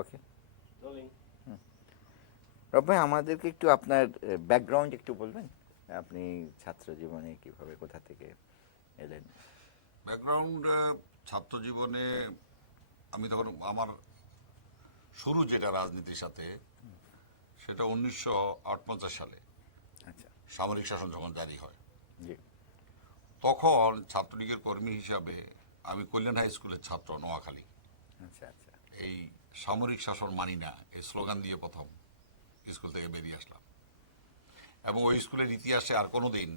ওকে। রব ভাই, আমাদেরকে একটু আপনার ব্যাকগ্রাউন্ড একটু বলবেন? আপনি ছাত্র জীবনে কিভাবে, কোথা থেকে এলেন? ব্যাকগ্রাউন্ড ছাত্র জীবনে আমি তখন আমার শুরু যেটা রাজনীতির সাথে, সেটা 1958 সালে আচ্ছা। সামরিক শাসন যখন জারি হয়, জি। তখন ছাত্রলীগের কর্মী হিসাবে আমি কল্যাণ হাই স্কুলের ছাত্র, নোয়াখালী। আচ্ছা আচ্ছা। এই সামরিক শাসন মানি না এই স্লোগান দিয়ে প্রথম স্কুল থেকে বেরিয়ে আসলাম, এবং ওই স্কুলের ইতিহাসে আর কোনোদিন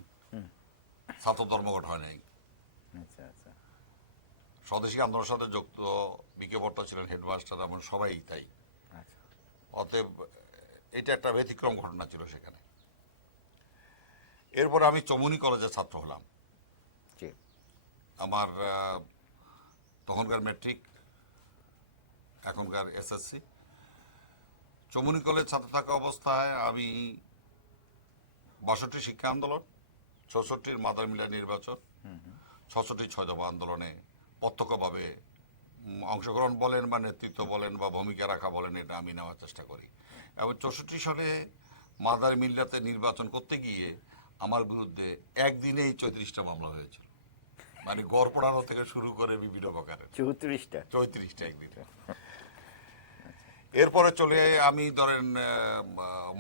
ছাত্র ধর্মঘট হয় নাই। আচ্ছা আচ্ছা। স্বদেশী আন্দোলনের সাথে যুক্ত বিকে ভট্ট ছিলেন হেডমাস্টার, এবং সবাই তাই। আচ্ছা। অতএব এটা একটা ব্যতিক্রম ঘটনা ছিল সেখানে। এরপর আমি চমুনি কলেজের ছাত্র হলাম। জি। আমার তখনকার ম্যাট্রিক, এখনকার এসএসসি। চমুনি কলেজ ছাত্র থাকা অবস্থায় আমি 62 শিক্ষা আন্দোলন, 64 মাদার মিলা নির্বাচন, 66 ছয় দফা আন্দোলনে প্রত্যক্ষভাবে অংশগ্রহণ বলেন বা নেতৃত্ব বলেন বা ভূমিকা রাখা বলেন, এটা আমি নেওয়ার চেষ্টা করি। এবং 64 সালে মাদার মিল্লাতে নির্বাচন করতে গিয়ে আমার বিরুদ্ধে একদিনেই 34টা মামলা হয়েছিল, মানে গড় পড়ানো থেকে শুরু করে বিভিন্ন প্রকারের। 34টা একদিনে। এরপরে চলে আমি ধরেন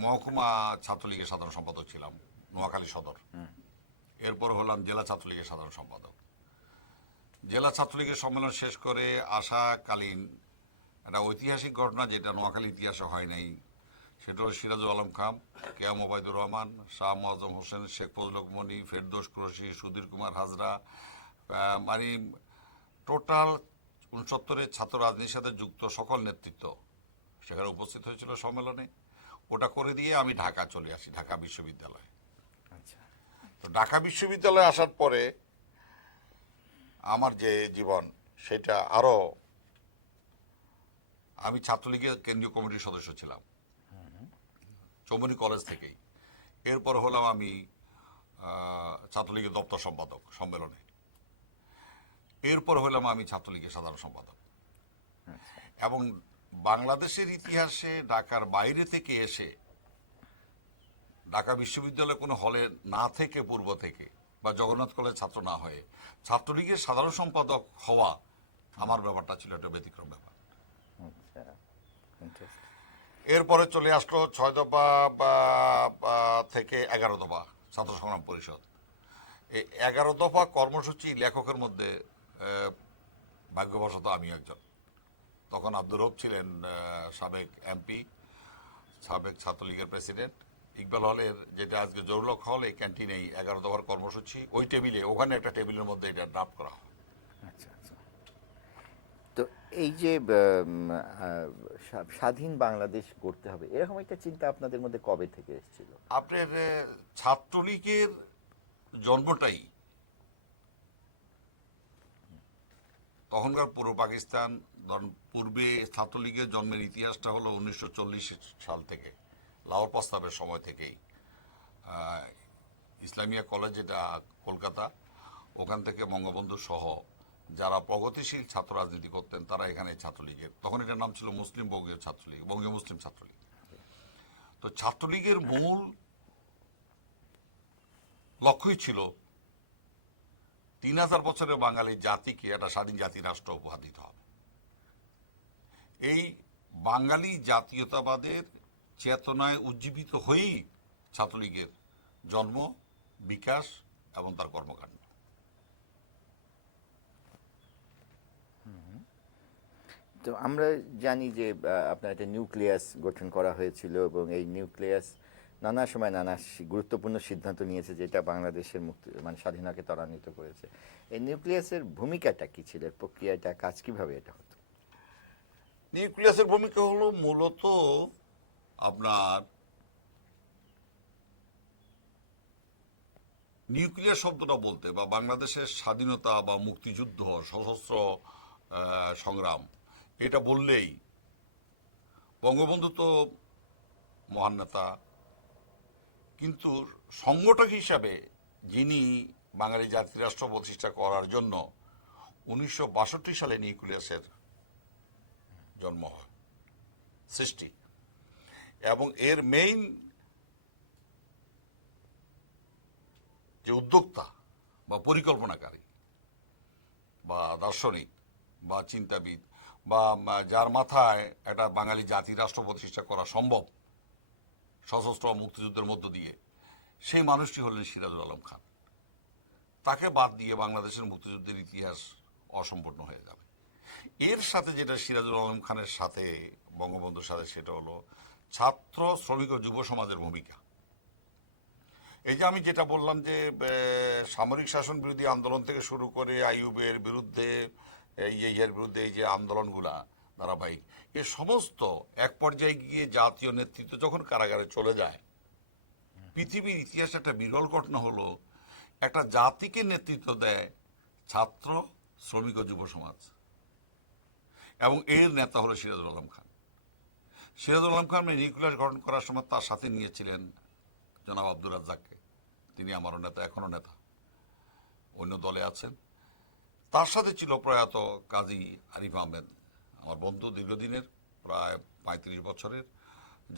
মহকুমা ছাত্রলীগের সাধারণ সম্পাদক ছিলাম, নোয়াখালী সদর। এরপর হলাম জেলা ছাত্রলীগের সাধারণ সম্পাদক। জেলা ছাত্রলীগের সম্মেলন শেষ করে আসাকালীন একটা ঐতিহাসিক ঘটনা, যেটা নোয়াখালী ইতিহাসে হয় নাই, সেটা হল সিরাজুল আলম খান, কেএম ওবায়দুর রহমান, শাহ মোয়াজ্জম হোসেন, শেখ ফজলুল মনি, ফেরদৌস কুরেশি, সুধীর কুমার হাজরা, মানে টোটাল 69-এর ছাত্র রাজনীতির সাথে যুক্ত সকল নেতৃত্ব সেখানে উপস্থিত হয়েছিল সম্মেলনে। ওটা করে দিয়ে আমি ঢাকা চলে আসি, ঢাকা বিশ্ববিদ্যালয়ে। আচ্ছা। তো ঢাকা বিশ্ববিদ্যালয়ে আসার পরে আমার যে জীবন, সেটা আরো, আমি ছাত্রলীগের কেন্দ্রীয় কমিটির সদস্য ছিলাম চৌমনি কলেজ থেকেই। এরপর হলাম আমি ছাত্রলীগের দপ্তর সম্পাদক সম্মেলনে। এরপর হলাম আমি ছাত্রলীগের সাধারণ সম্পাদক। এবং বাংলাদেশের ইতিহাসে ঢাকার বাইরে থেকে এসে, ঢাকা বিশ্ববিদ্যালয়ে কোনো হলে না থেকে, পূর্ব থেকে বা জগন্নাথ কলেজ ছাত্র না হয়ে ছাত্রলীগের সাধারণ সম্পাদক হওয়া, আমার ব্যাপারটা ছিল একটা ব্যতিক্রম ব্যাপার। এরপরে চলে আসলো 6 দফা থেকে 11 দফা ছাত্র সংগ্রাম পরিষদ। এই 11 দফা কর্মসূচি লেখকের মধ্যে ভাগ্যবশত আমি একজন। তখন আব্দুর রব ছিলেন সাবেক এমপি, সাবেক ছাত্রলীগের প্রেসিডেন্ট। ইকবাল হলের, যেটা আজকে জরুলক হল, এই ক্যান্টিনেই 11 দফার কর্মসূচি, ওই টেবিলে, ওখানে একটা টেবিলের মধ্যে এটা ড্রাফট করা হয়। আচ্ছা আচ্ছা। তো এই যে স্বাধীন বাংলাদেশ গড়তে হবে, এরকম একটা চিন্তা আপনাদের মধ্যে কবে থেকে এসেছিল? আপনার ছাত্রলীগের জন্মটাই তখনকার পূর্ব পাকিস্তান, ধরুন পূর্বে ছাত্রলীগের জন্মের ইতিহাসটা হলো 1940 সাল থেকে, লাহোর প্রস্তাবের সময় থেকেই। ইসলামিয়া কলেজ, যেটা কলকাতা, ওখান থেকে বঙ্গবন্ধু সহ যারা প্রগতিশীল ছাত্র রাজনীতি করতেন, তারা এখানে ছাত্রলীগের, তখন এটার নাম ছিল মুসলিম বঙ্গীয় ছাত্রলীগ, বঙ্গীয় মুসলিম ছাত্রলীগ। তো ছাত্রলীগের মূল লক্ষ্যই ছিল 3000 বছরের বাঙালি জাতিকে একটা স্বাধীন জাতি রাষ্ট্র উপহার দিতে হবে। এই বাঙালি জাতীয়তাবাদের চেতনায় উজ্জীবিত হয়েই ছাত্রলীগের জন্ম, বিকাশ এবং তার কর্মকাণ্ড। তো আমরা জানি যে আপনার একটা নিউক্লিয়াস গঠন করা হয়েছিল, এবং এই নিউক্লিয়াস নানা সময় নানা গুরুত্বপূর্ণ সিদ্ধান্ত নিয়েছে, যেটা বাংলাদেশের মুক্তি, মানে স্বাধীনতাকে ত্বরান্বিত করেছে। এই নিউক্লিয়াসের ভূমিকাটা কি ছিল, প্রক্রিয়াটা, কাজ কিভাবে এটা হতো? নিউক্লিয়াসের ভূমিকা হলো মূলত আপনার, নিউক্লিয়ার শব্দটা বলতে বা বাংলাদেশের স্বাধীনতা বা মুক্তিযুদ্ধ, সশস্ত্র সংগ্রাম, এটা বললেই বঙ্গবন্ধু তো মহান নেতা, কিন্তু সংগঠক হিসাবে যিনি বাঙালি জাতি রাষ্ট্র প্রতিষ্ঠা করার জন্য 1962 সালে নিউক্লিয়াসের জন্ম হয়। সৃষ্টি, এবং এর মেইন যে উদ্যোক্তা বা পরিকল্পনাকারী বা দার্শনিক বা চিন্তাবিদ বা যার মাথায় একটা বাঙালি জাতি রাষ্ট্র প্রতিষ্ঠা করা সম্ভব সশস্ত্র মুক্তিযুদ্ধের মধ্য দিয়ে, সেই মানুষটি হলেন সিরাজুল আলম খান। তাকে বাদ দিয়ে বাংলাদেশের মুক্তিযুদ্ধের ইতিহাস অসম্পূর্ণ হয়ে যাবে। এর সাথে যেটা সিরাজুল আলম খানের সাথে বঙ্গবন্ধুর সাথে, সেটা হলো ছাত্র, শ্রমিক ও যুব সমাজের ভূমিকা। এই যে আমি যেটা বললাম যে সামরিক শাসন বিরোধী আন্দোলন থেকে শুরু করে আইয়ুবের বিরুদ্ধে, ইয়ের বিরুদ্ধে এই যে আন্দোলনগুলা ধারাবাহিক, এ সমস্ত এক পর্যায়ে গিয়ে জাতীয় নেতৃত্ব যখন কারাগারে চলে যায়, পৃথিবীর ইতিহাসে একটা বিরল ঘটনা হলো একটা জাতিকে নেতৃত্ব দেয় ছাত্র, শ্রমিক ও যুব সমাজ, এবং এর নেতা হলো সিরাজুল আলম খান। সিরাজুল আলম খান নিউক্লিয়াস গঠন করার সময় তার সাথে নিয়েছিলেন জনাব আব্দুর রাজ্জাককে। তিনি আমারও নেতা, এখনো নেতা, অন্য দলে আছেন। তার সাথে ছিল প্রয়াত কাজী আরিফ আহমেদ, আমার বন্ধু দীর্ঘদিনের, প্রায় 35 বছরের,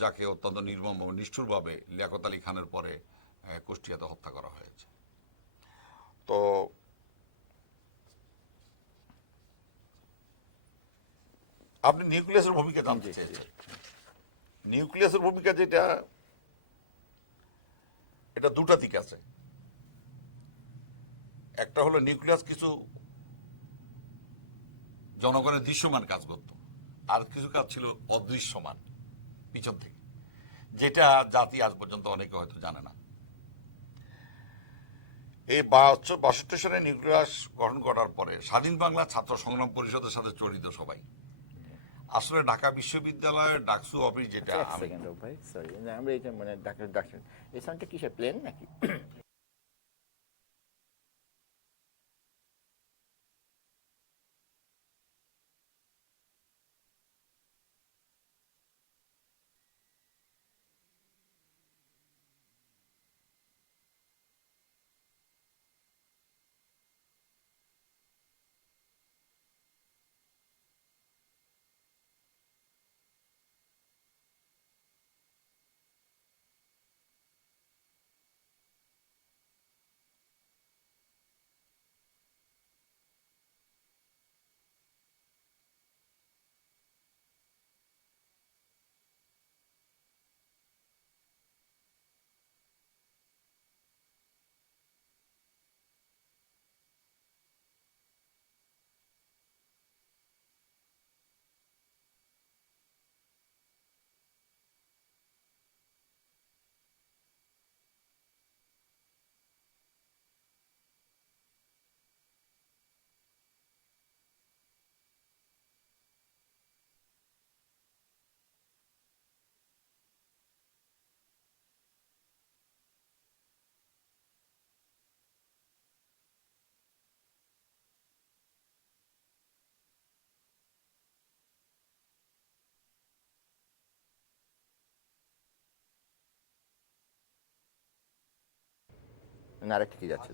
যাকে অত্যন্ত নির্মম ও নিষ্ঠুরভাবে লিয়াকত আলী খানের পরে কুষ্টিয়াতে হত্যা করা হয়েছে। তো আপনি নিউক্লিয়াসের ভূমিকা জানতে চেয়েছেন। নিউক্লিয়াসের ভূমিকা যেটা, এটা দুটা দিক আছে। একটা হলো নিউক্লিয়াস কিছু জনগণের দৃশ্যমান কাজ করত, আর কিছু কাজ ছিল অদৃশ্যমান পিছন থেকে, যেটা জাতি আজ পর্যন্ত অনেকে হয়তো জানে না। এই 62 সালে নিউক্লিয়াস গঠন করার পরে স্বাধীন বাংলা ছাত্র সংগ্রাম পরিষদের সাথে জড়িত সবাই। আসলে ঢাকা বিশ্ববিদ্যালয়ের ডাকসু অফিস যেটা, এক সেকেন্ড ভাই, সরি, আমরা এটা মানে ডাক্তার এই সাউন্ডটা কিসের, প্লেন নাকি? না, আরেকটা কি যাচ্ছে?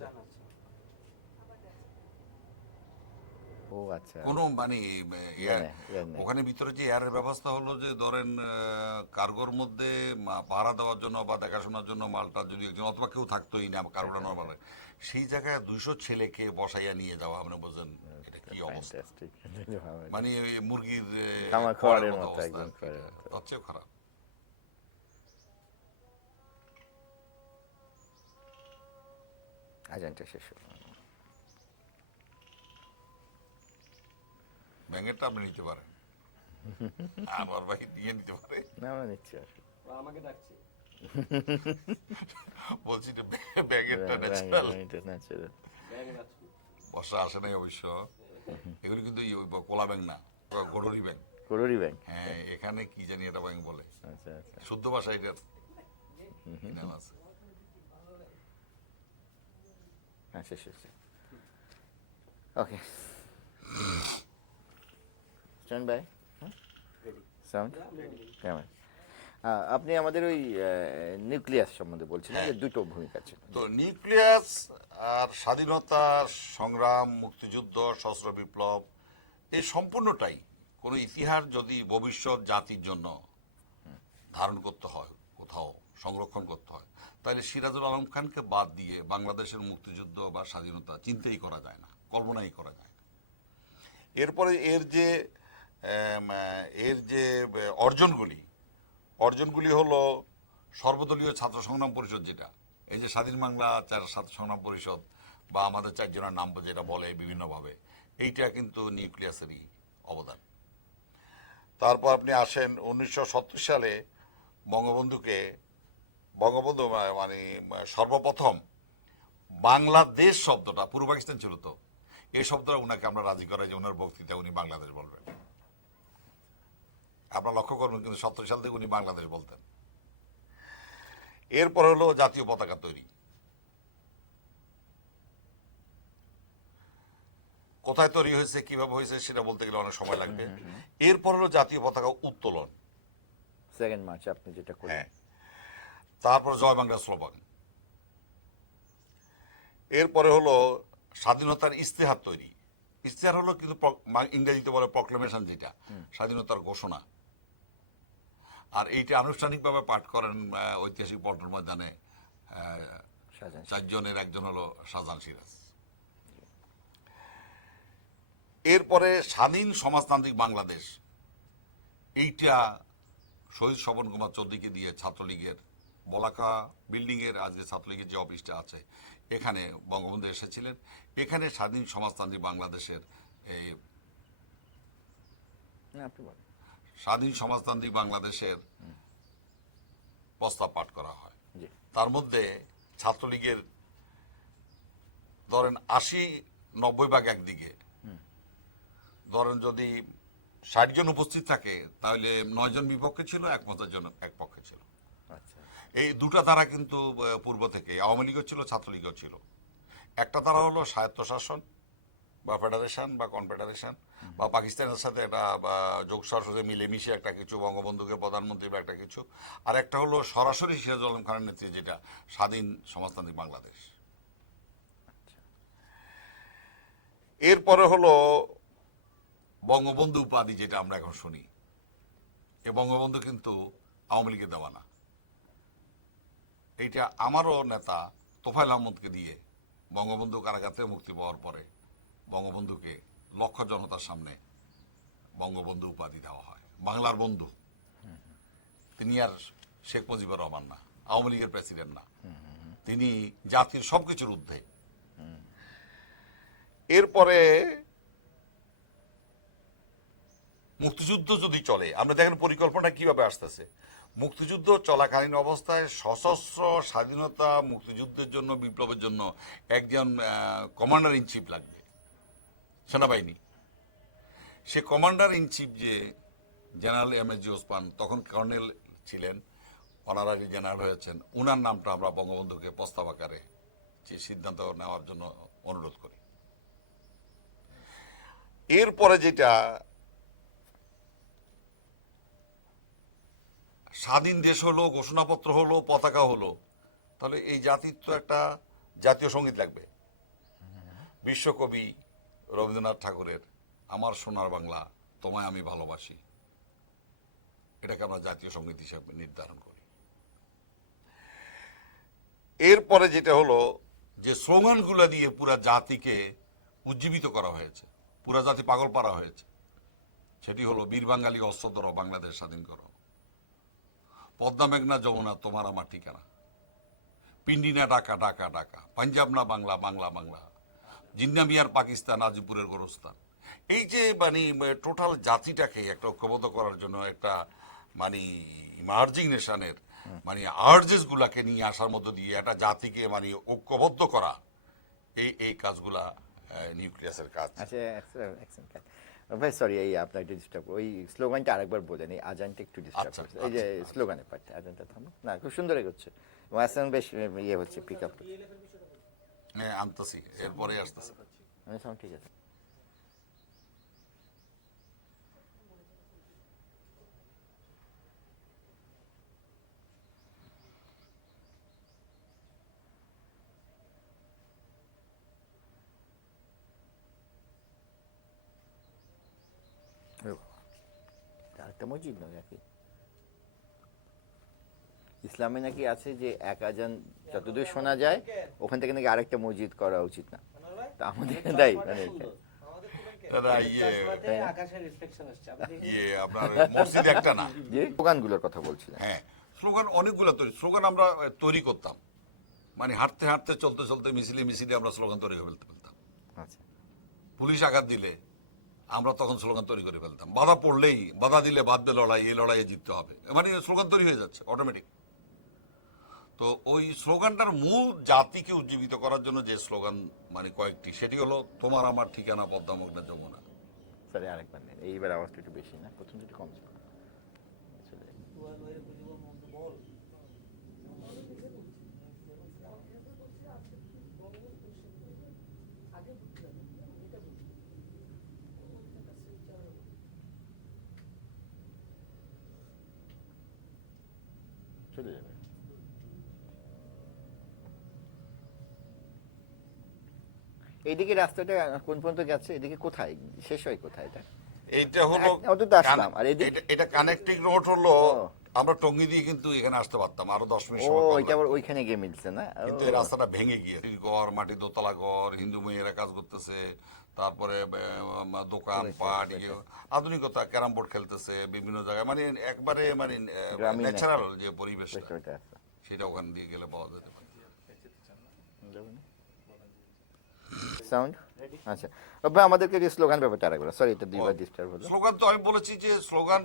ও আচ্ছা, কোনো মানে ওখানে ভিতরে যে এয়ারের ব্যবস্থা হলো যে ধরেন কার্গোর মধ্যে পাহারা দেওয়ার জন্য বা দেখাশোনার জন্য মালটা যদি একজন অথবা কেউ থাকতোই না, কার্গোটা নর্মাল, সেই জায়গায় 200 ছেলেকে বসাইয়া নিয়ে যাওয়া, আপনি বোঝেন এটা কি অবস্থা। মানে মুরগির খাওয়ারের মতো একদম, তার চেয়েও খারাপ। আজানটা শেষ হলো। ব্যাঙেরটা আপনি নিতে পারেন, আমার ভাই নিয়ে নিতে পারে। না, আমরা নিচ্ছি আর আমাকে ডাকছে, বলছি যে ব্যাঙেরটা ন্যাচারাল। বর্ষা আসে নাই অবশ্য, এগুলি কিন্তু কোলা ব্যাঙ না, গড়রি ব্যাঙ। কররি ব্যাংক, হ্যাঁ, এখানে কি জানি এটা ব্যাঙ বলে, আচ্ছা আচ্ছা, শুদ্ধ ভাষা এটার কি নাম আছে। হ্যাঁ, শেষ হয়েছে। ওকে, স্ট্যান্ড বাই, সাউন্ড কেমন? আপনি আমাদের ওই নিউক্লিয়াস সম্বন্ধে বলছিলেন যে দুটো ভূমিকা ছিল। তো নিউক্লিয়াস আর স্বাধীনতা সংগ্রাম, মুক্তিযুদ্ধ, সশস্ত্র বিপ্লব, এই সম্পূর্ণটাই কোনো ইতিহাস যদি ভবিষ্যৎ জাতির জন্য ধারণ করতে হয়, কোথাও সংরক্ষণ করতে হয়, তাহলে সিরাজুল আলম খানকে বাদ দিয়ে বাংলাদেশের মুক্তিযুদ্ধ বা স্বাধীনতা চিন্তাই করা যায় না, কল্পনাই করা যায় না। এরপরে এর যে অর্জনগুলি হলো সর্বদলীয় ছাত্র সংগ্রাম পরিষদ, যেটা এই যে স্বাধীন বাংলা ছাত্র সংগ্রাম পরিষদ বা আমাদের চারজনের নাম যেটা বলে বিভিন্নভাবে, এইটা কিন্তু নিউক্লিয়াসেরই অবদান। তারপর আপনি আসেন 1970 সালে বঙ্গবন্ধু মানে সর্বপ্রথম বাংলাদেশ শব্দটা, পূর্ব পাকিস্তান ছিল তো, এই শব্দটা উনাকে আমরা রাজি করাই যে উনার বক্তৃতায় উনি বাংলাদেশ বলবেন। আপনারা লক্ষ্য করবেন কিন্তু 70 সাল থেকে উনি বাংলাদেশ বলতেন। এরপর হলো জাতীয় পতাকা তৈরি। কোথায় তৈরি হয়েছে, কিভাবে হয়েছে সেটা বলতে গেলে অনেক সময় লাগবে। এরপর হলো জাতীয় পতাকা উত্তোলন, 2 মার্চ আপনি যেটা করলেন। হ্যাঁ। তারপর জয় বাংলা স্লোগান। এরপরে হলো স্বাধীনতার ইস্তেহার তৈরি। ইস্তেহার হলো কিন্তু ইংরেজিতে বলে প্রক্লেমেশন, যেটা স্বাধীনতার ঘোষণা। আর এইটা আনুষ্ঠানিকভাবে পাঠ করেন ঐতিহাসিক পল্টন ময়দানে চারজনের একজন হলো শাহজাহান সিরাজ। এরপরে স্বাধীন সমাজতান্ত্রিক বাংলাদেশ, এইটা শহীদ স্বপন কুমার চৌধুরীকে দিয়ে ছাত্রলীগের বলাকা বিল্ডিং এর, আজকে ছাত্রলীগের যে অফিসটা আছে, এখানে বঙ্গবন্ধু এসেছিলেন। এখানে স্বাধীন সমাজতান্ত্রিক বাংলাদেশের স্বাধীন সমাজতান্ত্রিক বাংলাদেশের প্রস্তাব পাঠ করা হয়। তার মধ্যে ছাত্রলীগের ধরেন 80-90 ভাগ একদিকে, ধরেন যদি 60 জন উপস্থিত থাকে তাহলে 9 জন বিপক্ষে ছিল, 51 জন এক পক্ষে ছিল। এই দুটা ধারা কিন্তু পূর্ব থেকে আওয়ামী লীগও ছিল, ছাত্রলীগও ছিল। একটা ধারা হলো স্বায়ত্তশাসন বা ফেডারেশন বা কনফেডারেশন বা পাকিস্তানের সাথে একটা যোগসাজশে মিলেমিশে একটা কিছু, বঙ্গবন্ধুকে প্রধানমন্ত্রী বা একটা কিছু। আর একটা হলো সরাসরি সিরাজুল আলম খানের নেতৃত্বে যেটা স্বাধীন সমাজতান্ত্রিক বাংলাদেশ। এরপরে হলো বঙ্গবন্ধু উপাধি, যেটা আমরা এখন শুনি। এ বঙ্গবন্ধু কিন্তু আওয়ামী লীগের দেওয়া না। এইটা আমারও নেতা তোফায়েল আহমদকে দিয়ে বঙ্গবন্ধু কারাগার থেকে মুক্তি পাওয়ার পরে বঙ্গবন্ধুকে লক্ষ জনতার সামনে বঙ্গবন্ধু উপাধি দেওয়া হয়। বাংলার বন্ধু। তিনি আর শেখ মুজিবুর রহমান না, আওয়ামী লীগের প্রেসিডেন্ট না, তিনি জাতির সবকিছুর ঊর্ধ্বে। এরপরে মুক্তিযুদ্ধ যদি চলে, আমরা দেখেন পরিকল্পনা কিভাবে আসতেছে। মুক্তিযুদ্ধ চলাকালীন অবস্থায় সশস্ত্র স্বাধীনতা মুক্তিযুদ্ধের জন্য, বিপ্লবের জন্য একজন কমান্ডার ইন চিফ লাগবে, সেনাবাহিনী। সে কমান্ডার ইন চিফ যে জেনারেল এম.এস. ওসমান, তখন কর্নেল ছিলেন, অনারারি জেনারেল হয়েছেন, উনার নামটা আমরা বঙ্গবন্ধুকে প্রস্তাব আকারে যে সিদ্ধান্ত নেওয়ার জন্য অনুরোধ করি। এরপরে যেটা স্বাধীন দেশ হলো, ঘোষণাপত্র হলো, পতাকা হলো, তাহলে এই জাতির তো একটা জাতীয় সঙ্গীত লাগবে। বিশ্বকবি রবীন্দ্রনাথ ঠাকুরের আমার সোনার বাংলা তোমায় আমি ভালোবাসি, এটাকে আমরা জাতীয় সঙ্গীত হিসেবে নির্ধারণ করি। এরপরে যেটা হলো যে স্লোগানগুলো দিয়ে পুরা জাতিকে উজ্জীবিত করা হয়েছে, পুরা জাতি পাগল পাড়া হয়েছে, সেটি হলো বীর বাঙালি অস্ত্র ধরো, বাংলাদেশ স্বাধীন করো, পদ্মা মেঘনা যমুনা তোমার আমার ঠিকানা, পিন্ডিনা ঢাকা ঢাকা ঢাকা, পাঞ্জাব না বাংলা বাংলা বাংলা, জিন্না মিয়ার পাকিস্তান, আজিপুরের গোরস্তান। এই যে মানে টোটাল জাতিটাকে একটা ঐক্যবদ্ধ করার জন্য একটা মানে ইমার্জিং নেশনের মানে আর্জেস গুলাকে নিয়ে আসার মধ্য দিয়ে একটা জাতিকে মানে ঐক্যবদ্ধ করা, এই কাজগুলা নিউক্লিয়াসের কাজ। আচ্ছা ভাই, সরি এই আপনার একটু ডিস্টার্ব, ওই স্লোগানটা আরেকবার বলেন, এই আজানটা একটু ডিস্টার্ব করছে। এই যে স্লোগানের পার্টটা, আজানটা থামো না, খুব সুন্দর এগোচ্ছে, ওয়াসান বেশ ইয়ে হচ্ছে, পিক আপ হচ্ছে। হ্যাঁ, আনতেছি, এরপরে আসতেছে। ঠিক আছে। একটা মসজিদ নয় আর কি। ইসলামে নাকি আছে যে এক আজান যতদূর শোনা যায় ওখান থেকে নাকি আরেকটা মসজিদ করা উচিত না, তা আমাদের তাই মানে দাদা, আকাশের রিফ্লেকশন আসছে আপনার মসজিদ একটা না। যে দোকানগুলোর কথা বলছিলেন। হ্যাঁ, স্লোগান অনেকগুলো স্লোগান আমরা তৈরি করতাম, মানে হাঁটতে হাঁটতে চলতে চলতে মিছিলে মিছিলে আমরা স্লোগান তৈরি করে ফেলতাম। আচ্ছা, পুলিশ আঘাত দিলে আমরা তখন স্লোগান তৈরি করে ফেলতাম। বাধা পড়লেই, বাধা দিলে বাঁধবে লড়াই, এই লড়াইয়ে জিততে হবে, মানে স্লোগান তৈরি হয়ে যাচ্ছে অটোমেটিক। তো ওই স্লোগানটার মূল জাতিকে উজ্জীবিত করার জন্য যে স্লোগান মানে কয়েকটি, সেটি হলো তোমার আমার ঠিকানা পদ্মা মেঘনা যমুনা। স্যার আরেকবার নেন, এইবার আওয়াজটা একটু বেশি না, প্রথম একটু কম ছিল। চলে যাবে। এইদিকে রাস্তাটা কোন পর্যন্ত গেছে, এদিকে কোথায় শেষ হয়, কোথায় এটা? এইটা হলো অন্তত আসলাম, আর এদিকে এটা কানেক্টিং রোড হলো। ও। আমরা টঙ্গী দিয়ে কিন্তু এখানে আসতে পারতাম, আরো 10 মিনিট ও, সময় কম ওইটা আবার লাগতো। ওইখানে গিয়ে মিলছে না? ও, কিন্তু এই রাস্তাটা ভেঙে গিয়ে ঘর, মাটি দোতলা ঘর, হিন্দু মেয়েরা কাজ করতেছে, তারপরে দোকান পাট, আধুনিকতা, ক্যারাম বোর্ড খেলতেছে বিভিন্ন জায়গায়, মানে একবারে মানে গ্রামীণ ন্যাচারাল যে পরিবেশটা, ওইটা আছে। সেটা ওখান দিয়ে গেলে পাওয়া যেতে পারে। সাউন্ড আচ্ছা, বা আমাদেরকে যে স্লোগান ব্যাপারটা আরেকবার, সরি এটা দুইবার ডিস্টার্ব হলো। স্লোগান তো আমি বলেছি যে স্লোগান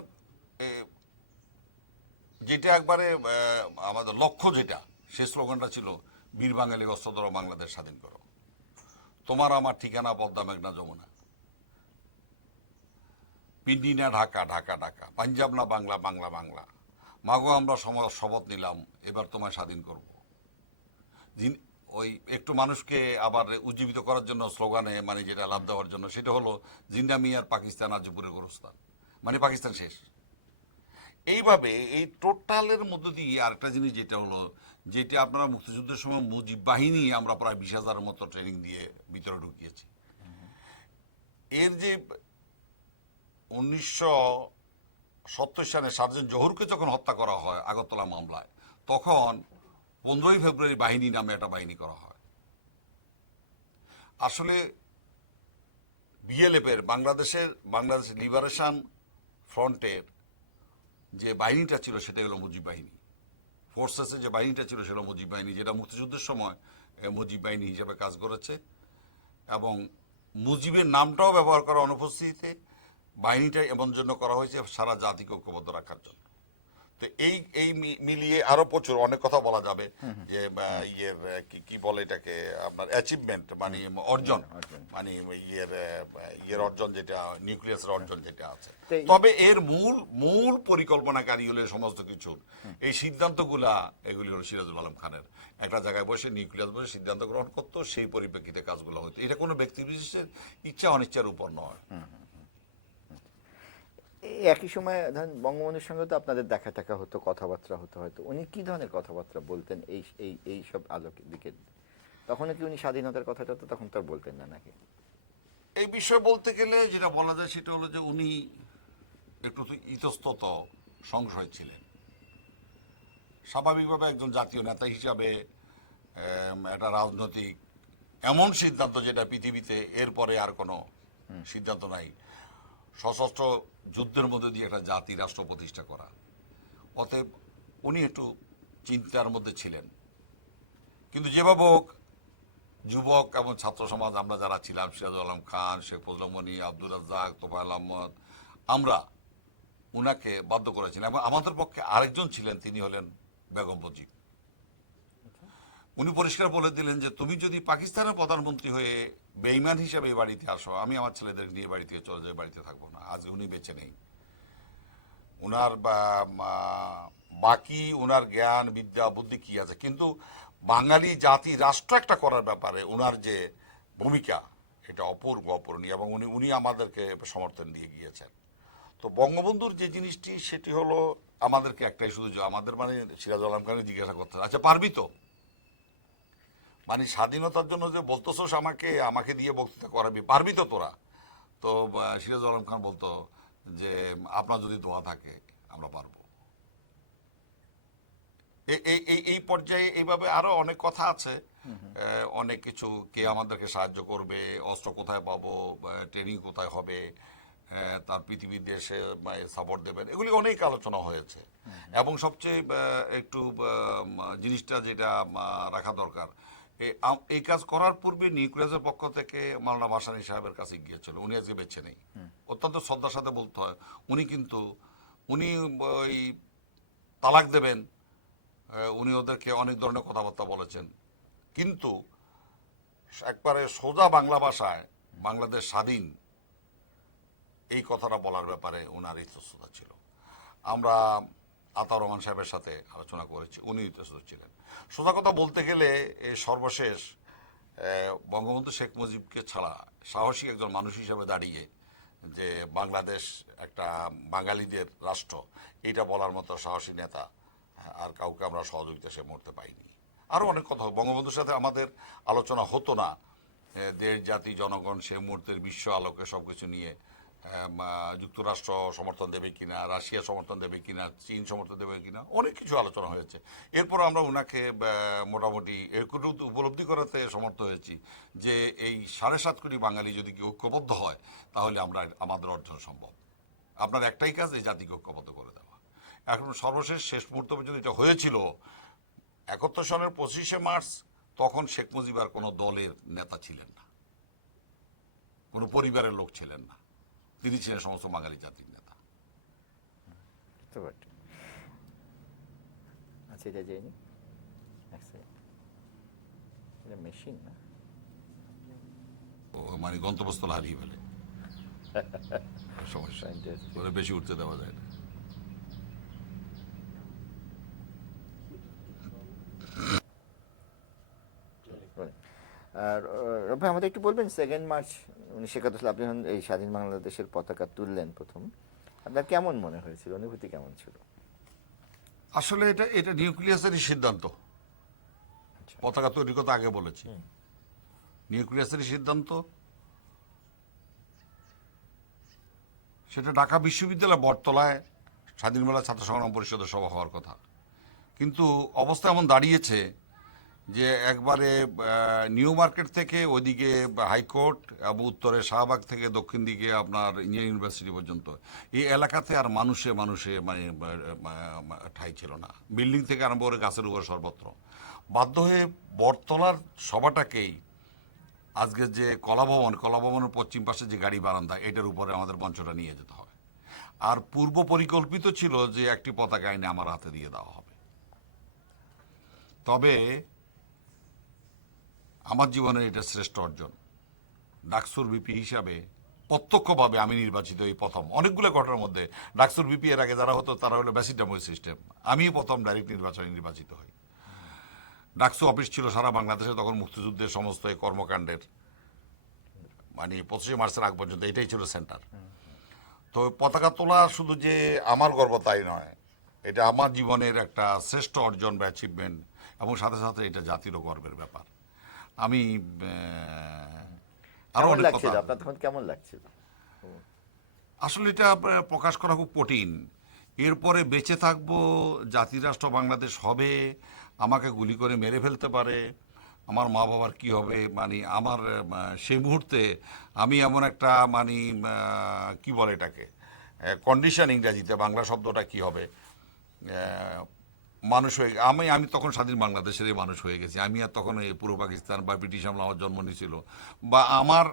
যেটা একবারে আমাদের লক্ষ্য যেটা, সেই স্লোগানটা ছিল বীর বাঙালি অস্ত্র ধরো বাংলাদেশ স্বাধীন করো, তোমার আমার ঠিকানা পদ্মা মেঘনা যমুনা, পিন্ডি না ঢাকা, ঢাকা ঢাকা, পাঞ্জাব না বাংলা, বাংলা বাংলা, মাগো আমরা শপথ নিলাম এবার তোমায় স্বাধীন করব। ওই একটু মানুষকে আবার উজ্জীবিত করার জন্য স্লোগানে মানে যেটা লাভ দেওয়ার জন্য, সেটা হলো জিন্দা মিয়ার পাকিস্তান আজ পুরে গোরস্তান, মানে পাকিস্তান শেষ। এইভাবে এই টোটালের মধ্য দিয়ে আরেকটা জিনিস যেটা হলো, যেটা আপনারা মুক্তিযুদ্ধের সময় মুজিব বাহিনী আমরা প্রায় 20,000 মতো ট্রেনিং দিয়ে ভিতরে ঢুকিয়েছি। এর যে 1970 সালে সার্জেন্ট জহুরকে যখন হত্যা করা হয় আগরতলা মামলায়, তখন 15ই ফেব্রুয়ারি বাহিনী নামে একটা বাহিনী করা হয়। আসলে বিএলএফ এর বাংলাদেশ লিবারেশন ফ্রন্টের যে বাহিনীটা ছিল সেটা হলো মুজিব বাহিনী। ফোর্সেসের যে বাহিনীটা ছিল সেটা মুজিব বাহিনী, যেটা মুক্তিযুদ্ধের সময় মুজিব বাহিনী হিসেবে কাজ করেছে, এবং মুজিবের নামটাও ব্যবহার করা অনুপস্থিতিতে বাহিনীটা এমন জন্য করা হয়েছে সারা জাতিকে ঐক্যবদ্ধ রাখার জন্য। তো এই মিলিয়ে আরো প্রচুর অনেক কথা বলা যাবে, যে ইয়ের কি বলে এটাকে আপনার অ্যাচিভমেন্ট, মানে অর্জন, মানে ইয়ের অর্জন যেটা নিউক্লিয়াসের অর্জন যেটা আছে। তবে এর মূল পরিকল্পনাকারী হলে সমস্ত কিছুর এই সিদ্ধান্তগুলা, এগুলি হলো সিরাজুল আলম খানের। একটা জায়গায় বসে নিউক্লিয়াস বসে সিদ্ধান্ত গ্রহণ করতো, সেই পরিপ্রেক্ষিতে কাজগুলো হতো। এটা কোনো ব্যক্তি বিশেষের ইচ্ছা অনিচ্ছার উপর নয়। একই সময় ধরেন বঙ্গবন্ধুর সঙ্গে তো আপনাদের দেখা টাকা হতো, কথাবার্তা হতো, হয়তো উনি কি ধরনের কথাবার্তা বলতেন এই এই এই সব আলোকের দিকে? তখন কি উনি স্বাধীনতার কথাটা তো তখন তো আর বলতেন না নাকি? এই বিষয়ে বলতে গেলে যেটা বলা যায় সেটা হলো যে উনি একটু ইতস্তত সংশয় ছিলেন। স্বাভাবিকভাবে একজন জাতীয় নেতা হিসাবে একটা রাজনৈতিক এমন সিদ্ধান্ত যেটা পৃথিবীতে এরপরে আর কোনো সিদ্ধান্ত নাই, সশস্ত্র যুদ্ধের মধ্যে দিয়ে একটা জাতি রাষ্ট্র প্রতিষ্ঠা করা, অতএব উনি একটু চিন্তার মধ্যে ছিলেন। কিন্তু যেভাবে হোক যুবক এবং ছাত্র সমাজ আমরা যারা ছিলাম, সিরাজুল আলম খান, শেখ ফজলুল মনি, আব্দুর রাজ্জাক, তোফায়েল আহমদ, আমরা উনাকে বাধ্য করেছিলাম। এবং আমাদের পক্ষে আরেকজন ছিলেন, তিনি হলেন বেগম মুজিব। উনি পরিষ্কার বলে দিলেন যে তুমি যদি পাকিস্তানের প্রধানমন্ত্রী হয়ে বেঈমান হিসেবে এই বাড়িতে আসো, আমি আমার ছেলেদের নিয়ে বাড়ি থেকে চলে যাই, বাড়িতে থাকবো না। আজ উনি বেঁচে নেই। উনার বাকি উনার জ্ঞান বিদ্যা বুদ্ধি কি আছে, কিন্তু বাঙালি জাতি রাষ্ট্র একটা করার ব্যাপারে উনার যে ভূমিকা, এটা অপূর্ব অপূরণীয়, এবং উনি আমাদেরকে সমর্থন দিয়ে গিয়েছেন। তো বঙ্গবন্ধুর যে জিনিসটি সেটি হলো আমাদেরকে একটাই শুধু, আমাদের মানে সিরাজুল আলম খানকে জিজ্ঞাসা করতে, আচ্ছা পারবি তো, মানে স্বাধীনতার জন্য যে বলতেছোস আমাকে দিয়ে বক্তৃতা করাবি, পারবি তো তোরা? তো সিরাজুল আলম খান বলতো যে আপনার যদি দোয়া থাকে আমরা পারবো। এই পর্যায়ে এইভাবে আরো অনেক কথা আছে, অনেক কিছু, কে আমাদেরকে সাহায্য করবে, অস্ত্র কোথায় পাবো, ট্রেনিং কোথায় হবে, তার পৃথিবীর দেশে সাপোর্ট দেবেন, এগুলি অনেক আলোচনা হয়েছে। এবং সবচেয়ে একটু জিনিসটা যেটা রাখা দরকার, এই কাজ করার পূর্বে নিউক্লিয়াসের পক্ষ থেকে মাওলানা ভাসানী সাহেবের কাছে গিয়েছিল, উনি আজকে বেঁচে নেই, অত্যন্ত শ্রদ্ধার সাথে বলতে হয়। উনি ওই তালাক দেবেন, উনি ওদেরকে অনেক ধরনের কথাবার্তা বলেছেন, কিন্তু একবারে সোজা বাংলা ভাষায় বাংলাদেশ স্বাধীন এই কথাটা বলার ব্যাপারে ওনার ইতস্ততা ছিল। আমরা আতাউর রহমান সাহেবের সাথে আলোচনা করেছি, উনি ইতস্তত ছিলেন। সোজা কথা বলতে গেলে সর্বশেষ বঙ্গবন্ধু শেখ মুজিবকে ছাড়া সাহসী একজন মানুষ হিসেবে দাঁড়িয়ে যে বাংলাদেশ একটা বাঙালিদের রাষ্ট্র, এটা বলার মতো সাহসী নেতা আর কাউকে আমরা সহযোগিতা সে মুহূর্তে পাইনি। আরও অনেক কথা, বঙ্গবন্ধুর সাথে আমাদের আলোচনা হতো না দেশ জাতি জনগণ সে মুহূর্তের বিশ্ব আলোকে সব কিছু নিয়ে যুক্তরাষ্ট্র সমর্থন দেবে কিনা, রাশিয়া সমর্থন দেবে কিনা, চীন সমর্থন দেবে কিনা, অনেক কিছু আলোচনা হয়েছে। এরপর আমরা ওনাকে মোটামুটি এরকম উপলব্ধি করাতে সমর্থ হয়েছি যে এই 7.5 কোটি বাঙালি যদি কেউ ঐক্যবদ্ধ হয় তাহলে আমাদের অর্জন সম্ভব। আপনার একটাই কাজ এই জাতিকে ঐক্যবদ্ধ করে দেওয়া। এখন সর্বশেষ শেষ মুহূর্ত পর্যন্ত এটা হয়েছিল 71 সালের 25শে মার্চ, তখন শেখ মুজিব আর কোনো দলের নেতা ছিলেন না, কোনো পরিবারের লোক ছিলেন না, তিনি ছিলেন সমস্ত বাঙালি জাতির নেতা। বুঝতে পারছি। আচ্ছা, এটা যায়নি, এক সেকেন্ড, এটা মেশিন না, ও মানে গন্তব্যস্থল হারিয়ে ফেলে, সমস্যা, Fantastic. ওরা বেশি উঠতে দেওয়া যায় না। আর রবি আমাদের একটু বলবেন 2 মার্চ 1971 সালে আপনি যখন এই স্বাধীন বাংলাদেশের পতাকা তুললেন প্রথম, আপনার কেমন মনে হয়েছিল, অনুভূতি কেমন ছিল? আসলে এটা নিউক্লিয়াসেরই সিদ্ধান্ত, পতাকা তৈরির কথা আগে বলেছি, নিউক্লিয়াসেরই সিদ্ধান্ত। সেটা ঢাকা বিশ্ববিদ্যালয় বটতলায় স্বাধীন বাংলা ছাত্র সংগ্রাম পরিষদের সভা হওয়ার কথা, কিন্তু অবস্থা এমন দাঁড়িয়েছে যে একবারে নিউ মার্কেট থেকে ওইদিকে হাইকোর্ট এবং উত্তরে শাহবাগ থেকে দক্ষিণ দিকে আপনার ইঞ্জিনিয়ারিং ইউনিভার্সিটি পর্যন্ত এই এলাকাতে আর মানুষে মানে ঠাঁই ছিল না, বিল্ডিং থেকে আরম্ভ করে গাছের উপর সর্বত্র। বাধ্য হয়ে বটতলার সভাটাকেই আজকে যে কলাভবনের পশ্চিম পাশে যে গাড়ি বারান্দা, এটার উপরে আমাদের মঞ্চটা নিয়ে যেতে হবে। আর পূর্ব পরিকল্পিত ছিল যে একটি পতাকা আইনে আমার হাতে দিয়ে দেওয়া হবে। তবে আমার জীবনের এটা শ্রেষ্ঠ অর্জন। ডাকসুর ভিপি হিসাবে প্রত্যক্ষভাবে আমি নির্বাচিত এই প্রথম, অনেকগুলো ঘটনার মধ্যে ডাকসুর ভিপি এর আগে যারা হতো তারা হলো ব্যাসিটাময় সিস্টেম, আমি প্রথম ডাইরেক্ট নির্বাচিত হই। ডাকসু অফিস ছিল সারা বাংলাদেশে তখন মুক্তিযুদ্ধের সমস্ত এই কর্মকাণ্ডের, মানে 25শে মার্চের আগ পর্যন্ত এটাই ছিল সেন্টার। তো পতাকা তোলা শুধু যে আমার গর্ব তাই নয়, এটা আমার জীবনের একটা শ্রেষ্ঠ অর্জন বা অ্যাচিভমেন্ট, এবং সাথে সাথে এটা জাতিরও গর্বের ব্যাপার। আমি আরো কেমন অনেক লাগছিল কথা, আপনার তখন, কেমন লাগছিল? আসলে এটা প্রকাশ করা খুব কঠিন। এরপরে বেঁচে থাকবো, জাতিরাষ্ট্র বাংলাদেশ হবে, আমাকে গুলি করে মেরে ফেলতে পারে, আমার মা বাবার কি হবে, মানে আমার সেই মুহূর্তে আমি এমন একটা মানে কি বলে এটাকে কন্ডিশন, ইংরাজিতে বাংলা শব্দটা কি হবে, মানুষ হয়ে আমি তখন স্বাধীন বাংলাদেশেরই মানুষ হয়ে গেছি। আমি আর তখন এই পূর্ব পাকিস্তান বা ব্রিটিশ আমলে আমার জন্ম নিয়েছিল, বা আমার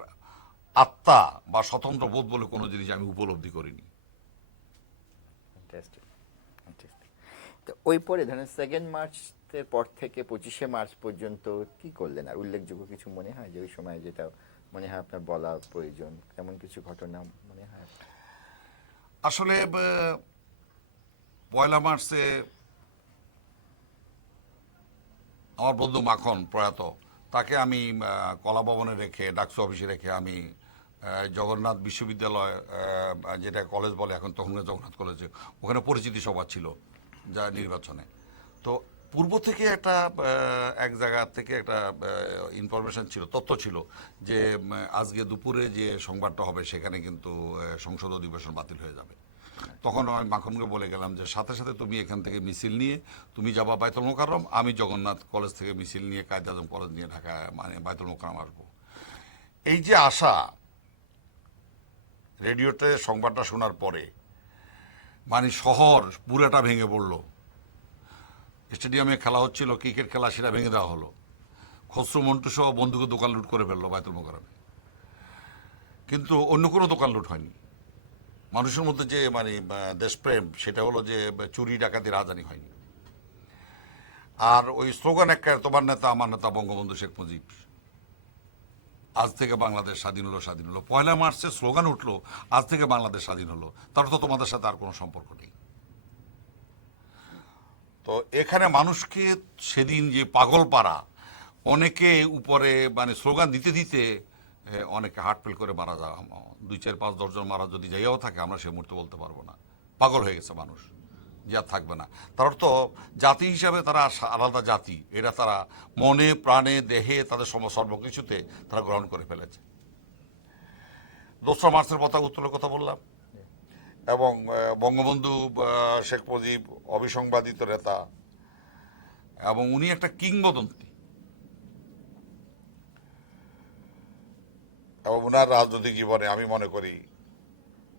আত্মা বা স্বতন্ত্র বোধ বলে কোনো জিনিস আমি উপলব্ধি করিনি। Fantastic. Fantastic. তো ওই পরে ধরেন 2 মার্চের পর থেকে 25শে মার্চ পর্যন্ত কি করলেন, আর উল্লেখযোগ্য কিছু মনে হয় যে ওই সময় যেটা মনে হয় আপনার বলা প্রয়োজন, এমন কিছু ঘটনা মনে হয়? আসলে 1 মার্চে আমার বন্ধু মাখন প্রয়াত, তাকে আমি কলাভবনে রেখে, ডাকসু অফিসে রেখে আমি জগন্নাথ বিশ্ববিদ্যালয়, যেটা কলেজ বলে এখন, তখন জগন্নাথ কলেজে, ওখানে পরিচিতি সভা ছিল যা নির্বাচনে। তো পূর্ব থেকে একটা এক জায়গা থেকে একটা ইনফরমেশন ছিল, তথ্য ছিল যে আজকে দুপুরে যে সংবাদটা হবে সেখানে কিন্তু সংসদ অধিবেশন বাতিল হয়ে যাবে। তখন আমি মাখনকে বলে গেলাম যে সাথে সাথে তুমি এখান থেকে মিছিল নিয়ে তুমি যাবা বাইতুল মোকাররম, আমি জগন্নাথ কলেজ থেকে মিছিল নিয়ে কায়েদ আজম কলেজ নিয়ে ঢাকা মানে বাইতুল মোকাররম আসবো। এই যে আশা, রেডিওতে সংবাদটা শোনার পরে মানে শহর পুরাটা ভেঙে পড়লো। স্টেডিয়ামে খেলা হচ্ছিল, ক্রিকেট খেলা, সেটা ভেঙে দেওয়া হলো। খসরু মন্টু সহ বন্ধুকে দোকান লুট করে ফেললো বাইতুল মোকাররমে। কিন্তু অন্য কোনো দোকান লুট হয়নি। মানুষের মধ্যে যে মানে দেশপ্রেম, সেটা হলো যে চুরি ডাকাতি রাজধানী হয়নি। আর ওই স্লোগান একটা, তোমার নেতা আমার নেতা বঙ্গবন্ধু শেখ মুজিব, আজ থেকে বাংলাদেশ স্বাধীন হলো, স্বাধীন হলো। 1 মার্চে স্লোগান উঠলো আজ থেকে বাংলাদেশ স্বাধীন হলো, তার তো তোমাদের সাথে আর কোনো সম্পর্ক নেই। তো এখানে মানুষকে সেদিন যে পাগল পাড়া, অনেকে উপরে মানে স্লোগান দিতে দিতে অনেকে হার্ট ফেল করে মারা যায়। 2, 4, 5, 10 জন মারা যদি যাইয়াও থাকে, আমরা সে মুহূর্তে বলতে পারবো না। পাগল হয়ে গেছে মানুষ, যে আর থাকবে না। তার অর্থ জাতি হিসাবে তারা আলাদা জাতি, এটা তারা মনে প্রাণে দেহে তাদের সর্বকিছুতে তারা গ্রহণ করে ফেলেছে। 2 মার্চের পতাকা উত্তোলনের কথা বললাম, এবং বঙ্গবন্ধু শেখ মুজিব অবিসংবাদিত নেতা, এবং উনি একটা কিংবদন্তি, এবং উনার রাজনৈতিক জীবনে আমি মনে করি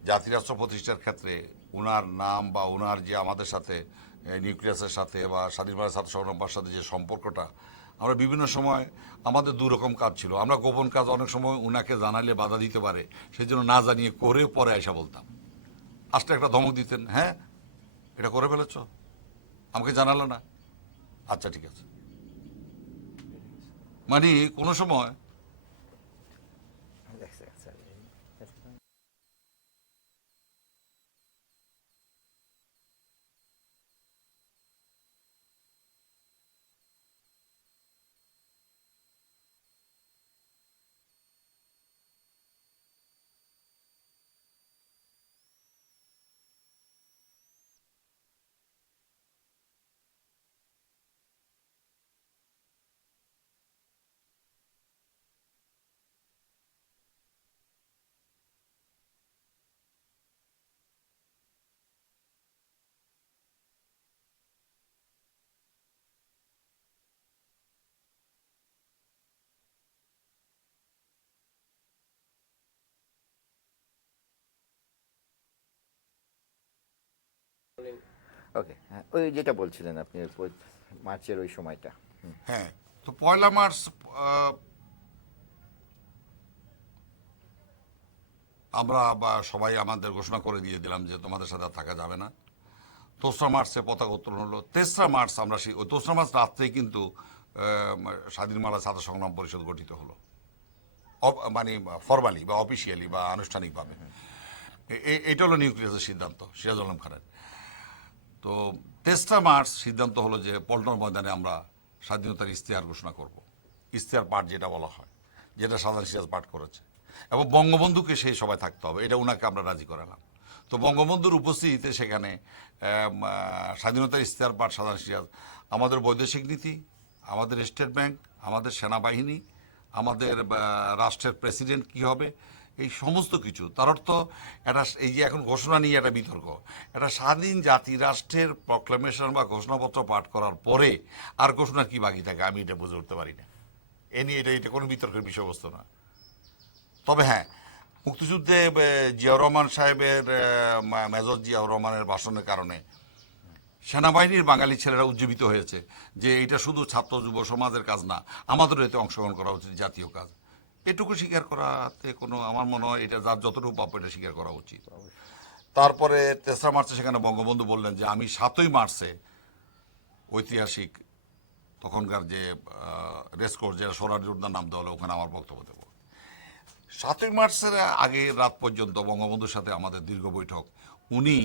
জাতিরাষ্ট্র প্রতিষ্ঠার ক্ষেত্রে উনার নাম বা উনার যে আমাদের সাথে নিউক্লিয়াসের সাথে বা স্বাধীন বাংলাদেশ ছাত্র সংগ্রামের সাথে যে সম্পর্কটা, আমরা বিভিন্ন সময় আমাদের 2 রকম কাজ ছিল। আমরা গোপন কাজ অনেক সময় উনাকে জানালে বাধা দিতে পারে, সেই জন্য না জানিয়ে করে পরে আইসা বলতাম। আসলে একটা ধমক দিতেন, হ্যাঁ এটা করে ফেলেছ, আমাকে জানালো না, আচ্ছা ঠিক আছে। মানে কোনো সময় ওকে, হ্যাঁ, ওই যেটা বলছিলেন আপনি মার্চের ওই সময়টা। হ্যাঁ, তো 1 মার্চ আমরা সবাই আমাদের ঘোষণা করে দিয়ে দিলাম যে তোমাদের সাথে আর থাকা যাবে না। 2 মার্চে পতাকা উত্তোলন হলো। 3 মার্চ আমরা সেই 2 মার্চ রাত্রেই কিন্তু স্বাধীন বাংলাদেশ ছাত্র সংগ্রাম পরিষদ গঠিত হলো, মানে ফরমালি বা অফিসিয়ালি বা আনুষ্ঠানিকভাবে। এইটা হলো নিউক্লিয়াসের সিদ্ধান্ত সিরাজুল আলম খানের। তো 3 মার্চ সিদ্ধান্ত হলো যে পল্টন ময়দানে আমরা স্বাধীনতার ইশতেহার ঘোষণা করব। ইশতেহার পাঠ যেটা বলা হয়, যেটা সাধারণ সিরাজ পাঠ করেছে, এবং বঙ্গবন্ধুকে সেই সবাই থাকতে হবে, এটা উনাকে আমরা রাজি করালাম। তো বঙ্গবন্ধুর উপস্থিতিতে সেখানে স্বাধীনতার ইশতেহার পাঠ, সাধারণ সিরাজ, আমাদের বৈদেশিক নীতি, আমাদের স্টেট ব্যাংক, আমাদের সেনাবাহিনী, আমাদের রাষ্ট্রের প্রেসিডেন্ট কি হবে, এই সমস্ত কিছু। তার অর্থ এটা, এই যে এখন ঘোষণা নিয়ে একটা বিতর্ক, এটা স্বাধীন জাতি রাষ্ট্রের প্রক্লেমেশন বা ঘোষণাপত্র পাঠ করার পরে আর ঘোষণা কি বাকি থাকে আমি এটা বুঝে উঠতে পারি না। এ নিয়ে এটা কোনো বিতর্কের বিষয়বস্তু না। তবে হ্যাঁ, মুক্তিযুদ্ধে জিয়াউর রহমান সাহেবের, মেজর জিয়াউর রহমানের ভাষণের কারণে সেনাবাহিনীর বাঙালি ছেলেরা উজ্জীবিত হয়েছে যে এটা শুধু ছাত্র যুব সমাজের কাজ না, আমাদেরও এতে অংশগ্রহণ করা উচিত, জাতীয় কাজ। এটুকু স্বীকার করাতে কোনো, আমার মনে হয় এটা যার যতটুকু প্রাপ্য এটা স্বীকার করা উচিত। তারপরে 3 মার্চে সেখানে বঙ্গবন্ধু বললেন যে আমি 7 মার্চে ঐতিহাসিক তখনকার যে রেসকোর্স, যেটা সোনার যোদ্ধার নাম দেওয়া হলো, ওখানে আমার বক্তব্য দেব। 7 মার্চের আগে রাত পর্যন্ত বঙ্গবন্ধুর সাথে আমাদের দীর্ঘ বৈঠক। উনি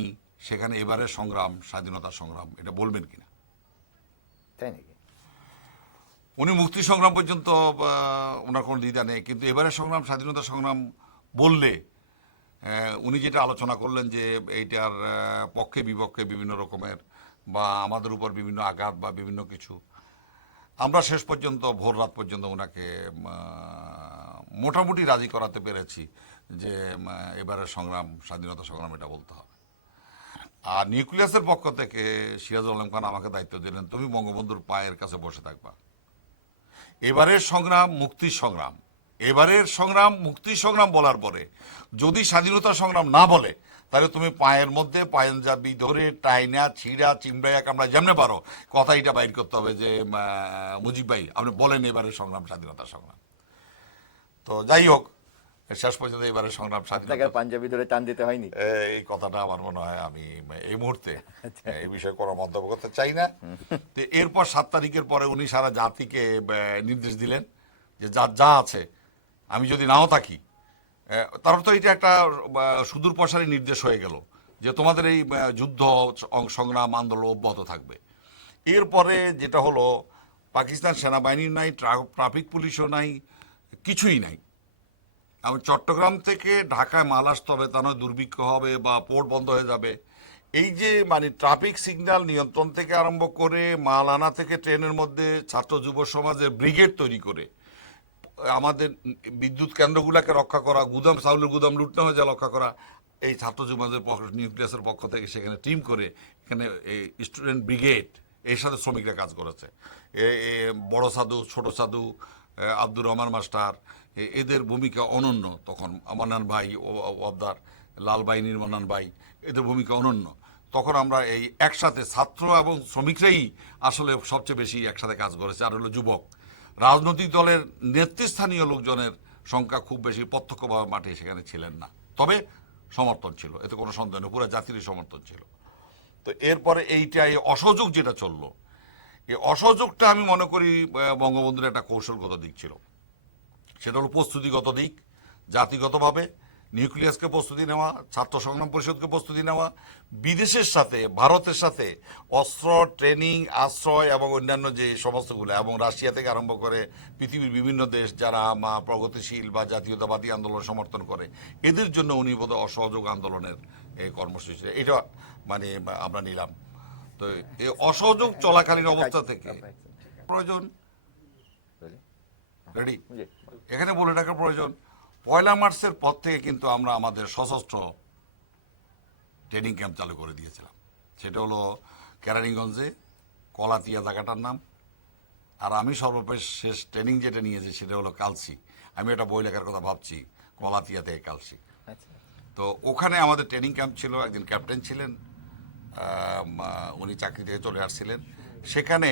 সেখানে এবারের সংগ্রাম স্বাধীনতার সংগ্রাম এটা বলবেন কিনা, তাই নাকি? উনি মুক্তি সংগ্রাম পর্যন্ত ওনার কোনো দ্বিধা নেই, কিন্তু এবারের সংগ্রাম স্বাধীনতা সংগ্রাম বললে উনি যেটা আলোচনা করলেন যে এইটার পক্ষে বিপক্ষে বিভিন্ন রকমের বা আমাদের উপর বিভিন্ন আঘাত বা বিভিন্ন কিছু, আমরা শেষ পর্যন্ত ভোর রাত পর্যন্ত ওনাকে মোটামুটি রাজি করাতে পেরেছি যে এবারের সংগ্রাম স্বাধীনতা সংগ্রাম এটা বলতে হবে। আর নিউক্লিয়াসের পক্ষ থেকে সিরাজুল আলম খান আমাকে দায়িত্ব দিলেন, তুমি বঙ্গবন্ধুর পায়ের কাছে বসে থাকবা। এবারের সংগ্রাম মুক্তির সংগ্রাম, এবারের সংগ্রাম মুক্তির সংগ্রাম বলার পরে যদি স্বাধীনতা সংগ্রাম না বলে, তাহলে তুমি পায়ের মধ্যে পাঞ্জাবি ধরে টাইনা ছিঁড়া চিমড়াইয়া কামড়া যেমনে পারো কথা এটা বাইর করতে হবে যে মুজিব ভাই আপনি বলেন এবারের সংগ্রাম স্বাধীনতা সংগ্রাম। তো যাই হোক, শেষ পর্যন্ত এবারের সংগ্রাম আপনাকে স্বাধীনতা, পাঞ্জাবি ধরে টান দিতে হয়নি? এই কথাটা আমার মনে হয় আমি এই মুহূর্তে এই বিষয়ে কোনো মন্তব্য করতে চাই না। তো এরপর 7 তারিখের পরে উনি সারা জাতিকে নির্দেশ দিলেন যে যা যা আছে, আমি যদি নাও থাকি, তারপর তো এটা একটা সুদূর প্রসারী নির্দেশ হয়ে গেল যে তোমাদের এই যুদ্ধ সংগ্রাম আন্দোলন অব্যাহত থাকবে। এরপরে যেটা হলো, পাকিস্তান সেনাবাহিনীর নাই, ট্রাফিক পুলিশও নাই, কিছুই নাই। এবং চট্টগ্রাম থেকে ঢাকায় মাল আসতে হবে, তা নয় দুর্ভিক্ষ হবে বা পোর্ট বন্ধ হয়ে যাবে। এই যে মানে ট্রাফিক সিগন্যাল নিয়ন্ত্রণ থেকে আরম্ভ করে মাল আনা থেকে ট্রেনের মধ্যে ছাত্র যুব সমাজের ব্রিগেড তৈরি করে আমাদের বিদ্যুৎ কেন্দ্রগুলোকে রক্ষা করা, গুদাম চাউলের গুদাম লুট না হয়ে যা রক্ষা করা, এই ছাত্র যুবদের নিউক্লিয়াসের পক্ষ থেকে সেখানে টিম করে এখানে স্টুডেন্ট ব্রিগেড এর সাথে শ্রমিকরা কাজ করেছে। বড় সাধু, ছোট সাধু, আব্দুর রহমান মাস্টার, এদের ভূমিকা অনন্য। তখন মান্নান ভাই ওয়াবদার, লাল বাহিনীর মান্নান ভাই, এদের ভূমিকা অনন্য। তখন আমরা এই একসাথে ছাত্র এবং শ্রমিকরাই আসলে সবচেয়ে বেশি একসাথে কাজ করেছে। আর হলো যুবক রাজনৈতিক দলের নেতৃস্থানীয় লোকজনের সংখ্যা খুব বেশি প্রত্যক্ষভাবে মাঠে সেখানে ছিলেন না, তবে সমর্থন ছিল, এতে কোনো সন্দেহ নেই, পুরো জাতিরই সমর্থন ছিল। তো এরপরে এইটা এই অসহযোগ যেটা চললো, এই অসহযোগটা আমি মনে করি বঙ্গবন্ধুর একটা কৌশলগত দিক ছিল। সেটা হলো প্রস্তুতিগত দিক, জাতিগতভাবে নিউক্লিয়াসকে প্রস্তুতি নেওয়া, ছাত্র সংগ্রাম পরিষদকে প্রস্তুতি নেওয়া, বিদেশের সাথে ভারতের সাথে অস্ত্র, ট্রেনিং, আশ্রয় এবং অন্যান্য যে সমস্তগুলো, এবং রাশিয়া থেকে আরম্ভ করে পৃথিবীর বিভিন্ন দেশ যারা প্রগতিশীল বা জাতীয়তাবাদী আন্দোলন সমর্থন করে, এদের জন্য উনি বোধহয় অসহযোগ আন্দোলনের এই কর্মসূচি এটা মানে আমরা নিলাম। তো এই অসহযোগ চলাকালীন অবস্থা থেকে প্রয়োজন রেডি এখানে বলে রাখার প্রয়োজন, 1 মার্চের পর থেকে কিন্তু আমরা আমাদের সশস্ত্র ট্রেনিং ক্যাম্প চালু করে দিয়েছিলাম। সেটা হলো কেরানীগঞ্জে, কলাতিয়া জায়গাটার নাম। আর আমি সর্বশেষ ট্রেনিং যেটা নিয়েছি সেটা হলো কালসি। আমি একটা বই লেখার কথা ভাবছি, কলাতিয়া থেকে কালসি। তো ওখানে আমাদের ট্রেনিং ক্যাম্প ছিল, একজন ক্যাপ্টেন ছিলেন, উনি চাকরি থেকে চলে আসছিলেন। সেখানে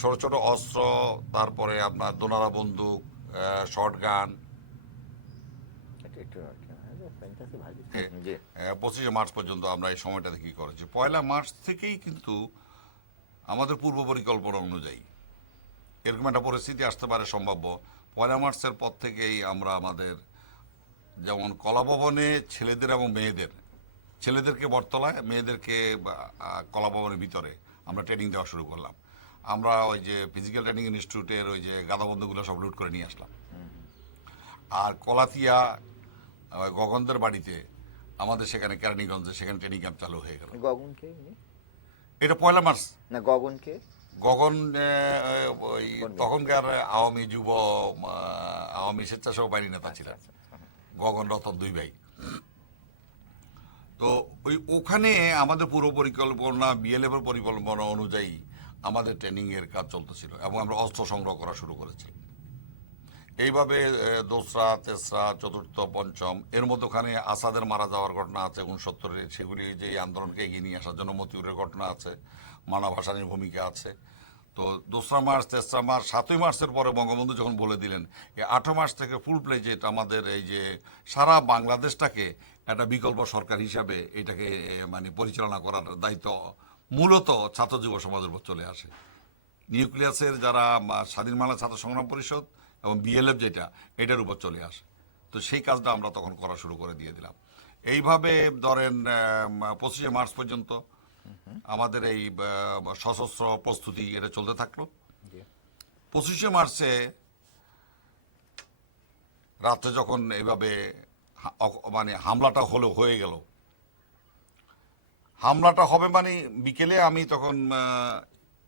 ছোট ছোট অস্ত্র, তারপরে আপনার দোনারা বন্দুক, শর্ট গান, 25 মার্চ পর্যন্ত আমরা এই সময়টাতে কি করেছি। 1 মার্চ থেকেই কিন্তু আমাদের পূর্ব পরিকল্পনা অনুযায়ী এরকম একটা পরিস্থিতি আসতে পারে সম্ভাব্য। 1 মার্চের পর থেকেই আমরা আমাদের যেমন কলাভবনে ছেলেদের এবং মেয়েদের, ছেলেদেরকে বটতলায়, মেয়েদেরকে কলাভবনের ভিতরে আমরা ট্রেনিং দেওয়া শুরু করলাম। আমরা ওই যে ফিজিক্যাল ট্রেনিং ইনস্টিটিউটের ওই যে গাদাবন্ধগুলো সব লুট করে নিয়ে আসলাম। আর কলাতিয়া গগনদের বাড়িতে আমাদের সেখানে কেরানীগঞ্জে সেখানে ট্রেনিং ক্যাম্প চালু হয়ে গেল। গগনকে এটা 1 মার্চ না, গগনকে গগন ওই তখনকার আওয়ামী যুব আওয়ামী স্বেচ্ছাসেবক বাহিনী নেতা ছিলেন, গগন রতন, 2 ভাই। তো ওখানে আমাদের পুরো পরিকল্পনা, বিএলএফ এর পরিকল্পনা অনুযায়ী আমাদের ট্রেনিং এর কাজ চলতেছিল এবং আমরা অস্ত্র সংগ্রহ করা শুরু করেছি। এইভাবে 2রা, 3রা, 4র্থ, 5ম, এর মধ্যখানে আসাদের মারা যাওয়ার ঘটনা আছে 69-এ, সেগুলি যে এই আন্দোলনকে এগিয়ে নিয়ে আসার জন্য মতিউরের ঘটনা আছে, মানব হাসানের ভূমিকা আছে। তো 2রা মার্চ, 3রা মার্চ, 7ই মার্চের পরে বঙ্গবন্ধু যখন বলে দিলেন, এই 8 মার্চ থেকে ফুল প্লেজেড আমাদের এই যে সারা বাংলাদেশটাকে একটা বিকল্প সরকার হিসাবে এটাকে মানে পরিচালনা করার দায়িত্ব মূলত ছাত্র যুব সমাজের উপর চলে আসে। নিউক্লিয়াসের যারা স্বাধীন বাংলা ছাত্র সংগ্রাম পরিষদ এবং বিএলএফ যেটা, এটার উপর চলে আসে। তো সেই কাজটা আমরা তখন করা শুরু করে দিয়ে দিলাম। এইভাবে ধরেন 25 মার্চ পর্যন্ত আমাদের এই সশস্ত্র প্রস্তুতি এটা চলতে থাকলো। 25 মার্চে রাত্রে যখন এইভাবে মানে হামলাটা হয়ে গেল, হামলাটা হবে মানে বিকেলে আমি তখন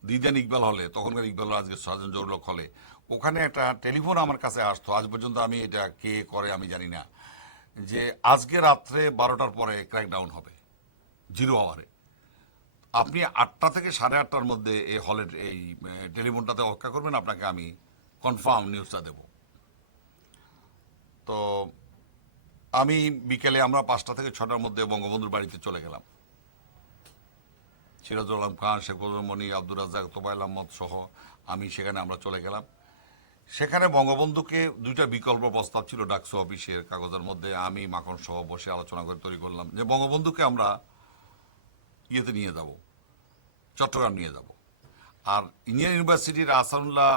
দিদেন ইকবাল হলে, তখনকার ইকবাল আজকে সার্জন জোরলোক হলে, ওখানে একটা টেলিফোন আমার কাছে আসতো। আজ পর্যন্ত আমি এটা কে করে আমি জানি না, যে আজকে রাত্রে 12টার পরে ক্র্যাকডাউন হবে। 0 আওয়ারে। আপনি 8টা থেকে 8:30টার মধ্যে এই হলের এই টেলিফোনটাতে অপেক্ষা করবেন, আপনাকে আমি কনফার্ম নিউজটা দেব। তো আমি বিকেলে আমরা 5টা থেকে 6টার মধ্যে বঙ্গবন্ধুর বাড়িতে চলে গেলাম। সিরাজুল আলম খান, শেখ ফজলুল মনি, আব্দুর রাজ্জাক, তোফায়েল আহমদ সহ আমি সেখানে আমরা চলে গেলাম। সেখানে বঙ্গবন্ধুকে 2টা বিকল্প প্রস্তাব ছিল ডাকসু অফিসের কাগজের মধ্যে। আমি মাখন সহ বসে আলোচনা করে তৈরি করলাম যে বঙ্গবন্ধুকে আমরা ইয়েতে নিয়ে যাব, চট্টগ্রাম নিয়ে যাব। আর ইন্ডিয়ান ইউনিভার্সিটির আহসানুল্লাহ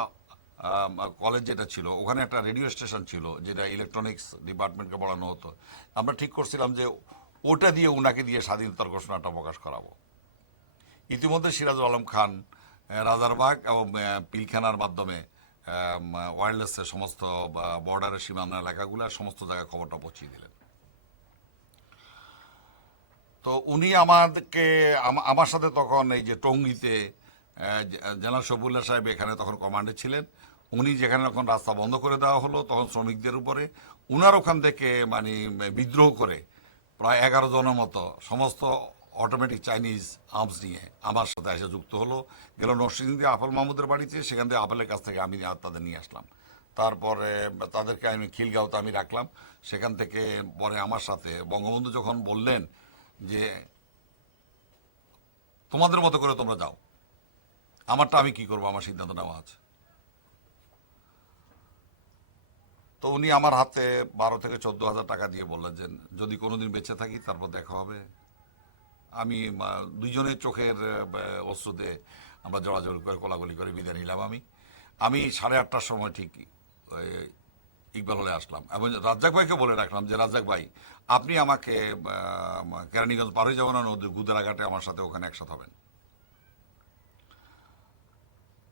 কলেজ যেটা ছিল, ওখানে একটা রেডিও স্টেশন ছিল যেটা ইলেকট্রনিক্স ডিপার্টমেন্টকে পড়ানো হতো। আমরা ঠিক করছিলাম যে ওটা দিয়ে ওনাকে দিয়ে স্বাধীনতার ঘোষণাটা প্রকাশ করাবো। ইতিমধ্যে সিরাজুল আলম খান রাজারবাগ এবং পিলখানার মাধ্যমে ওয়্যারলেসের সমস্ত বর্ডারের সীমানা এলাকাগুলোর সমস্ত জায়গায় খবরটা পৌঁছিয়ে দিলেন। তো উনি আমাদেরকে আমার সাথে তখন এই যে টঙ্গীতে জেনারেল শফিউল্লাহ সাহেব এখানে তখন কমান্ডে ছিলেন। উনি যেখানে তখন রাস্তা বন্ধ করে দেওয়া হলো তখন শ্রমিকদের উপরে উনার ওখান থেকে মানে বিদ্রোহ করে প্রায় 11 জনের মতো সমস্ত অটোমেটিক চাইনিজ আর্মস নিয়ে আমার সাথে এসে যুক্ত হলো। গেল নরসিংদী আফল মাহমুদের বাড়িতে, সেখান থেকে আফলের কাছ থেকে আমি তাদের নিয়ে আসলাম। তারপরে তাদেরকে আমি খিলগাঁওতে আমি রাখলাম। সেখান থেকে পরে আমার সাথে বঙ্গবন্ধু যখন বললেন যে তোমাদের মতো করে তোমরা যাও, আমারটা আমি কি করবো, আমার সিদ্ধান্ত নেওয়া আছে। তো উনি আমার হাতে 12 থেকে 14,000 টাকা দিয়ে বললেন যে যদি কোনোদিন বেঁচে থাকি তারপর দেখা হবে। আমি দুইজনের চোখের অশ্রুতে আমরা জড়াজড়ি করে কোলাগুলি করে বিদায় নিলাম। আমি 8:30টার সময় ঠিক ইকবাল হলে আসলাম এবং রাজ্জাক ভাইকে বলে রাখলাম যে রাজ্জাক ভাই আপনি আমাকে কেরানীগঞ্জ পার হয়ে যাবেন না, নদীর গুদারাঘাটে আমার সাথে ওখানে একসাথে হবেন।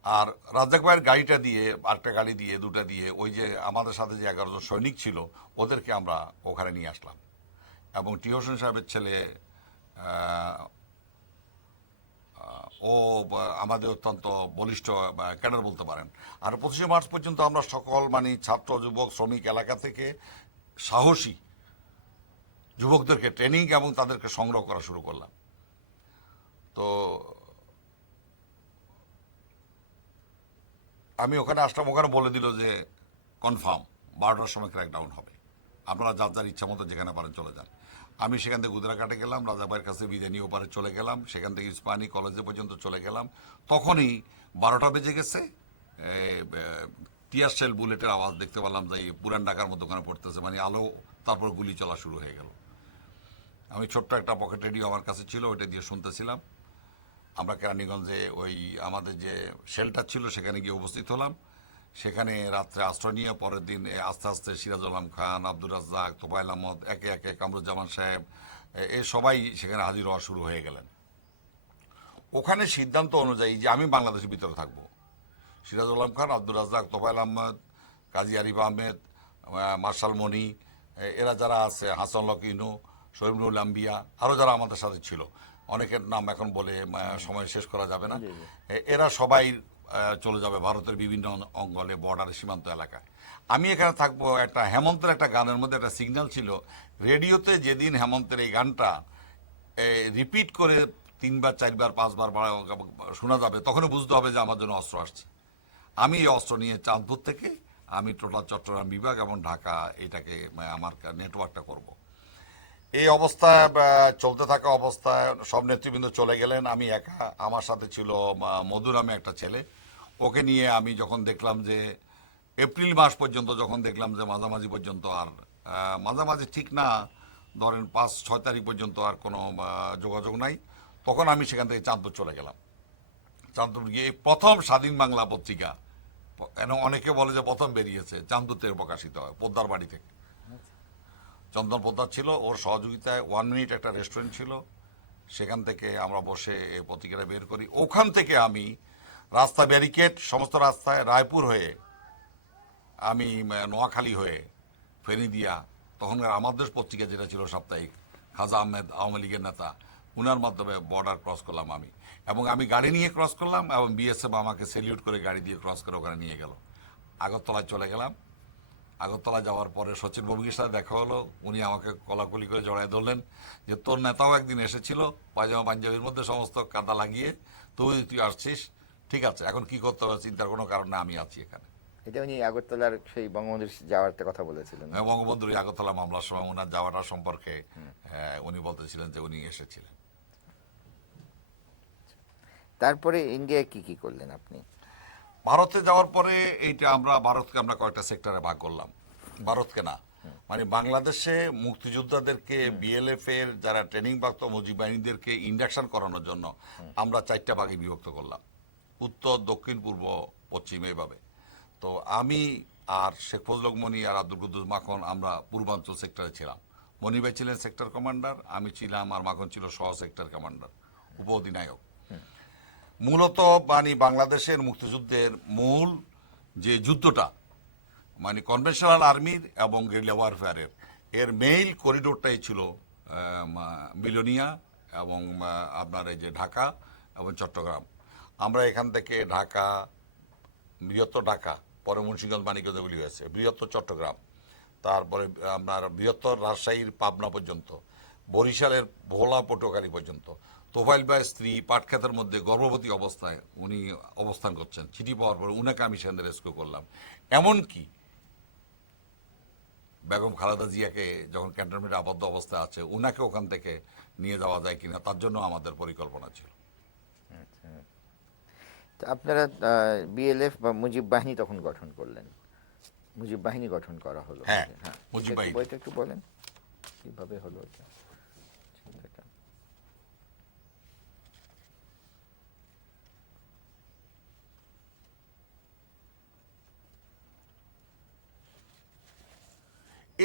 আর রাজ্জাক ভাইয়ের গাড়িটা দিয়ে, আরেকটা গাড়ি দিয়ে, 2টা দিয়ে ওই যে আমাদের সাথে যে 11 জন সৈনিক ছিল ওদেরকে আমরা ওখানে নিয়ে আসলাম। এবং টি হোসেন সাহেবের ছেলে ও আমাদের অত্যন্ত বলিষ্ঠ ক্যাডার বলতে পারেন। আর 25শে মার্চ পর্যন্ত আমরা সকল মানে ছাত্র, যুবক, শ্রমিক এলাকা থেকে সাহসী যুবকদেরকে ট্রেনিং এবং তাদেরকে সংগ্রহ করা শুরু করলাম। তো আমি ওখানে আসলাম, ওখানে বলে দিল যে কনফার্ম 12টার সময় ক্র্যাকডাউন হবে, আপনারা যার যার ইচ্ছা মতো যেখানে পারেন চলে যান। আমি সেখান থেকে গুজরাঘাটে গেলাম, রাজাভাইয়ের কাছে বিদায় নিয়ে ওপারে চলে গেলাম, সেখান থেকে ইস্পাহানি কলেজে পর্যন্ত চলে গেলাম। তখনই 12টা বেজে গেছে, টিয়ার শেল বুলেটের আওয়াজ দেখতে পেলাম যে পুরান ঢাকার মতো ওখানে পড়তেছে, মানে আলো, তারপর গুলি চলা শুরু হয়ে গেল। আমি ছোট্ট একটা পকেট রেডিও আমার কাছে ছিল, ওইটা দিয়ে শুনতেছিলাম। আমরা কেরানীগঞ্জে ওই আমাদের যে শেল্টার ছিল সেখানে গিয়ে উপস্থিত হলাম। সেখানে রাত্রে আশ্রয় নিয়ে পরের দিন আস্তে আস্তে সিরাজুল আলম খান, আব্দুর রাজ্জাক, তোফায়েল আহমদ, একে একে কামরুজ্জামান সাহেব, সবাই সেখানে হাজির হওয়া শুরু হয়ে গেলেন। ওখানে সিদ্ধান্ত অনুযায়ী যে আমি বাংলাদেশের ভিতরে থাকবো, সিরাজুল আলম খান, আব্দুর রাজ্জাক, তোফায়েল আহমদ, কাজী আরিফ আহমেদ, মার্শাল মনি, এরা যারা আছে, হাসান লকিনু, শহীদুল আম্বিয়া, আরও যারা আমাদের সাথে ছিল, অনেকের নাম এখন বলে সময় শেষ করা যাবে না, এরা সবাই চলে যাবে ভারতের বিভিন্ন অঙ্গলে, বর্ডারের সীমান্ত এলাকায়। আমি এখানে থাকবো। একটা হেমন্তের একটা গানের মধ্যে একটা সিগন্যাল ছিল রেডিওতে, যেদিন হেমন্তের এই গানটা রিপিট করে 3বার 4বার 5বার শোনা যাবে তখনই বুঝতে হবে যে আমার জন্য অস্ত্র আসছে। আমি এই অস্ত্র নিয়ে চাঁদপুর থেকে আমি টোটাল চট্টগ্রাম বিভাগ এবং ঢাকা এটাকে আমার নেটওয়ার্কটা করব। এই অবস্থায় চলতে থাকা অবস্থায় সব নেতৃবৃন্দ চলে গেলেন, আমি একা। আমার সাথে ছিল মধু নামে একটা ছেলে। ওকে নিয়ে আমি যখন দেখলাম যে এপ্রিল মাস পর্যন্ত, যখন দেখলাম যে মাঝামাঝি পর্যন্ত আর মাঝামাঝি ঠিক না, ধরেন 5-6 তারিখ পর্যন্ত আর কোনো যোগাযোগ নাই, তখন আমি সেখান থেকে চাঁদপুর চলে গেলাম। চাঁদপুর গিয়ে প্রথম স্বাধীন বাংলা পত্রিকা, অনেকে বলে যে প্রথম বেরিয়েছে, চাঁদপুর থেকে প্রকাশিত হয়, পোদ্দার বাড়ি থেকে। চন্দন পোদ্দার ছিল, ওর সহযোগিতায় 1 মিনিট একটা রেস্টুরেন্ট ছিল, সেখান থেকে আমরা বসে এই পত্রিকাটা বের করি। ওখান থেকে আমি রাস্তা ব্যারিকেড, সমস্ত রাস্তায় রায়পুর হয়ে, আমি নোয়াখালী হয়ে, ফেনী দিয়া, তখনকার আমার দেশ পত্রিকা যেটা ছিল সাপ্তাহিক, খাজা আহমেদ আওয়ামী লীগের নেতা, উনার মাধ্যমে বর্ডার ক্রস করলাম আমি। এবং আমি গাড়ি নিয়ে ক্রস করলাম এবং বিএসএফ আমাকে সেলিউট করে গাড়ি দিয়ে ক্রস করে ওখানে নিয়ে গেল। আগরতলায় চলে গেলাম। আগরতলা যাওয়ার পরে সচিন ভৌমিকের সাথে দেখা হলো। উনি আমাকে কলাকলি করে জড়ায় ধরলেন যে তোর নেতাও একদিন এসেছিল পায়জামা পাঞ্জাবির মধ্যে সমস্ত কাদা লাগিয়ে, তুই আসছিস, ঠিক আছে, এখন কি করতে হবে চিন্তার কোনো কারণ না, আমি আছি এখানে। এটা উনি আগরতলার সেই বঙ্গবন্ধুর যাওয়ার একটা কথা বলেছিলেন। বঙ্গবন্ধুর এই আগরতলা মামলার সময় ওনার যাওয়াটা সম্পর্কে উনি বলতেছিলেন যে উনি এসেছিলেন। তারপরে ইন্ডিয়ায় কি কি করলেন আপনি? ভারতে যাওয়ার পরে ভারতকে আমরা কয়েকটা সেক্টরে ভাগ করলাম। ভারতকে না, মানে বাংলাদেশে মুক্তিযোদ্ধাদেরকে বিএলএফ এর যারা ট্রেনিং প্রাপ্ত মুজিব বাহিনীদেরকে ইন্ডাকশন করানোর জন্য আমরা 4টা ভাগে বিভক্ত করলাম, উত্তর, দক্ষিণ, পূর্ব, পশ্চিম, এইভাবে। তো আমি আর শেখ ফজলুল হক মনি আর আব্দুল কুদ্দুস মাখন আমরা পূর্বাঞ্চল সেক্টরে ছিলাম। মনি ভাই ছিলেন সেক্টর কমান্ডার, আমি ছিলাম আর মাখন ছিল সহ সেক্টর কমান্ডার, উপ অধিনায়ক। মূলত মানে বাংলাদেশের মুক্তিযুদ্ধের মূল যে যুদ্ধটা, মানে কনভেনশনাল আর্মির এবং গেরিলা ওয়ারফেয়ারের এর মেইল করিডোরটাই ছিল বিলোনিয়া এবং আপনার এই যে ঢাকা এবং চট্টগ্রাম। আমরা এখান থেকে ঢাকা, বৃহত্তর ঢাকা, পরে মুন্সিগঞ্জ, মানিকগঞ্জ এগুলি হয়েছে, বৃহত্তর চট্টগ্রাম, তারপরে আপনার বৃহত্তর রাজশাহীর পাবনা পর্যন্ত, বরিশালের ভোলা পটুয়াখালী পর্যন্ত। তোফাইল ভাইয়ের স্ত্রী পাটক্ষেতের মধ্যে গর্ভবতী অবস্থায় উনি অবস্থান করছেন। চিঠি পাওয়ার পরে উনাকে আমি সেখানে রেস্কিউ করলাম। এমনকি বেগম খালেদা জিয়াকে যখন ক্যান্টনমেন্টে আবদ্ধ অবস্থায় আছে, উনাকে ওখান থেকে নিয়ে যাওয়া যায় কিনা তার জন্য আমাদের পরিকল্পনা ছিল। তো আপনারা বিএলএফ বা মুজিব বাহিনী তখন গঠন করলেন, মুজিব বাহিনী গঠন করা হলো। হ্যাঁ, মুজিব বাহিনী। বইটা একটু বলেন কিভাবে হলো এটা।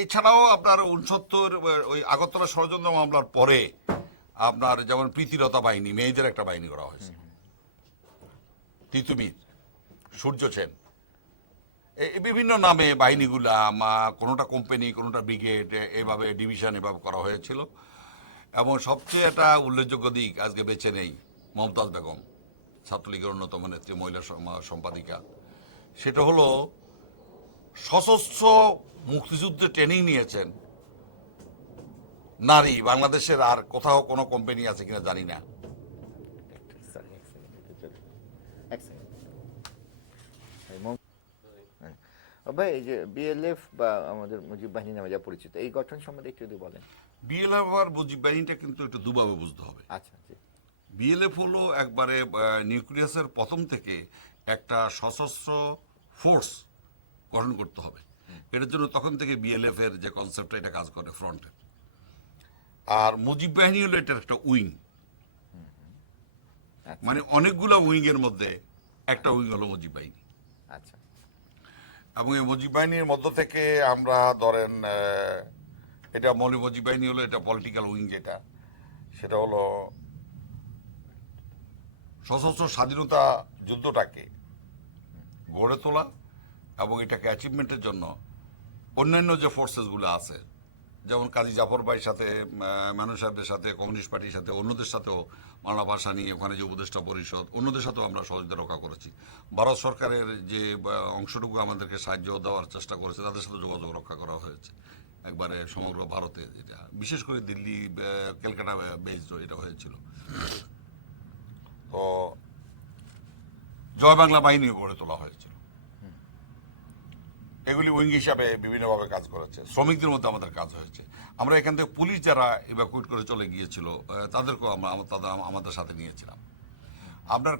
এছাড়াও আপনার 69 ওই আগরতলা ষড়যন্ত্র মামলার পরে আপনার যেমন প্রীতিলতা বাহিনী, মেয়েদের একটা বাহিনী করা হয়েছে, তিতুমির, সূর্য সেন, এই বিভিন্ন নামে বাহিনীগুলা, কোনোটা কোম্পানি, কোনোটা ব্রিগেড, এভাবে ডিভিশন এভাবে করা হয়েছিল। এবং সবচেয়ে একটা উল্লেখযোগ্য দিক আজকে বেঁচে নেই, মমতাজ বেগম, ছাত্রলীগের অন্যতম নেত্রী, মহিলা সম্পাদিকা। সেটা হলো সশস্ত্র মুক্তিযুদ্ধে ট্রেনিং নিয়েছেন নারী। বাংলাদেশের আর কোথাও কোনো কোম্পানি আছে কিনা জানি না। ভাই, এই যে বিএলএফ বা আমাদের মুজিব বাহিনী নামে যা পরিচিত, এই গঠন সম্বন্ধে একটু যদি বলেন। বিএলএফ আর মুজিব বাহিনীটা কিন্তু একটু দুভাবে বুঝতে হবে। আচ্ছা, জি। বিএলএফ হলো একবারে নিউক্লিয়াসের প্রথম থেকে একটা সশস্ত্র ফোর্স গঠন করতে হবে। এটার জন্য তখন থেকে বিএলএফ এর যে কনসেপ্টটা, এটা কাজ করে ফ্রন্টে। আর মুজিব বাহিনী হলো এটার একটা উইং, মানে অনেকগুলো উইং এর মধ্যে একটা উইং হলো মুজিব বাহিনী। আচ্ছা। এবং এই মুজিব বাহিনীর মধ্য থেকে আমরা ধরেন এটা মুজিব বাহিনী হলো এটা পলিটিক্যাল উইং, যেটা সেটা হলো সশস্ত্র স্বাধীনতা যুদ্ধটাকে গড়ে তোলা এবং এটাকে অ্যাচিভমেন্টের জন্য অন্যান্য যে ফোর্সেসগুলো আছে, যেমন কাজী জাফর ভাইয়ের সাথে, মানুষ সাহেবদের সাথে, কমিউনিস্ট পার্টির সাথে, অন্যদের সাথেও, মাওলানা ভাসানী, ওখানে যে উপদেষ্টা পরিষদ, অন্যদের সাথেও আমরা সহযোগিতা রক্ষা করেছি। ভারত সরকারের যে অংশটুকু আমাদেরকে সাহায্য দেওয়ার চেষ্টা করেছে, তাদের সাথে যোগাযোগ রক্ষা করা হয়েছে একবারে সমগ্র ভারতে। এটা বিশেষ করে দিল্লি, ক্যালকাটা বেসড এটা হয়েছিল। তো জয় বাংলা বাহিনীও গড়ে তোলা হয়েছিল। এগুলি উইং হিসাবে বিভিন্নভাবে কাজ করেছে। শ্রমিকদের মধ্যে আমাদের কাজ হয়েছে। আমরা এখান থেকে পুলিশ যারা ইভ্যাকুয়েট করে চলে গিয়েছিল, তাদেরকেও আমরা আমাদের সাথে নিয়েছিলাম। আপনার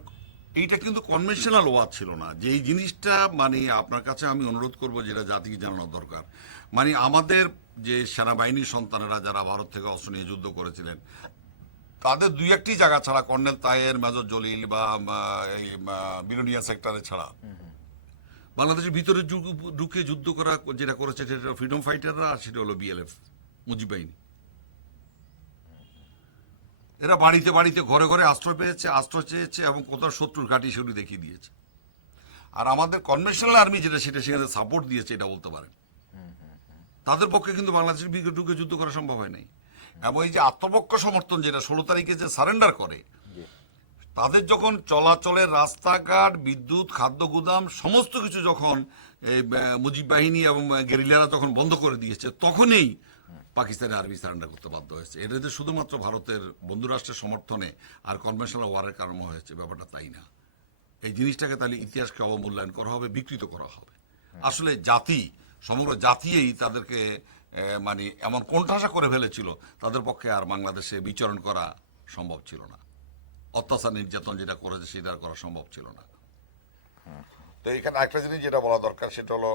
এইটা কিন্তু কনভেনশনাল ওয়ার ছিল না, যে এই জিনিসটা মানে আপনার কাছে আমি অনুরোধ করব, যেটা জাতিকে জানানো দরকার। মানে আমাদের যে সেনাবাহিনীর সন্তানেরা যারা ভারত থেকে অস্ত্র নিয়ে যুদ্ধ করেছিলেন, তাদের দুই একটি জায়গা ছাড়া, কর্নেল তায়ের, মেজর জলিল বা এই বিলোনিয়া সেক্টরে ছাড়া, বাংলাদেশের ভিতরে ঢুকে যুদ্ধ করা যেটা করেছে সেটা ফ্রিডম ফাইটাররা, আর সেটা হলো বিএলএফ, মুজিব বাহিনী। এরা বাড়িতে বাড়িতে, ঘরে ঘরে আশ্রয় পেয়েছে, আশ্রয় চেয়েছে এবং কোথাও শত্রুর ঘাঁটি সেগুলি দেখিয়ে দিয়েছে। আর আমাদের কনভেনশনাল আর্মি যেটা, সেটা সেখানে সাপোর্ট দিয়েছে, এটা বলতে পারেন। তাদের পক্ষে কিন্তু বাংলাদেশের ভিতরে ঢুকে যুদ্ধ করা সম্ভব হয় নাই। এবং এই যে আত্মপক্ষ সমর্থন, যেটা 16 তারিখে যে সারেন্ডার করে, তাদের যখন চলাচলের রাস্তাঘাট, বিদ্যুৎ, খাদ্য গুদাম সমস্ত কিছু যখন এই মুজিব বাহিনী এবং গেরিলারা যখন বন্ধ করে দিয়েছে তখনই পাকিস্তানি আর্মি সারেন্ডার করতে বাধ্য হয়েছে। এটা যে শুধুমাত্র ভারতের বন্ধু রাষ্ট্রের সমর্থনে আর কনভেনশনাল ওয়ারের কারণে হয়েছে ব্যাপারটা তাই না। এই জিনিসটাকে তাহলে ইতিহাসকে অবমূল্যায়ন করা হবে, বিকৃত করা হবে। আসলে জাতি, সমগ্র জাতিই তাদেরকে মানে এমন কোণঠাসা করে ফেলেছিল, তাদের পক্ষে আর বাংলাদেশে বিচরণ করা সম্ভব ছিল না। অত্যাচার নির্যাতন যেটা করেছে সেটা আর করা সম্ভব ছিল না। তো এখানে একটা জিনিস যেটা বলা দরকার সেটা হলো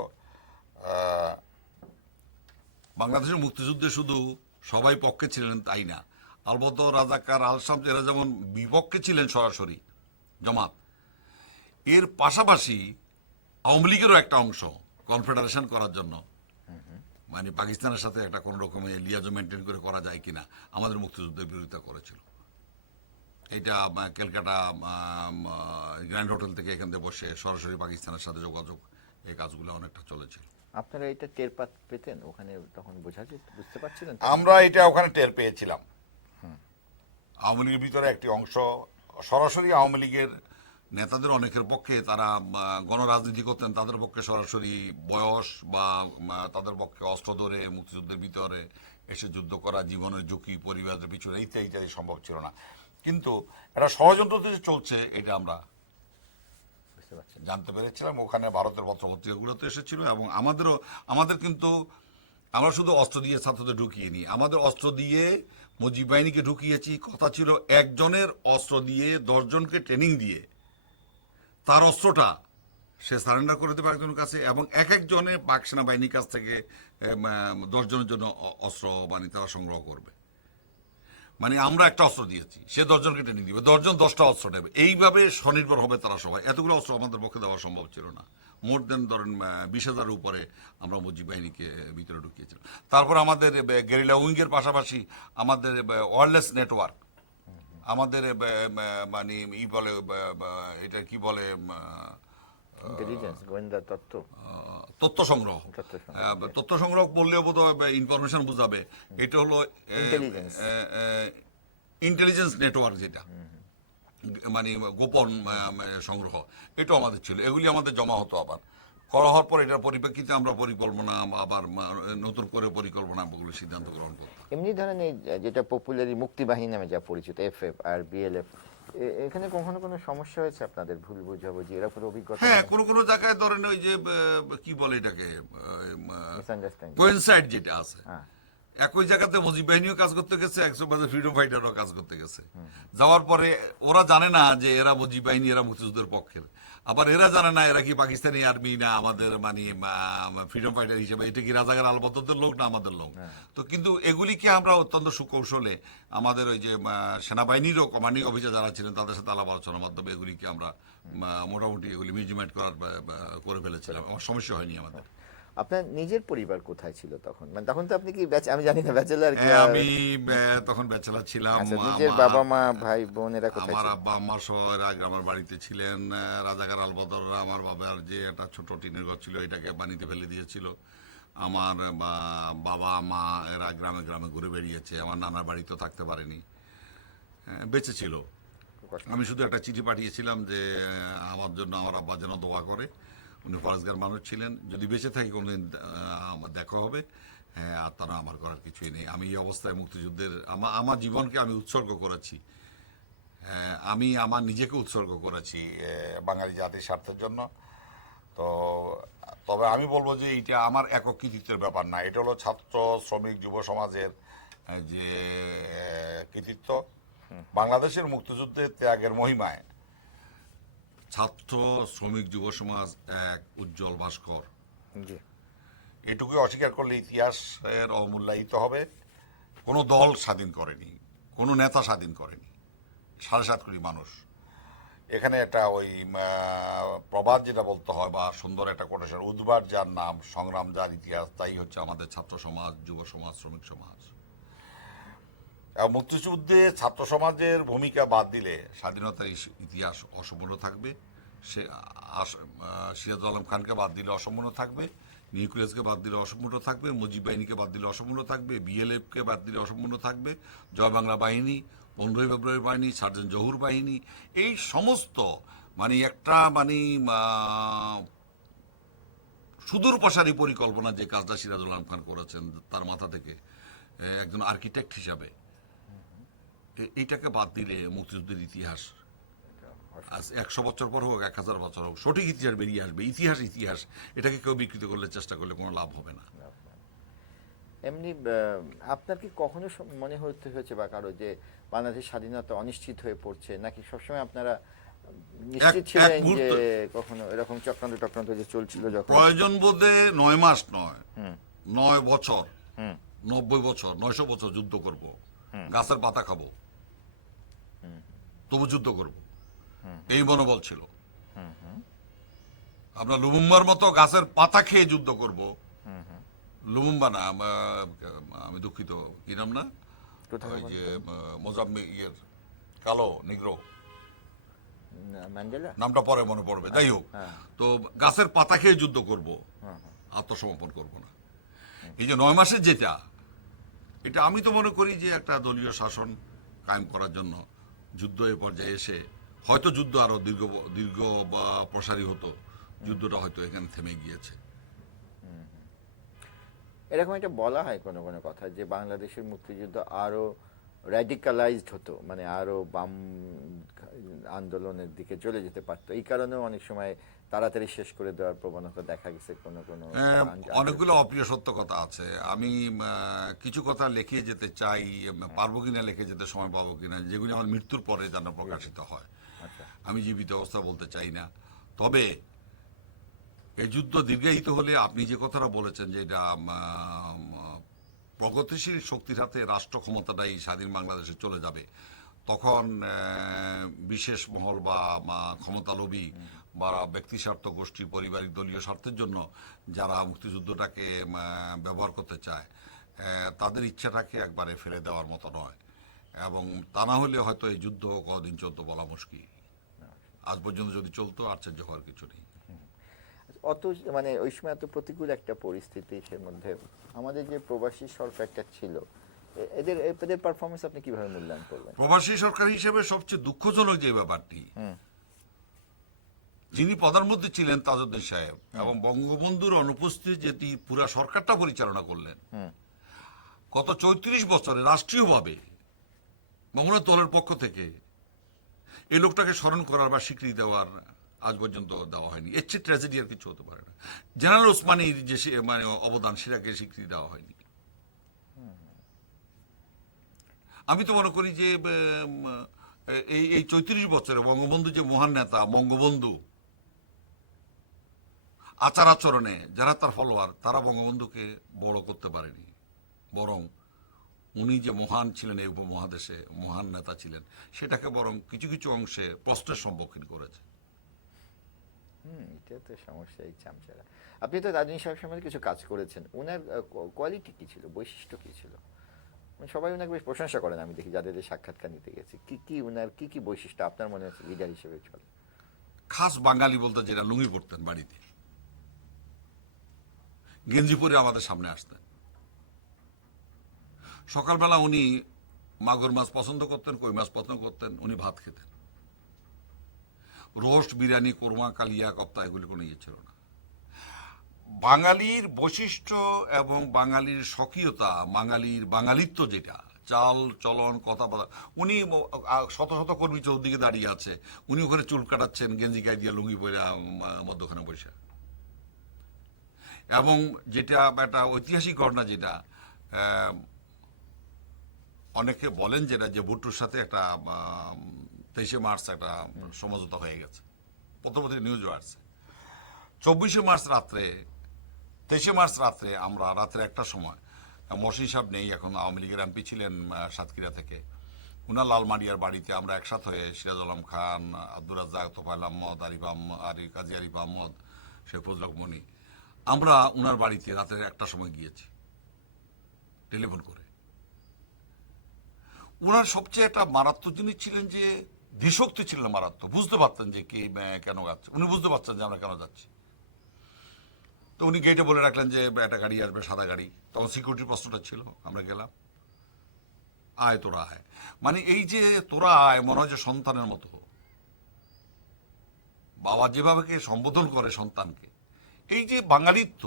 বাংলাদেশের মুক্তিযুদ্ধে শুধু সবাই পক্ষে ছিলেন তাই না, আলবত রাজাকার আল শামস এরা যেমন বিপক্ষে ছিলেন সরাসরি জামাত, এর পাশাপাশি আওয়ামী লীগেরও একটা অংশ কনফেডারেশন করার জন্য মানে পাকিস্তানের সাথে একটা কোন রকমের লিয়াজো মেনটেন করে করা যায় কিনা আমাদের মুক্তিযুদ্ধের বিরোধিতা করেছিল। এটা ক্যালকাটা গ্র্যান্ড হোটেল থেকে এখান থেকে বসে সরাসরি পাকিস্তানের সাথে যোগাযোগ, এই কাজগুলো অনেকটা চলেছিল। আপনারা এটা টের পেতেন ওখানে, তখন বুঝতে পারছিলেন? আমরা এটা ওখানে টের পেয়েছিলাম। আওয়ামী লীগের ভিতরে একটি অংশ সরাসরি আওয়ামী লীগের নেতাদের অনেকের পক্ষে, তারা গণরাজনীতি করতেন, তাদের পক্ষে সরাসরি বয়স বা তাদের পক্ষে অস্ত্র ধরে মুক্তিযুদ্ধের ভিতরে এসে যুদ্ধ করা, জীবনের ঝুঁকি, পরিবারের পিছনে ইত্যাদি ইত্যাদি সম্ভব ছিল না। কিন্তু এটা ষড়যন্ত্র যে চলছে এটা আমরা বুঝতে পারছেন? জানতে পেরেছিলাম। ওখানে ভারতের পত্রপত্রিকাগুলোতে এসেছিল এবং আমাদের কিন্তু আমরা শুধু অস্ত্র দিয়ে ছাত্রদের ঢুকিয়ে নিই, আমাদের অস্ত্র দিয়ে মুজিব বাহিনীকে ঢুকিয়েছি। কথা ছিল একজনের অস্ত্র দিয়ে 10 জনকে ট্রেনিং দিয়ে তার অস্ত্রটা সে সারেন্ডার করে দেবে একজনের কাছে, এবং এক একজনে পাক সেনাবাহিনীর কাছ থেকে 10 জনের জন্য অস্ত্র মানে তারা সংগ্রহ করবে। মানে আমরা একটা অস্ত্র দিয়েছি, সে 10 জনকে ট্রেনিং দিবে, 10 জন 10টা অস্ত্র নেবে, এইভাবে স্বনির্ভর হবে তারা সবাই। এতগুলো অস্ত্র আমাদের পক্ষে দেওয়া সম্ভব ছিল না। মোর দেন ধরেন 20,000-এর উপরে আমরা মুজিব বাহিনীকে ভিতরে ঢুকিয়েছিলাম। তারপর আমাদের গেরিলা উইংয়ের পাশাপাশি আমাদের ওয়্যারলেস নেটওয়ার্ক, আমাদের মানে বলে এটা কি বলে ইন্টেলিজেন্স, গোয়েন্দা তথ্য, তথ্য সংগ্রহ। তথ্য সংগ্রহ বললেও বোধহয় ইনফরমেশন বোঝাবে। এটা হলো ইন্টেলিজেন্স নেটওয়ার্ক, যেটা মানে গোপন সংগ্রহ, এটাও আমাদের ছিল। এগুলি আমাদের জমা হতো, আবার করা হওয়ার পর এটার পরিপ্রেক্ষিতে আমরা পরিকল্পনা আবার নতুন করে পরিকল্পনাগুলো সিদ্ধান্ত গ্রহণ করতাম। এমনি ধরেন এই যেটা পপুলারি মুক্তিবাহিনী নামে যা পরিচিত, এফএফ আর বিএলএফ, এখানে কখনো কোনো সমস্যা হয়েছে আপনাদের? ভুল বুঝাবুঝি এরকম অভিজ্ঞতা? হ্যাঁ, কোনো জায়গায় ধরেন ওই যে কি বলে এটাকে মিসআন্ডারস্ট্যান্ডিং, কোয়েনসাইড যেটা আছে, হ্যাঁ, একই জায়গাতে মুজিব বাহিনীও কাজ করতে গেছে, একশো ফ্রিডম ফাইটারও কাজ করতে গেছে। যাওয়ার পরে ওরা জানে না যে এরা মুজিব বাহিনী, এরা মুক্তিযুদ্ধের পক্ষের, আবার এরা জানে না এরা কি পাকিস্তানি আর্মি না আমাদের মানে ফ্রিডম ফাইটার হিসেবে, এটা কি রাজাকার আলবদরদের লোক না আমাদের লোক। তো কিন্তু এগুলিকে আমরা অত্যন্ত সুকৌশলে আমাদের ওই যে সেনাবাহিনীরও কমান্ডিং অফিসার যারা ছিলেন তাদের সাথে আলাপ আলোচনার মাধ্যমে এগুলিকে আমরা মোটামুটি এগুলি মেজারমেন্ট করে ফেলেছিলাম। আমার সমস্যা হয়নি আমাদের। আপনার নিজের পরিবার কোথায় ছিল তখন? মানে তখন তো আপনি কি আমি জানি না ব্যাচেলার? আমি তখন ব্যাচেলার ছিলাম। নিজের বাবা মা ভাই বোন এরা কোথায়? আমার আব্বা আম্মা সহ আমার বাড়িতে ছিলেন। রাজাকার আলবদররা আমার বাবার যে একটা ছোট টিনের ঘর ছিল এটাকে বানিতে ফেলে দিয়েছিল। আমার বাবা মা এরা গ্রামে গ্রামে ঘুরে বেরিয়েছে। আমার নানার বাড়িতেও থাকতে পারেনি, বেঁচে ছিল। আমি শুধু একটা চিঠি পাঠিয়েছিলাম যে আমার জন্য আমার আব্বা যেন দোয়া করে। উনি ফরেজগার মানুষ ছিলেন, যদি বেঁচে থাকি কোনোদিন দেখা হবে। হ্যাঁ, আর তারা আমার করার কিছুই নেই। আমি এই অবস্থায় মুক্তিযুদ্ধের আমার জীবনকে আমি উৎসর্গ করেছি। আমি আমার নিজেকে উৎসর্গ করেছি বাঙালি জাতির স্বার্থের জন্য। তো তবে আমি বলবো যে এটা আমার একক কৃতিত্বের ব্যাপার না, এটা হলো ছাত্র শ্রমিক যুব সমাজের যে কৃতিত্ব। বাংলাদেশের মুক্তিযুদ্ধের ত্যাগের মহিমায় ছাত্র শ্রমিক যুব সমাজ এক উজ্জ্বল ভাস্কর, এটুকুই অস্বীকার করলে ইতিহাসের অমূল্যায়িত হবে। কোনো দল স্বাধীন করেনি, কোনো নেতা স্বাধীন করেনি, 7.5 কোটি মানুষ। এখানে একটা ওই প্রবাদ যেটা বলতে হয় বা সুন্দর একটা কোটেশন, উদ্বার যার নাম, সংগ্রাম যার ইতিহাস, তাই হচ্ছে আমাদের ছাত্র সমাজ, যুব সমাজ, শ্রমিক সমাজ। মুক্তিযুদ্ধে ছাত্র সমাজের ভূমিকা বাদ দিলে স্বাধীনতার ইতিহাস অসম্পূর্ণ থাকবে। সে সিরাজুল আলম খানকে বাদ দিলে অসম্পূর্ণ থাকবে, নিউক্লিয়াসকে বাদ দিলে অসম্পূর্ণ থাকবে, মুজিব বাহিনীকে বাদ দিলে অসম্পূর্ণ থাকবে, বিএলএফকে বাদ দিলে অসম্পূর্ণ থাকবে, জয় বাংলা বাহিনী, 15ই ফেব্রুয়ারি বাহিনী, সার্জেন্ট জহুর বাহিনী, এই সমস্ত মানে একটা মানে সুদূর প্রসারী পরিকল্পনা যে কাজটা সিরাজুল আলম খান করেছেন তার মাথা থেকে একজন আর্কিটেক্ট হিসাবে, এইটাকে বাদ দিলে মুক্তিযুদ্ধের ইতিহাস আজ 100 বছর পর হোক 1000 বছর হোক সঠিক ইতিহাস বেরিয়ে আসবে। ইতিহাস এটাকে কেউ বিকৃত করলে চেষ্টা করলে কোনো লাভ হবে না। এমনি আপনার কি কখনো মনে হতে হয়েছে বা কারো যে বাংলাদেশের স্বাধীনতা অনিশ্চিত হয়ে পড়ছে, নাকি সবসময় আপনারা নিশ্চিত ছিলেন যে কখনো এরকম চক্রান্ত যে চলছিল যখন প্রয়োজন বোধে 9 মাস নয় 9 বছর 90 বছর 900 বছর যুদ্ধ করব, গাছের পাতা খাবো, তবু যুদ্ধ করব, এই মনোবল ছিল। আমরা লুমুম্বার মতো গাছের পাতা খেয়ে যুদ্ধ করব, লুমুম্বা না, আমি দুঃখিত, কি নাম না, ওই যে মোজাম্বিক ইয়ের কালো নিগ্রো, ম্যান্ডেলা নামটা পরে মনে পড়বে, যাই হোক, তো গাছের পাতা খেয়ে যুদ্ধ করব, আত্মসমর্পণ করব না। এই যে 9 মাসের যেটা, এটা আমি তো মনে করি যে একটা দলীয় শাসন কায়েম করার জন্য যুদ্ধ এ পর্যায়ে এসে হয়তো যুদ্ধ আরো দীর্ঘ বা প্রসারী হতো, যুদ্ধটা হয়তো এখানে থেমে গিয়েছে। এরকম একটা বলা হয় কোনো কোনো কথা যে বাংলাদেশের মুক্তিযুদ্ধ আরো র্যাডিকালাইজড হতো, মানে আরো বাম আন্দোলনের দিকে চলে যেতে পারতো, এই কারণেও অনেক সময় তাড়াতাড়ি শেষ করে দেওয়ার প্রবণতা দেখা গেছে কোনো কোনো অনেকগুলো অপ্রিয় সত্য কথা আছে। আমি কিছু কথা লিখে যেতে চাই, পারবো কিনা লিখে যেতে সময় পাবো কিনা, যেগুলি আমার মৃত্যুর পরে যেন প্রকাশিত হয়। আমি জীবিত অবস্থা বলতে চাই না। তবে এই যুদ্ধ দীর্ঘায়িত হলে আপনি যে কথাটা বলেছেন যে এটা প্রগতিশীল শক্তির হাতে রাষ্ট্র ক্ষমতাটাই স্বাধীন বাংলাদেশে চলে যাবে, তখন বিশেষ মহল বা ক্ষমতালোভী বা ব্যক্তিস্বার্থ গোষ্ঠী পারিবারিক দলীয় স্বার্থের জন্য যারা মুক্তিযুদ্ধটাকে ব্যবহার করতে চায়, তাদের ইচ্ছাটাকে একবারে ফেলে দেওয়ার মতো নয়। এবং তা না হলে হয়তো এই যুদ্ধ কদিন চলতো বলা মুশকিল। আজ পর্যন্ত যদি চলতো আশ্চর্য হওয়ার কিছু নেই। অত মানে ওই সময় এত প্রতিকূল একটা পরিস্থিতি, এর মধ্যে আমাদের যে প্রবাসী সরকারটা ছিল, এদের পারফরমেন্স আপনি কিভাবে মূল্যায়ন করবেন? প্রবাসী সরকার হিসেবে সবচেয়ে দুঃখজনক যে ব্যাপারটি, যিনি প্রধানমন্ত্রী ছিলেন তাজউদ্দিন সাহেব এবং বঙ্গবন্ধুর অনুপস্থিতি যেটি পুরা সরকারটা পরিচালনা করলেন, গত 34 বছরে রাষ্ট্রীয়ভাবে বঙ্গবন্ধু দলের পক্ষ থেকে এই লোকটাকে স্মরণ করার বা স্বীকৃতি দেওয়ার আজ পর্যন্ত দেওয়া হয়নি। এর চেয়ে ট্র্যাজেডি আর কিছু হতে পারে না। জেনারেল ওসমানীর যে মানে অবদান, সেটাকে স্বীকৃতি দেওয়া হয়নি। আমি তো মনে করি যে এই 34 বছরে বঙ্গবন্ধু যে মহান নেতা, বঙ্গবন্ধু আচার আচরণে যারা তার ফলোয়ার, তারা বঙ্গবন্ধুকে বড় করতে পারেনি, বরং উনি যে মহান ছিলেন, এই উপমহাদেশে মহান নেতা ছিলেন, সেটাকে বরং কিছু কিছু অংশে প্রশ্নের সম্মুখীন করেছে। এটা তো সমস্যা, এই চামচারা। আপনি তো রাজনীতি সাহেব সমাজে কিছু কাজ করেছেন, ওনার কোয়ালিটি কি ছিল, বৈশিষ্ট্য কি ছিল? সবাই ওনাকে বেশ প্রশংসা করেন, আমি দেখি যাদের সাক্ষাৎকার নিতে গেছি। কি ওনার কি বৈশিষ্ট্য আপনার মনে হচ্ছে লিডার হিসেবে চলে? খাস বাঙালি বলতে যেটা লুঙ্গি পরতেন, বাড়িতে গেঞ্জি পরে আমাদের সামনে আসতেন। সকালবেলা উনি মাগুর মাছ পছন্দ করতেন, কই মাছ পছন্দ করতেন, উনি ভাত খেতেন। রোস্ট, বিরিয়ানি, কোরমা, কালিয়া, কপ্তা এগুলি কোনো ইয়ে ছিল না। বাঙালির বৈশিষ্ট্য এবং বাঙালির স্বকীয়তা, বাঙালিত্ব যেটা, চাল চলন কথাবার্তা, উনি শত শত কর্মী চৌদিকে দাঁড়িয়ে আছে, উনি ওখানে চুল কাটাচ্ছেন গেঞ্জি গায়ে দিয়ে, লুঙ্গি পরে মধ্যখানে বসে। এবং যেটা একটা ঐতিহাসিক ঘটনা, যেটা অনেকে বলেন যেটা, যে ভুট্টোর সাথে একটা 23শে মার্চ একটা সমঝোতা হয়ে গেছে, পত্রপত্রিকা নিউজও আসছে। 24শে মার্চ রাত্রে, 23শে মার্চ রাত্রে, আমরা রাত্রে 1টার সময়, মহসিন সাহেব নেই এখন, আওয়ামী লীগের এমপি ছিলেন সাতক্ষীরা থেকে, উনার লালমাটিয়ার বাড়িতে আমরা একসাথে হয়ে সিরাজ আলম খান, আব্দুর রাজ্জাক, তোফায়েল আহমদ, কাজী আরিফ আহমদ, শেফুজুল হক মনি, আমরা উনার বাড়িতে রাতের 1টার সময় গিয়েছি টেলিফোন করে। উনার সবচেয়ে একটা মারাত্মক জিনিস ছিলেন যে ধীশক্তি ছিলেন মারাত্মক, বুঝতে পারতেন যে কি কেন যাচ্ছে, উনি বুঝতে পারছেন যে আমরা কেন যাচ্ছি। তো উনি গেটে বলে রাখলেন যে একটা গাড়ি আসবে, সাদা গাড়ি, তখন সিকিউরিটির প্রশ্নটা ছিল, আমরা গেলাম, আয় তোরা আয়, মানে এই যে তোরা আয়, মনে হয় যে সন্তানের মতো, বাবা যেভাবে সম্বোধন করে সন্তানকে, এই যে বাঙালিত্ব,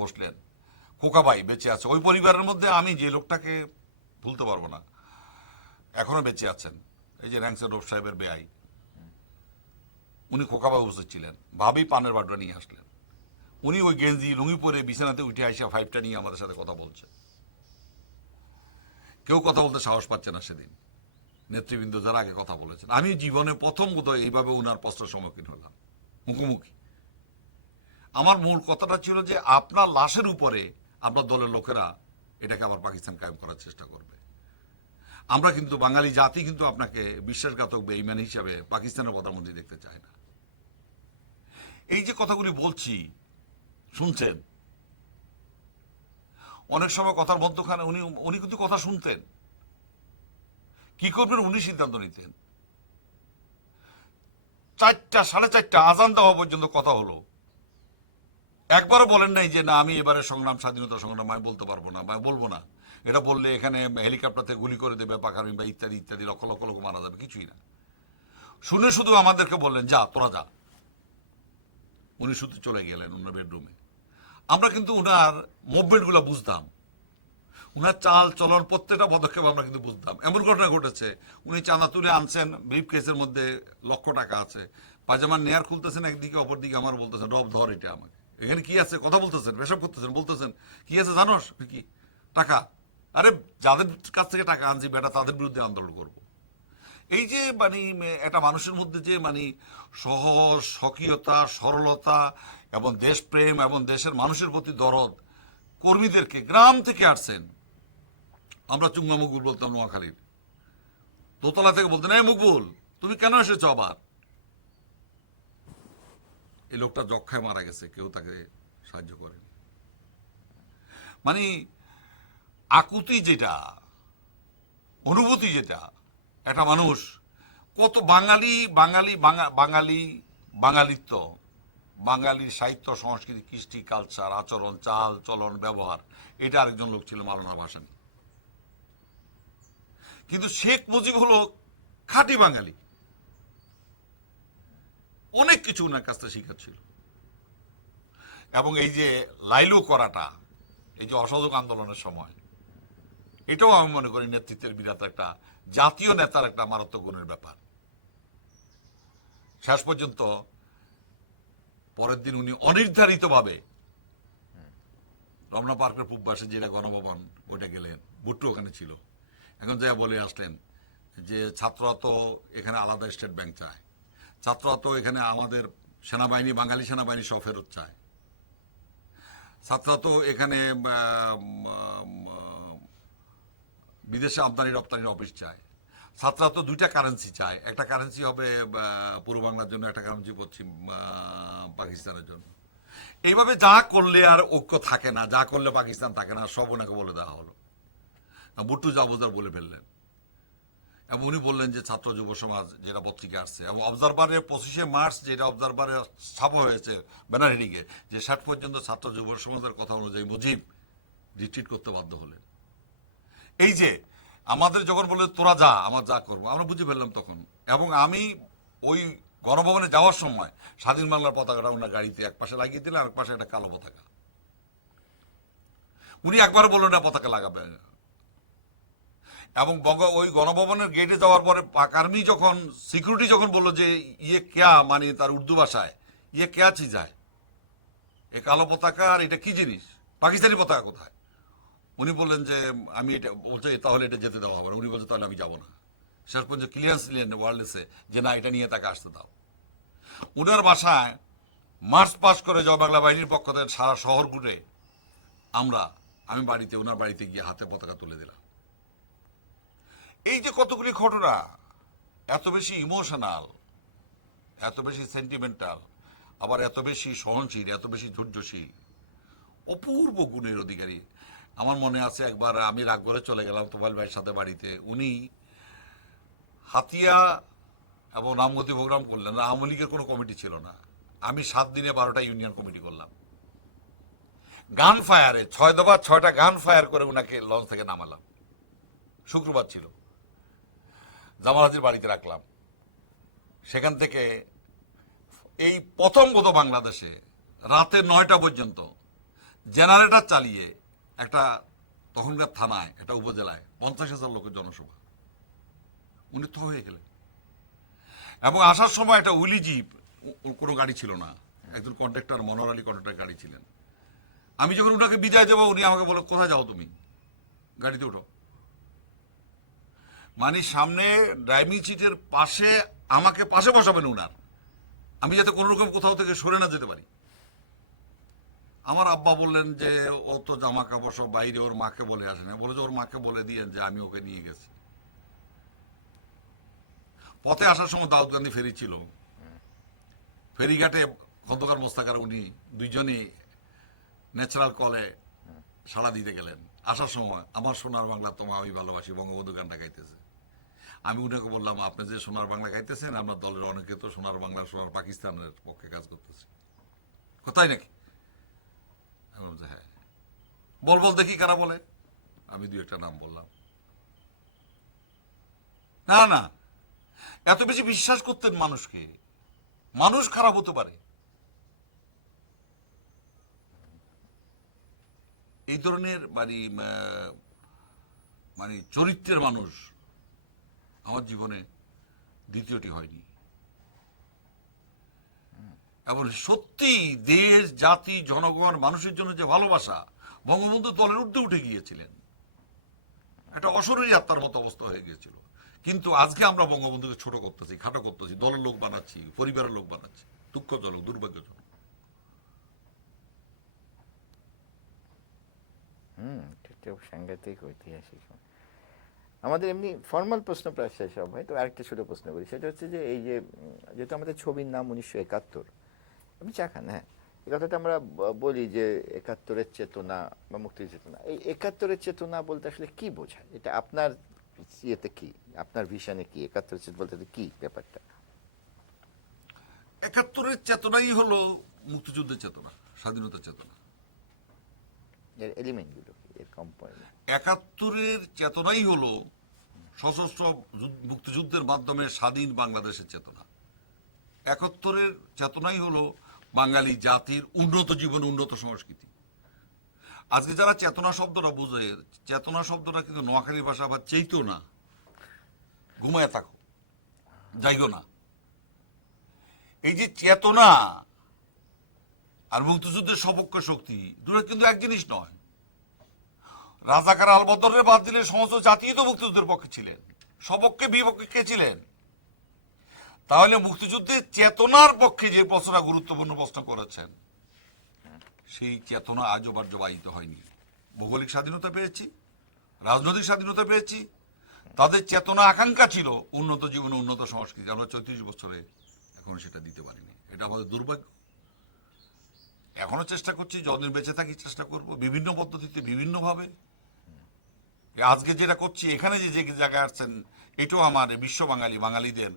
বসলেন খোকাবাই বেঁচে আছে, ওই পরিবারের মধ্যে আমি যে লোকটাকে ভুলতে পারবো না, এখনো বেঁচে আছেন, এই যে র্যাংসের রূপ সাহেবের বেআই, উনি খোকাবাই উপস্থিত ছিলেন, ভাবি পানের বাটুয়া নিয়ে আসলেন, উনি ওই গেঞ্জি লুঙ্গি পরে বিছানাতে উঠে আইসা 5টা নিয়ে আমাদের সাথে কথা বলছে। কেউ কথা বলতে সাহস পাচ্ছে না সেদিন, নেতৃবৃন্দ যারা আগে কথা বলেছেন। আমি জীবনে প্রথম বোধহয় এইভাবে ওনার প্রশ্নের সম্মুখীন হলাম, মুখোমুখি। আমার মূল কথাটা ছিল যে আপনার লাশের উপরে আপনার দলের লোকেরা এটাকে আবার পাকিস্তান কায়েম করার চেষ্টা করবে। আমরা কিন্তু বাঙালি জাতি কিন্তু আপনাকে বিশ্বাসঘাতক বেঈমান হিসাবে পাকিস্তানের প্রধানমন্ত্রী দেখতে চায় না। এই যে কথাগুলি বলছি শুনছেন, অনেক সময় কথার মধ্যখানে উনি কিন্তু কথা শুনতেন, কি করবেন উনি সিদ্ধান্ত নিতেন। 4টা 4:30 আজান দেওয়া পর্যন্ত কথা হলো, একবারও বলেন নাই যে না আমি এবারে সংগ্রাম, স্বাধীনতা সংগ্রাম আমি বলতে পারবো না বা বলবো না, এটা বললে এখানে হেলিকপ্টারতে গুলি করে দেবে পাকামি বা ইত্যাদি ইত্যাদি, লক্ষ লক্ষ লোক মারা যাবে, কিছুই না। শুনে শুধু আমাদেরকে বললেন যা তোরা যা, উনি শুধু চলে গেলেন ওনার বেডরুমে। আমরা কিন্তু ওনার মুভমেন্টগুলো বুঝতাম, উনার চাল চলন প্রত্যেকটা পদক্ষেপ আমরা কিন্তু বুঝতাম। এমন ঘটনা ঘটেছে, উনি চাঁদা তুলে আনছেন, ব্রিফ কেসের মধ্যে লক্ষ টাকা আছে, পাজামার নেয়ার খুলতেছেন একদিকে, অপরদিকে আমার বলতেছেন রব ধর এটা আমাকে, এখানে কি আছে কথা বলতেছেন, পেশাব করতেছেন, বলতেছেন কি আছে জানোস কি টাকা, আরে যাদের কাছ থেকে টাকা আনছি বেটা তাদের বিরুদ্ধে আন্দোলন করব। এই যে মানে একটা মানুষের মধ্যে যে মানে সহজ স্বকীয়তা, সরলতা এবং দেশপ্রেম এবং দেশের মানুষের প্রতি দরদ, কর্মীদেরকে গ্রাম থেকে আসছেন, আমরা চুঙ্গা মকবুল বলতাম নোয়াখালীর, দোতলা থেকে বলতেন এই মকবুল তুমি কেন এসেছো আবার। এই লোকটা যক্ষায় মারা গেছে, কেউ তাকে সাহায্য করেনি। মানে আকুতি যেটা, অনুভূতি যেটা, একটা মানুষ কত বাঙালি বাঙালি বাঙালি বাঙালিত্ব, বাঙালির সাহিত্য, সংস্কৃতি, কৃষ্টি, কালচার, আচরণ, চাল চলন, ব্যবহার, এটা আরেকজন লোক ছিল মাওলানা ভাসানী। কিন্তু শেখ মুজিব হলো খাঁটি বাঙালি, অনেক কিছু ওনার কাছ থেকে শিখার ছিল। এবং এই যে লাইলু করাটা, এই যে অসহযোগ আন্দোলনের সময়, এটাও আমি মনে করি নেতৃত্বের বিরাট একটা, জাতীয় নেতার একটা মারাত্মক গুণের ব্যাপার। শেষ পর্যন্ত পরের দিন উনি অনির্ধারিতভাবে রমনা পার্কের পূব পাশে যেটা গণভবন ওইটা গেলেন, ভুট্টো ওখানে ছিল, এখন যা বলে আসলেন যে ছাত্ররা তো এখানে আলাদা স্টেট ব্যাংক চায়, ছাত্ররা তো এখানে আমাদের সেনাবাহিনী, বাঙালি সেনাবাহিনী সব ফেরত চায়, ছাত্ররা তো এখানে বিদেশে আমদানি রপ্তানির অফিস চায়, ছাত্ররা তো 2টা কারেন্সি চায়, একটা কারেন্সি হবে পূর্ব বাংলার জন্য, একটা কারেন্সি পশ্চিম পাকিস্তানের জন্য। এইভাবে যা করলে আর ঐক্য থাকে না, যা করলে পাকিস্তান থাকে না, সব ওনাকে বলে দেওয়া হলো। বুট্টু জাবুদার বলে ফেললেন। এবং উনি বললেন যে ছাত্র যুব সমাজ যেটা পত্রিকা আসছে, এবং অবজারভারের 25শে মার্চ যেটা অবজারভারে ছাপা হয়েছে ব্যানার হেডিংয়ে, যে 60 পর্যন্ত ছাত্র যুব সমাজের কথা অনুযায়ী মুজিব রিট্রিট করতে বাধ্য হলেন। এই যে আমাদের যখন বলে তোরা যা, আমার যা করবো, আমরা বুঝে ফেললাম তখন। এবং আমি ওই গণভবনে যাওয়ার সময় স্বাধীন বাংলার পতাকাটা ওনার গাড়িতে এক পাশে লাগিয়ে দিলেন, আরেক পাশে একটা কালো পতাকা। উনি একবার বললেন না পতাকা লাগাবে। এবং ওই গণভবনের গেটে যাওয়ার পরে পাক আর্মি যখন, সিকিউরিটি যখন বললো যে ইয়ে কেয়া, মানে তার উর্দু ভাষায় ইয়ে কেয়া চিজ হয়, এ কালো পতাকা আর এটা কি জিনিস, পাকিস্তানি পতাকা কোথায়, উনি বললেন যে আমি এটা বলছে তাহলে এটা যেতে দেওয়া হবে না। উনি বলছে তাহলে আমি যাবো না। শেষ পর্যন্ত ক্লিয়ারেন্স নিলেন ওয়ার্ল্ডসে যে না, এটা নিয়ে তাকে আসতে দাও। উনার বাসায় মার্চ পাস করে জয় বাংলা বাহিনীর পক্ষ থেকে সারা শহর ঘুরে আমি বাড়িতে, ওনার বাড়িতে গিয়ে হাতে পতাকা তুলে দিলাম। এই যে কতগুলি ঘটনা, এত বেশি ইমোশনাল, এত বেশি সেন্টিমেন্টাল, আবার এত বেশি সহনশীল, এত বেশি ধৈর্যশীল, অপূর্ব গুণের অধিকারী। আমার মনে আছে একবার আমি রাগ করে চলে গেলাম তোফাইল ভাইয়ের সাথে বাড়িতে, উনি হাতিয়া এবং নামগতি প্রোগ্রাম করলেন। আওয়ামী লীগের কোনো কমিটি ছিল না, আমি 7 দিনে 12টা ইউনিয়ন কমিটি করলাম। গান ফায়ারে 6 দফা 6টা গান ফায়ার করে ওনাকে লঞ্চ থেকে নামালাম। শুক্রবার ছিল, জামাল হাজির বাড়িতে রাখলাম। সেখান থেকে এই প্রথম গত বাংলাদেশে রাতে 9টা পর্যন্ত জেনারেটর চালিয়ে একটা তখনকার থানায় একটা উপজেলায় 50,000 লোকের জনসভা, উনি তো হয়ে গেলেন। এবং আসার সময় একটা উইলি জিপ, কোনো গাড়ি ছিল না, একজন কন্ট্রাক্টর মনোহর আলী কন্ট্রাক্টর গাড়ি ছিলেন। আমি যখন ওনাকে বিদায় দেবো উনি আমাকে বলে, কোথায় যাও তুমি, গাড়িতে উঠো। মানে সামনে ড্রাইভিং সিটের পাশে আমাকে পাশে বসাবেন উনার, আমি যাতে কোনো রকম কোথাও থেকে সরে না যেতে পারি। আমার আব্বা বললেন যে ও তো জামা কাপড় সব বাইরে, ওর মাকে বলে আসে না। বলে যে ওর মাকে বলে দিয়েন যে আমি ওকে নিয়ে গেছি। পথে আসার সময় দাউদকান্দি ফেরি ছিল, ফেরিঘাটে খন্দকার মোস্তাকার উনি দুইজনই ন্যাচারাল কলে সাড়া দিতে গেলেন। আসার সময় আমার সোনার বাংলা তোমায় আমি ভালোবাসি বঙ্গবন্ধু গানটা গাইতেছে। আমি উনাকে বললাম, আপনি যে সোনার বাংলা গাইতেছেন, আপনার দলের অনেকে তো সোনার বাংলা সোনার পাকিস্তানের পক্ষে কাজ করতেছে, কোথায় নাকি? আমি বলছি হ্যাঁ। বল দেখি কারা বলে। আমি 2-1টা নাম বললাম। না না, এত বেশি বিশ্বাস করতেন মানুষকে, মানুষ খারাপ হতে পারে। এই ধরনের মানে চরিত্রের মানুষ আমার জীবনে দ্বিতীয়টি হয়নি। এবং সত্যি দেশ জাতি জনগণ মানুষের জন্য যে ভালোবাসা, বঙ্গবন্ধু দলের ঊর্ধ্বে উঠে গিয়েছিলেন, একটা অশরীরী আত্মার মতো অবস্থা হয়ে গিয়েছিল। কিন্তু আজকে আমরা বঙ্গবন্ধুকে ছোট করতেছি, খাটো করতেছি, দলের লোক বানাচ্ছি, পরিবারের লোক বানাচ্ছি। দুঃখজনক, দুর্ভাগ্যজনক। এটা সাংঘাতিক ঐতিহাসিক। আমাদের এমনি ফর্মাল প্রশ্ন প্রায় শেষ হবে, তো আরেকটা ছোট প্রশ্ন করি। সেটা হচ্ছে যে এই যে যেহেতু আমাদের ছবির নাম 1971, আপনি চা খান, হ্যাঁ, এই কথাটা আমরা বলি যে 71-এর চেতনা বা মুক্তির চেতনা। এই 71-এর চেতনা বলতে আসলে কি বোঝায়? এটা আপনার ইয়েতে কি, আপনার ভিশনে কি 71-এর চেতনা বলতে কি ব্যাপারটা? 71-এর চেতনাই হলো মুক্তিযুদ্ধের চেতনা, স্বাধীনতার চেতনা। এর এলিমেন্টগুলো, এর কম্পোনেন্ট। 71-এর চেতনাই হলো সশস্ত্র মুক্তিযুদ্ধের মাধ্যমে স্বাধীন বাংলাদেশের চেতনা। 71-এর চেতনাই হলো বাঙালি জাতির উন্নত জীবন, উন্নত সংস্কৃতি। আজকে যারা চেতনা শব্দটা বোঝে, চেতনা শব্দটা কিন্তু নোয়াখালীর ভাষা আবার চেইতো না, ঘুমায় থাকো, যাইগো না। এই যে চেতনা আর মুক্তিযুদ্ধের সপক্ষ শক্তি দুটো কিন্তু এক জিনিস নয়। রাজাকার আলবদরের বাদ দিলে সমস্ত জাতি তো মুক্তিযুদ্ধের পক্ষে ছিলেন, সপক্ষে বিপক্ষে ছিলেন। তাহলে মুক্তিযুদ্ধের চেতনার পক্ষে যে প্রশ্নটা গুরুত্বপূর্ণ প্রশ্ন করেছেন, সেই চেতনা আজও বাস্তবায়িত হয়নি। ভৌগোলিক স্বাধীনতা পেয়েছি, রাজনৈতিক স্বাধীনতা পেয়েছি, তাদের চেতনা আকাঙ্ক্ষা ছিল উন্নত জীবন, উন্নত সংস্কৃতি। আমরা 34 বছরে এখন সেটা দিতে পারিনি, এটা আমাদের দুর্ভাগ্য। এখনো চেষ্টা করছি, যতদিন বেঁচে থাকি চেষ্টা করব বিভিন্ন পদ্ধতিতে, বিভিন্নভাবে। আজকে যেটা করছি, এখানে যে জায়গায় আসছেন, এটাও আমার বিশ্ব বাঙালিদের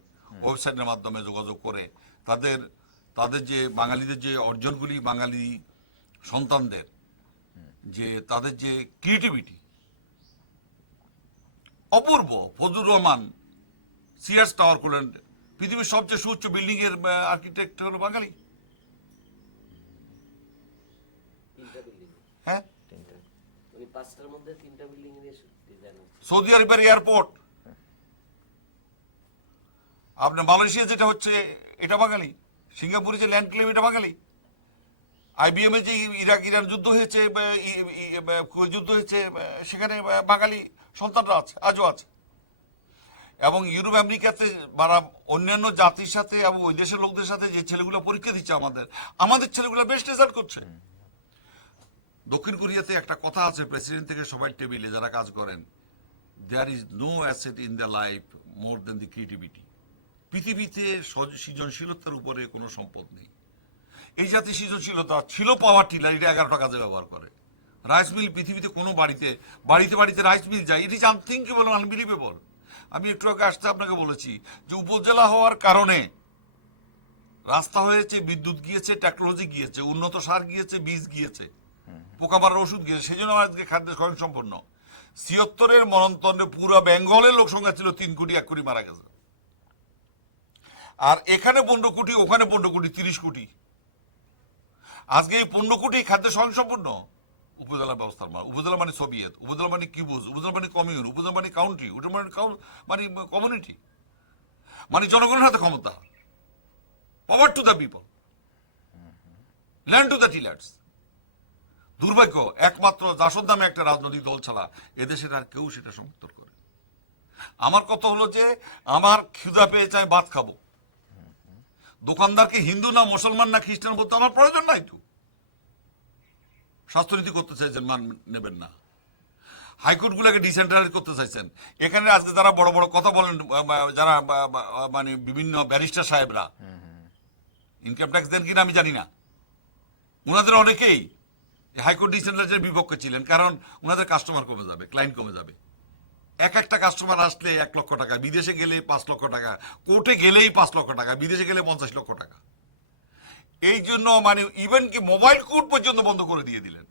ওয়েবসাইটের মাধ্যমে যোগাযোগ করে তাদের যে বাঙালিদের যে অর্জনগুলি, বাঙালি সন্তানদের যে তাদের যে ক্রিয়েটিভিটি অপূর্ব। ফজলুর রহমান সিয়ার্স টাওয়ার করলেন, পৃথিবীর সবচেয়ে সুউচ্চ বিল্ডিং এর আর্কিটেক্ট হলো বাঙালি। হ্যাঁ, সৌদি আরবের এয়ারপোর্ট, আপনার মালয়েশিয়া যেটা হচ্ছে এটা বাঙালি, সিঙ্গাপুরে যে ল্যান্ড ক্লেম এটা বাঙালি, IBM এ যে ইরাক ইরান যুদ্ধ হয়েছে, সেখানে বাঙালি সন্তানরা আছে, আজও আছে। এবং ইউরোপ আমেরিকাতে বা অন্যান্য জাতির সাথে এবং ওই দেশের লোকদের সাথে যে ছেলেগুলো পরীক্ষা দিচ্ছে, আমাদের ছেলেগুলো বেস্ট রেজাল্ট করছে। দক্ষিণ কোরিয়াতে একটা কথা আছে, প্রেসিডেন্ট থেকে সবাই টেবিলে যারা কাজ করেন, there is no asset in the life more than the creativity. পৃথিবীতে সৃজনশীলতার উপরে কোনো সম্পদ নেই। এই জাতীয় সৃজনশীলতা ছিল পাওয়ার টিলার, এটা 11টা কাজে ব্যবহার করে। রাইস মিল পৃথিবীতে কোনো বাড়িতে রাইস মিল যায়, ইট ইজ আনথিঙ্কেবল, আনবিলিভেবল। আমি একটু আগে আসতে আপনাকে বলেছি যে উপজেলা হওয়ার কারণে রাস্তা হয়েছে, বিদ্যুৎ গিয়েছে, টেকনোলজি গিয়েছে, উন্নত সার গিয়েছে, বীজ গিয়েছে, পোকা মারার ওষুধ গিয়েছে, সেই জন্য আজকে খাদ্য স্বয়ংসম্পন্ন। 76-এর মরণতন্ত্রে পুরো বেঙ্গলের লোক সংখ্যা ছিল 3 কোটি, 1 কোটি মারা গেছে। আর এখানে 15 কোটি, ওখানে 15 কোটি, 30 কোটি। আজকে এই 15 কোটি খাদ্য স্বয়ংসম্পূর্ণ উপজেলা ব্যবস্থার মানে, উপজেলা মানে সোভিয়েত, উপজেলা মানে কিবুজ, উপজেলা মানে কমিউন, উপজেলা মানে কাউন্ট্রি, উপজেলা মানে কমিউনিটি, মানে জনগণের হাতে ক্ষমতা, power to the people, land to the tillers. দুর্ভাগ্য, একমাত্র জাসদ নামে একটা রাজনৈতিক দল ছাড়া এদেশের আর কেউ সেটা সমর্থন করে। আমার কথা হলো যে আমার ক্ষুধা পেয়ে চাই, ভাত খাবো, দোকানদারকে হিন্দু না মুসলমান না খ্রিস্টান বলতে আমার প্রয়োজন নাই তো। স্বাস্থ্যনীতি করতে চাইছেন, মান নেবেন না। হাইকোর্টগুলোকে ডিসেন্ট্রালাইজ করতে চাইছেন। এখানে আজকে যারা বড় বড় কথা বলেন, যারা মানে বিভিন্ন ব্যারিস্টার সাহেবরা, ইনকাম ট্যাক্স দেন কিনা আমি জানি না, ওনাদের অনেকেই হাইকোর্ট ডিসেন্ট্রালাইজের বিপক্ষে ছিলেন, কারণ ওনাদের কাস্টমার কমে যাবে, ক্লায়েন্ট কমে যাবে। একটা কাস্টমার আসলে 1 লক্ষ টাকা, বিদেশে গেলে 5 লক্ষ টাকা, কোর্টে গেলেই 5 লক্ষ টাকা, বিদেশে গেলে 50 লক্ষ টাকা। এই জন্য মানে ইভেন কি মোবাইল কোর্ট পর্যন্ত বন্ধ করে দিয়ে দিলেন।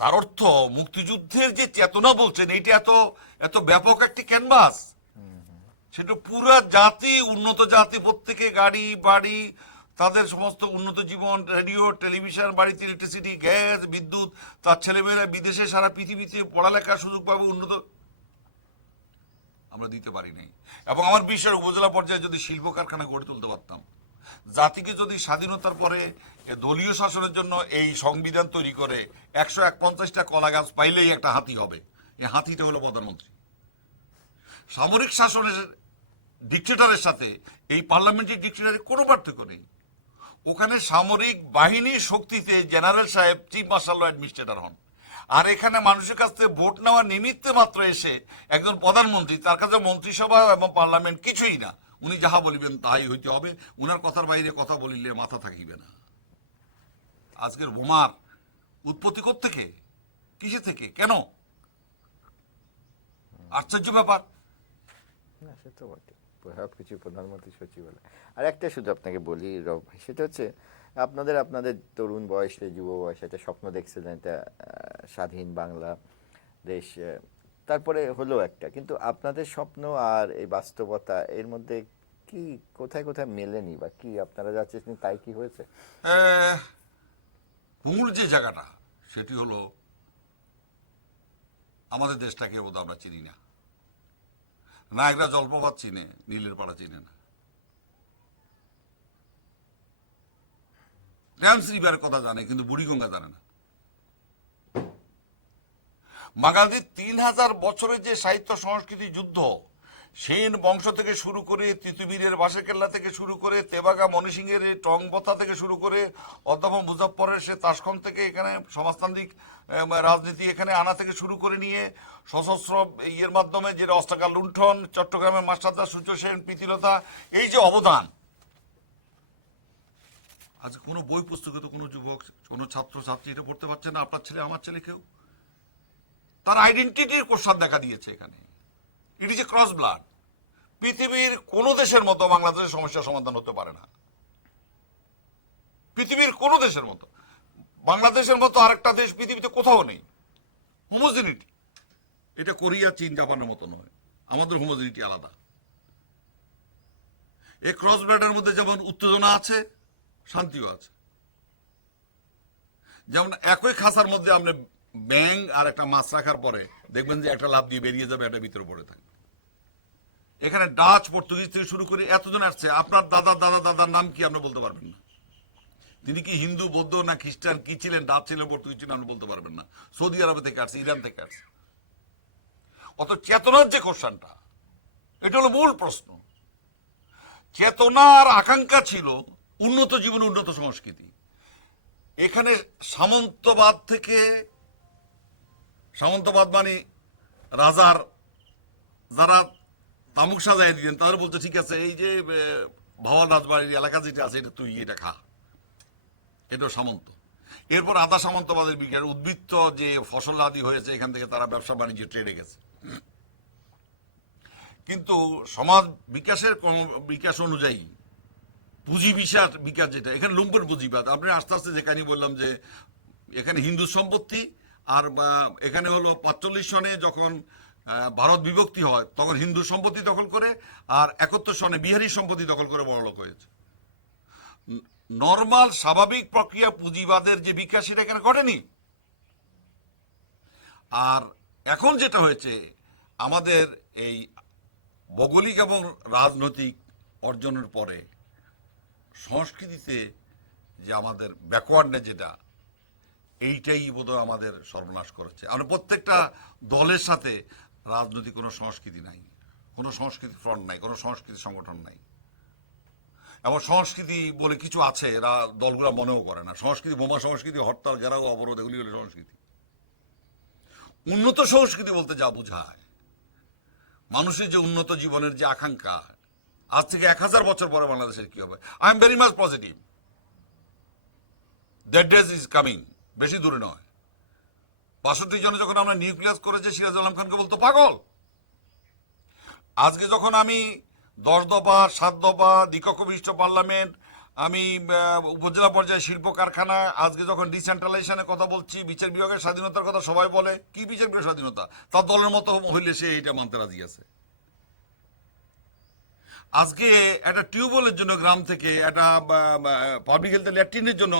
তার অর্থ মুক্তিযুদ্ধের যে চেতনা বলছেন, এটা এত এত ব্যাপক একটি ক্যানভাস, সেটা পুরা জাতি, উন্নত জাতি, প্রত্যেকে গাড়ি বাড়ি, তাদের সমস্ত উন্নত জীবন, রেডিও টেলিভিশন, বাড়িতে ইলেকট্রিসিটি, গ্যাস, বিদ্যুৎ, তার ছেলেমেয়েরা বিদেশে সারা পৃথিবীতে পড়ালেখার সুযোগ পাবে, উন্নত আমরা দিতে পারি নাই। এবং আমার বিশ্বাস উপজেলা পর্যায়ে যদি শিল্প কারখানা গড়ে তুলতে পারতাম, জাতিকে যদি স্বাধীনতার পরে দলীয় শাসনের জন্য এই সংবিধান তৈরি করে 151টা কলা গাছ পাইলেই একটা হাতি হবে, এই হাতিটা হলো প্রধানমন্ত্রী। সামরিক শাসনের ডিক্টেটরের সাথে এই পার্লামেন্টারি ডিক্টেটরের কোনো পার্থক্য নেই। ওখানে সামরিক বাহিনীর শক্তিতে জেনারেল সাহেব চিফ মার্শাল অ্যাডমিনিস্ট্রেটর হন, আর এখানে মানুষের কাছ থেকে ভোট নেওয়ার নিমিত্তে মাত্র এসে একজন প্রধানমন্ত্রী, তার কাছে মন্ত্রিসভা এবং পার্লামেন্ট কিছুই না, উনি যাহা বলিবেন তাই হইতে হবে, উনার কথার বাইরে কথা বলিলে মাথা থাকিবে না। আজকের বোমার উৎপত্তি কোত্থেকে, কিসে থেকে, কেন? আশ্চর্য ব্যাপার। না সে তো বটে, সব কিছু প্রধানমন্ত্রী সচিবালয়। আর একটা শুধু আপনাকে বলি রব ভাই, সেটা হচ্ছে আপনাদের তরুণ বয়সে, যুব বয়সে একটা স্বপ্ন দেখছিলেন, একটা স্বাধীন বাংলা দেশ, তারপরে হলো একটা, কিন্তু আপনাদের স্বপ্ন আর এই বাস্তবতা এর মধ্যে কি কোথায় কোথায় মেলেনি, বা কি আপনারা যা চেয়েছেন তাই কি হয়েছে? মূল যে জায়গাটা সেটি হলো আমাদের দেশটাকে বোধ আমরা চিনি না। নায়করা জলপ্রপাত চিনে, নীলের পাড়া চিনে না। ড্যামস রিভারের কথা জানে, কিন্তু বুড়িগঙ্গা জানে না। বাঙালির 3000 বছরের যে সাহিত্য সংস্কৃতি যুদ্ধ, সেন বংশ থেকে শুরু করে, তিতুমিরের বাঁশেরকেল্লা থেকে শুরু করে, তেবাগা মণিসিংহের টংবথা থেকে শুরু করে, অধ্যাপক মুজাফফরের সে তাসখম থেকে এখানে সমাজতান্ত্রিক রাজনীতি এখানে আনা থেকে শুরু করে নিয়ে সশস্ত্র ইয়ের মাধ্যমে যে অস্ত্রাগার লুণ্ঠন, চট্টগ্রামের মাস্টারদা সূর্য সেন, প্রীতিলতা, এই যে অবদান, আজ কোনো বই পুস্তকে তো কোনো যুবক, কোনো ছাত্র ছাত্রী এটা পড়তে পারছে না। আপনার ছেলে, আমার ছেলে, কেউ। তার আইডেন্টিটির কোশ্চেন দেখা দিয়েছে এখানে। It is a cross blood. পৃথিবীর কোন দেশের মতো বাংলাদেশের সমস্যার সমাধান হতে পারে না। পৃথিবীর কোন দেশের মতো, বাংলাদেশের মতো আরেকটা দেশ পৃথিবীতে কোথাও নেই। হোমোজেনিটি, এটা কোরিয়া, চীন, জাপানের মতো নয়, আমাদের হোমোজেনিটি আলাদা। এই ক্রস ব্লাডের মধ্যে যেমন উত্তেজনা আছে, শান্তিও আছে। যেমন একই খাঁচার মধ্যে আপনি ব্যাং আর একটা মাছ রাখার পরে দেখবেন যে একটা লাভ দিয়ে বেরিয়ে যাবে, একটা ভিতরে পড়ে থাকবে। এখানে ডাচ, পর্তুগিজ থেকে শুরু করে এতজন আসছে। আপনার দাদার নাম কি আপনি বলতে পারবেন না। তিনি কি হিন্দু, বৌদ্ধ না খ্রিস্টান কি ছিলেন, ডাচ ছিলেন, পর্তুগিজ ছিলেন, আপনি বলতে পারবেন না। সৌদি আরব থেকে আসছে, ইরান থেকে আসছে। অত চেতনার যে কোশ্চেনটা, এটা হলো মূল প্রশ্ন। চেতনার আকাঙ্ক্ষা ছিল উন্নত জীবন, উন্নত সংস্কৃতি। এখানে সামন্তবাদ থেকে, সামন্তবাদ মানে রাজার যারা তামুক সাজাই দিতেন, তাদের বলছে ঠিক আছে, এই যে ভাওয়াল রাজবাড়ির এলাকা যেটা আছে, এটা তুই এটা খা, এটাও সামন্ত। এরপর আধা সামন্তবাদের বিকাশ, উদ্বৃত্ত যে ফসল আদি হয়েছে এখান থেকে তারা ব্যবসা বাণিজ্য ট্রেডে গেছে। কিন্তু সমাজ বিকাশ অনুযায়ী পুঁজি বিকাশ যেটা, এখানে লুম্পের পুঁজিবাদ। আপনি আস্তে আস্তে যেখানে বললাম যে এখানে হিন্দু সম্পত্তি, আর এখানে হলো 45 সনে যখন ভারত বিভক্তি হয় তখন হিন্দু সম্পত্তি দখল করে, আর 71 সনে বিহারি সম্পত্তি দখল করে বড়লোক হয়েছে। নর্মাল স্বাভাবিক প্রক্রিয়া পুঁজিবাদের যে বিকাশ সেটা এখানে ঘটেনি। আর এখন যেটা হয়েছে, আমাদের এই ভৌগোলিক এবং রাজনৈতিক অর্জনের পরে সংস্কৃতিতে যে আমাদের ব্যাকওয়ার্ডনেস, যেটা এইটাই বোধহয় আমাদের সর্বনাশ করেছে। আমরা প্রত্যেকটা দলের সাথে রাজনৈতিক কোনো সংস্কৃতি নাই, কোনো সংস্কৃতি ফ্রন্ট নাই, কোনো সংস্কৃতি সংগঠন নাই। এবং সংস্কৃতি বলে কিছু আছে, এরা দলগুলো মনেও করে না। সংস্কৃতি, বোমা সংস্কৃতি, হরতাল, ঘেরাও, অবরোধ, এগুলি হলো সংস্কৃতি। উন্নত সংস্কৃতি বলতে যা বোঝায়, মানুষের যে উন্নত জীবনের যে আকাঙ্ক্ষা, আজ থেকে 1000 বছর পরে বাংলাদেশের কি হবে, I am very much positive. That days is coming, বেশি দূরে নয়। 62 জনে যখন আমরা নিউক্লিয়াস করেছে, সিরাজ আলম খানকে বলতো পাগল। আজকে যখন আমি 10 দফা, 7 দফা, দ্বিকক্ষ বিশিষ্ট পার্লামেন্ট, আমি উপজেলা পর্যায়ে শিল্প কারখানা, আজকে যখন ডিসেন্ট্রালাইজেশনের কথা বলছি, বিচার বিভাগের স্বাধীনতার কথা সবাই বলে, কি বিচার বিভাগের স্বাধীনতা? তার দলের মতো হইলে সে এইটা মানতে রাজি আছে। আজকে একটা টিউবওয়েলের জন্য গ্রাম থেকে একটা পাবলিক হেলথ ল্যাট্রিনের জন্য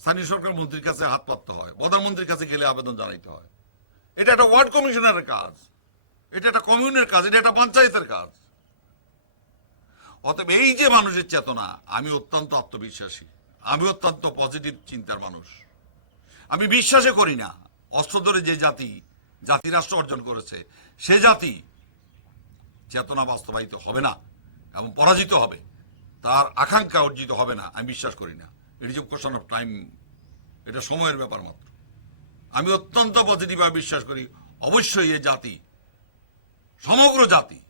স্থানীয় সরকার মন্ত্রীর কাছে হাত পাততে হয়, প্রধানমন্ত্রীর কাছে গেলে আবেদন জানাইতে হয়। এটা একটা ওয়ার্ড কমিশনারের কাজ, এটা একটা কমিউনের কাজ, এটা একটা পঞ্চায়েতের কাজ। অতএব এই যে মানুষের চেতনা, আমি অত্যন্ত আত্মবিশ্বাসী, আমি অত্যন্ত পজিটিভ চিন্তার মানুষ। আমি বিশ্বাসে করি না অস্ত্র ধরে যে জাতি রাষ্ট্র অর্জন করেছে, সে জাতি চেতনা বাস্তবায়িত হবে না এবং পরাজিত হবে, তার আকাঙ্ক্ষা অর্জিত হবে না, আমি বিশ্বাস করি না। It is a question of time, এটা সময়ের ব্যাপার মাত্র। আমি অত্যন্ত পজিটিভভাবে বিশ্বাস করি, অবশ্যই এই জাতি, সমগ্র জাতি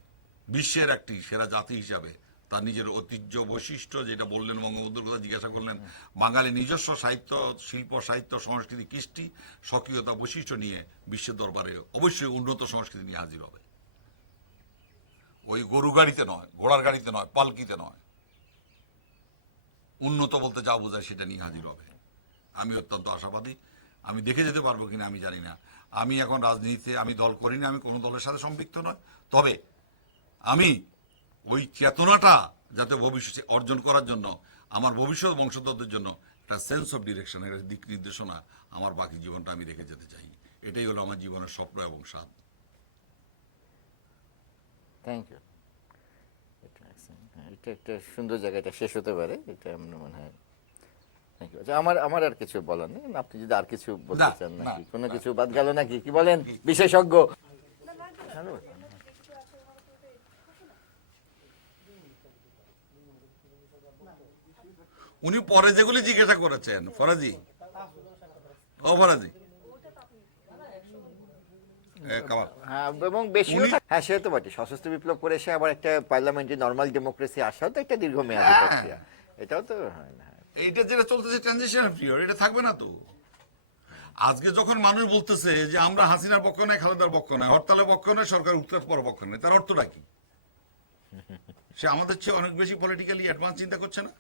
বিশ্বের একটি সেরা জাতি হিসাবে তার নিজের ঐতিহ্য, বৈশিষ্ট্য, যেটা বললেন বঙ্গবন্ধুর কথা জিজ্ঞাসা করলেন, বাঙালি নিজস্ব সাহিত্য, শিল্প, সাহিত্য, সংস্কৃতি, কৃষ্টি, স্বকীয়তা, বৈশিষ্ট্য নিয়ে বিশ্বের দরবারে অবশ্যই উন্নত সংস্কৃতি নিয়ে হাজির হবে। ওই গরু গাড়িতে নয়, ঘোড়ার গাড়িতে নয়, পালকিতে নয়। উন্নত বলতে যা বোঝায় সেটা নিয়ে হাজির হবে। আমি অত্যন্ত আশাবাদী। আমি দেখে যেতে পারবো কিনা আমি জানি না। আমি এখন রাজনীতিতে, আমি দল করি না, আমি কোনো দলের সাথে সম্পৃক্ত নয়। তবে আমি ওই চেতনাটা যাতে ভবিষ্যতে অর্জন করার জন্য, আমার ভবিষ্যৎ বংশধরদের জন্য একটা সেন্স অফ ডিরেকশন, একটা দিক নির্দেশনা আমার বাকি জীবনটা আমি রেখে যেতে চাই। এটাই হলো আমার জীবনের স্বপ্ন এবং স্বাদ। Thank you. এটা একটা সুন্দর জায়গা, এটা শেষ হতে পারে, এটা আমার মনে হয়। Thank you. আচ্ছা, আমার আর কিছু বলার নেই। আপনি যদি আর কিছু বলতে চান নাকি, কোনো কিছু বাদ গেল নাকি, কি বলেন বিশেষজ্ঞ? উনি পরে যেগুলি জিজ্ঞাসা করেছেন, ফরাজি, ও ফরাজি, কামাল, হ্যাঁ, এবং বেশিও হ্যাঁ, সে তো বটে। সশস্ত্র বিপ্লব করে এসে আবার একটা পার্লামেন্টারি নর্মাল ডেমোক্রেসি আসাও তো একটা দীর্ঘমেয়াদী প্রক্রিয়া, এটাও তো হয় না। এইটা যেটা চলতেছে ট্রানজিশনাল পিরিয়ড, এটা থাকবে না তো। আজকে যখন মানুষ বলতেছে যে আমরা হাসিনার পক্ষ নয়, খালেদার পক্ষ নয়, হরতালের পক্ষ নয়, সরকার উত্তর পর পক্ষ নয়, তার অর্থটা কি? সে আমাদের চেয়ে অনেক বেশি পলিটিক্যালি অ্যাডভান্স চিন্তা করছে না?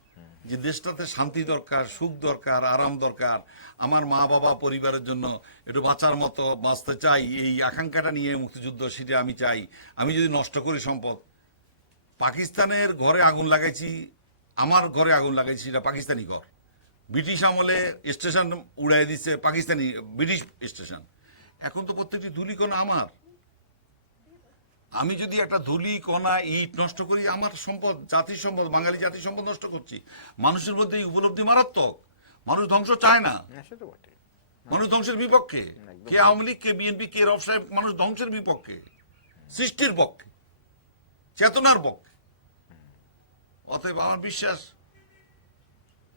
যে দেশটাতে শান্তি দরকার, সুখ দরকার, আরাম দরকার, আমার মা বাবা পরিবারের জন্য একটু বাঁচার মতো বাঁচতে চাই, এই আকাঙ্ক্ষাটা নিয়ে মুক্তিযুদ্ধ, সেটা আমি চাই। আমি যদি নষ্ট করি সম্পদ, পাকিস্তানের ঘরে আগুন লাগাইছি, আমার ঘরে আগুন লাগাইছি, সেটা পাকিস্তানি ঘর। ব্রিটিশ আমলে স্টেশন উড়াই দিচ্ছে পাকিস্তানি, ব্রিটিশ স্টেশন। এখন তো প্রত্যেকটি ধূলিকণা আমার। আমি যদি একটা ধূলি কণা ইট নষ্ট করি, আমার সম্পদ, জাতির সম্পদ, বাঙালি জাতির সম্পদ নষ্ট করছি। মানুষের মধ্যে এই উপলব্ধি মারাত্মক। মানুষ ধ্বংস চায় না, সে তো বটে। মানুষ ধ্বংসের বিপক্ষে। কে আওয়ামী লীগ, কে বিএনপি, কে রব সাহেব, মানুষ ধ্বংসের বিপক্ষে, সৃষ্টির পক্ষে, চেতনার পক্ষে। অতএব আমার বিশ্বাস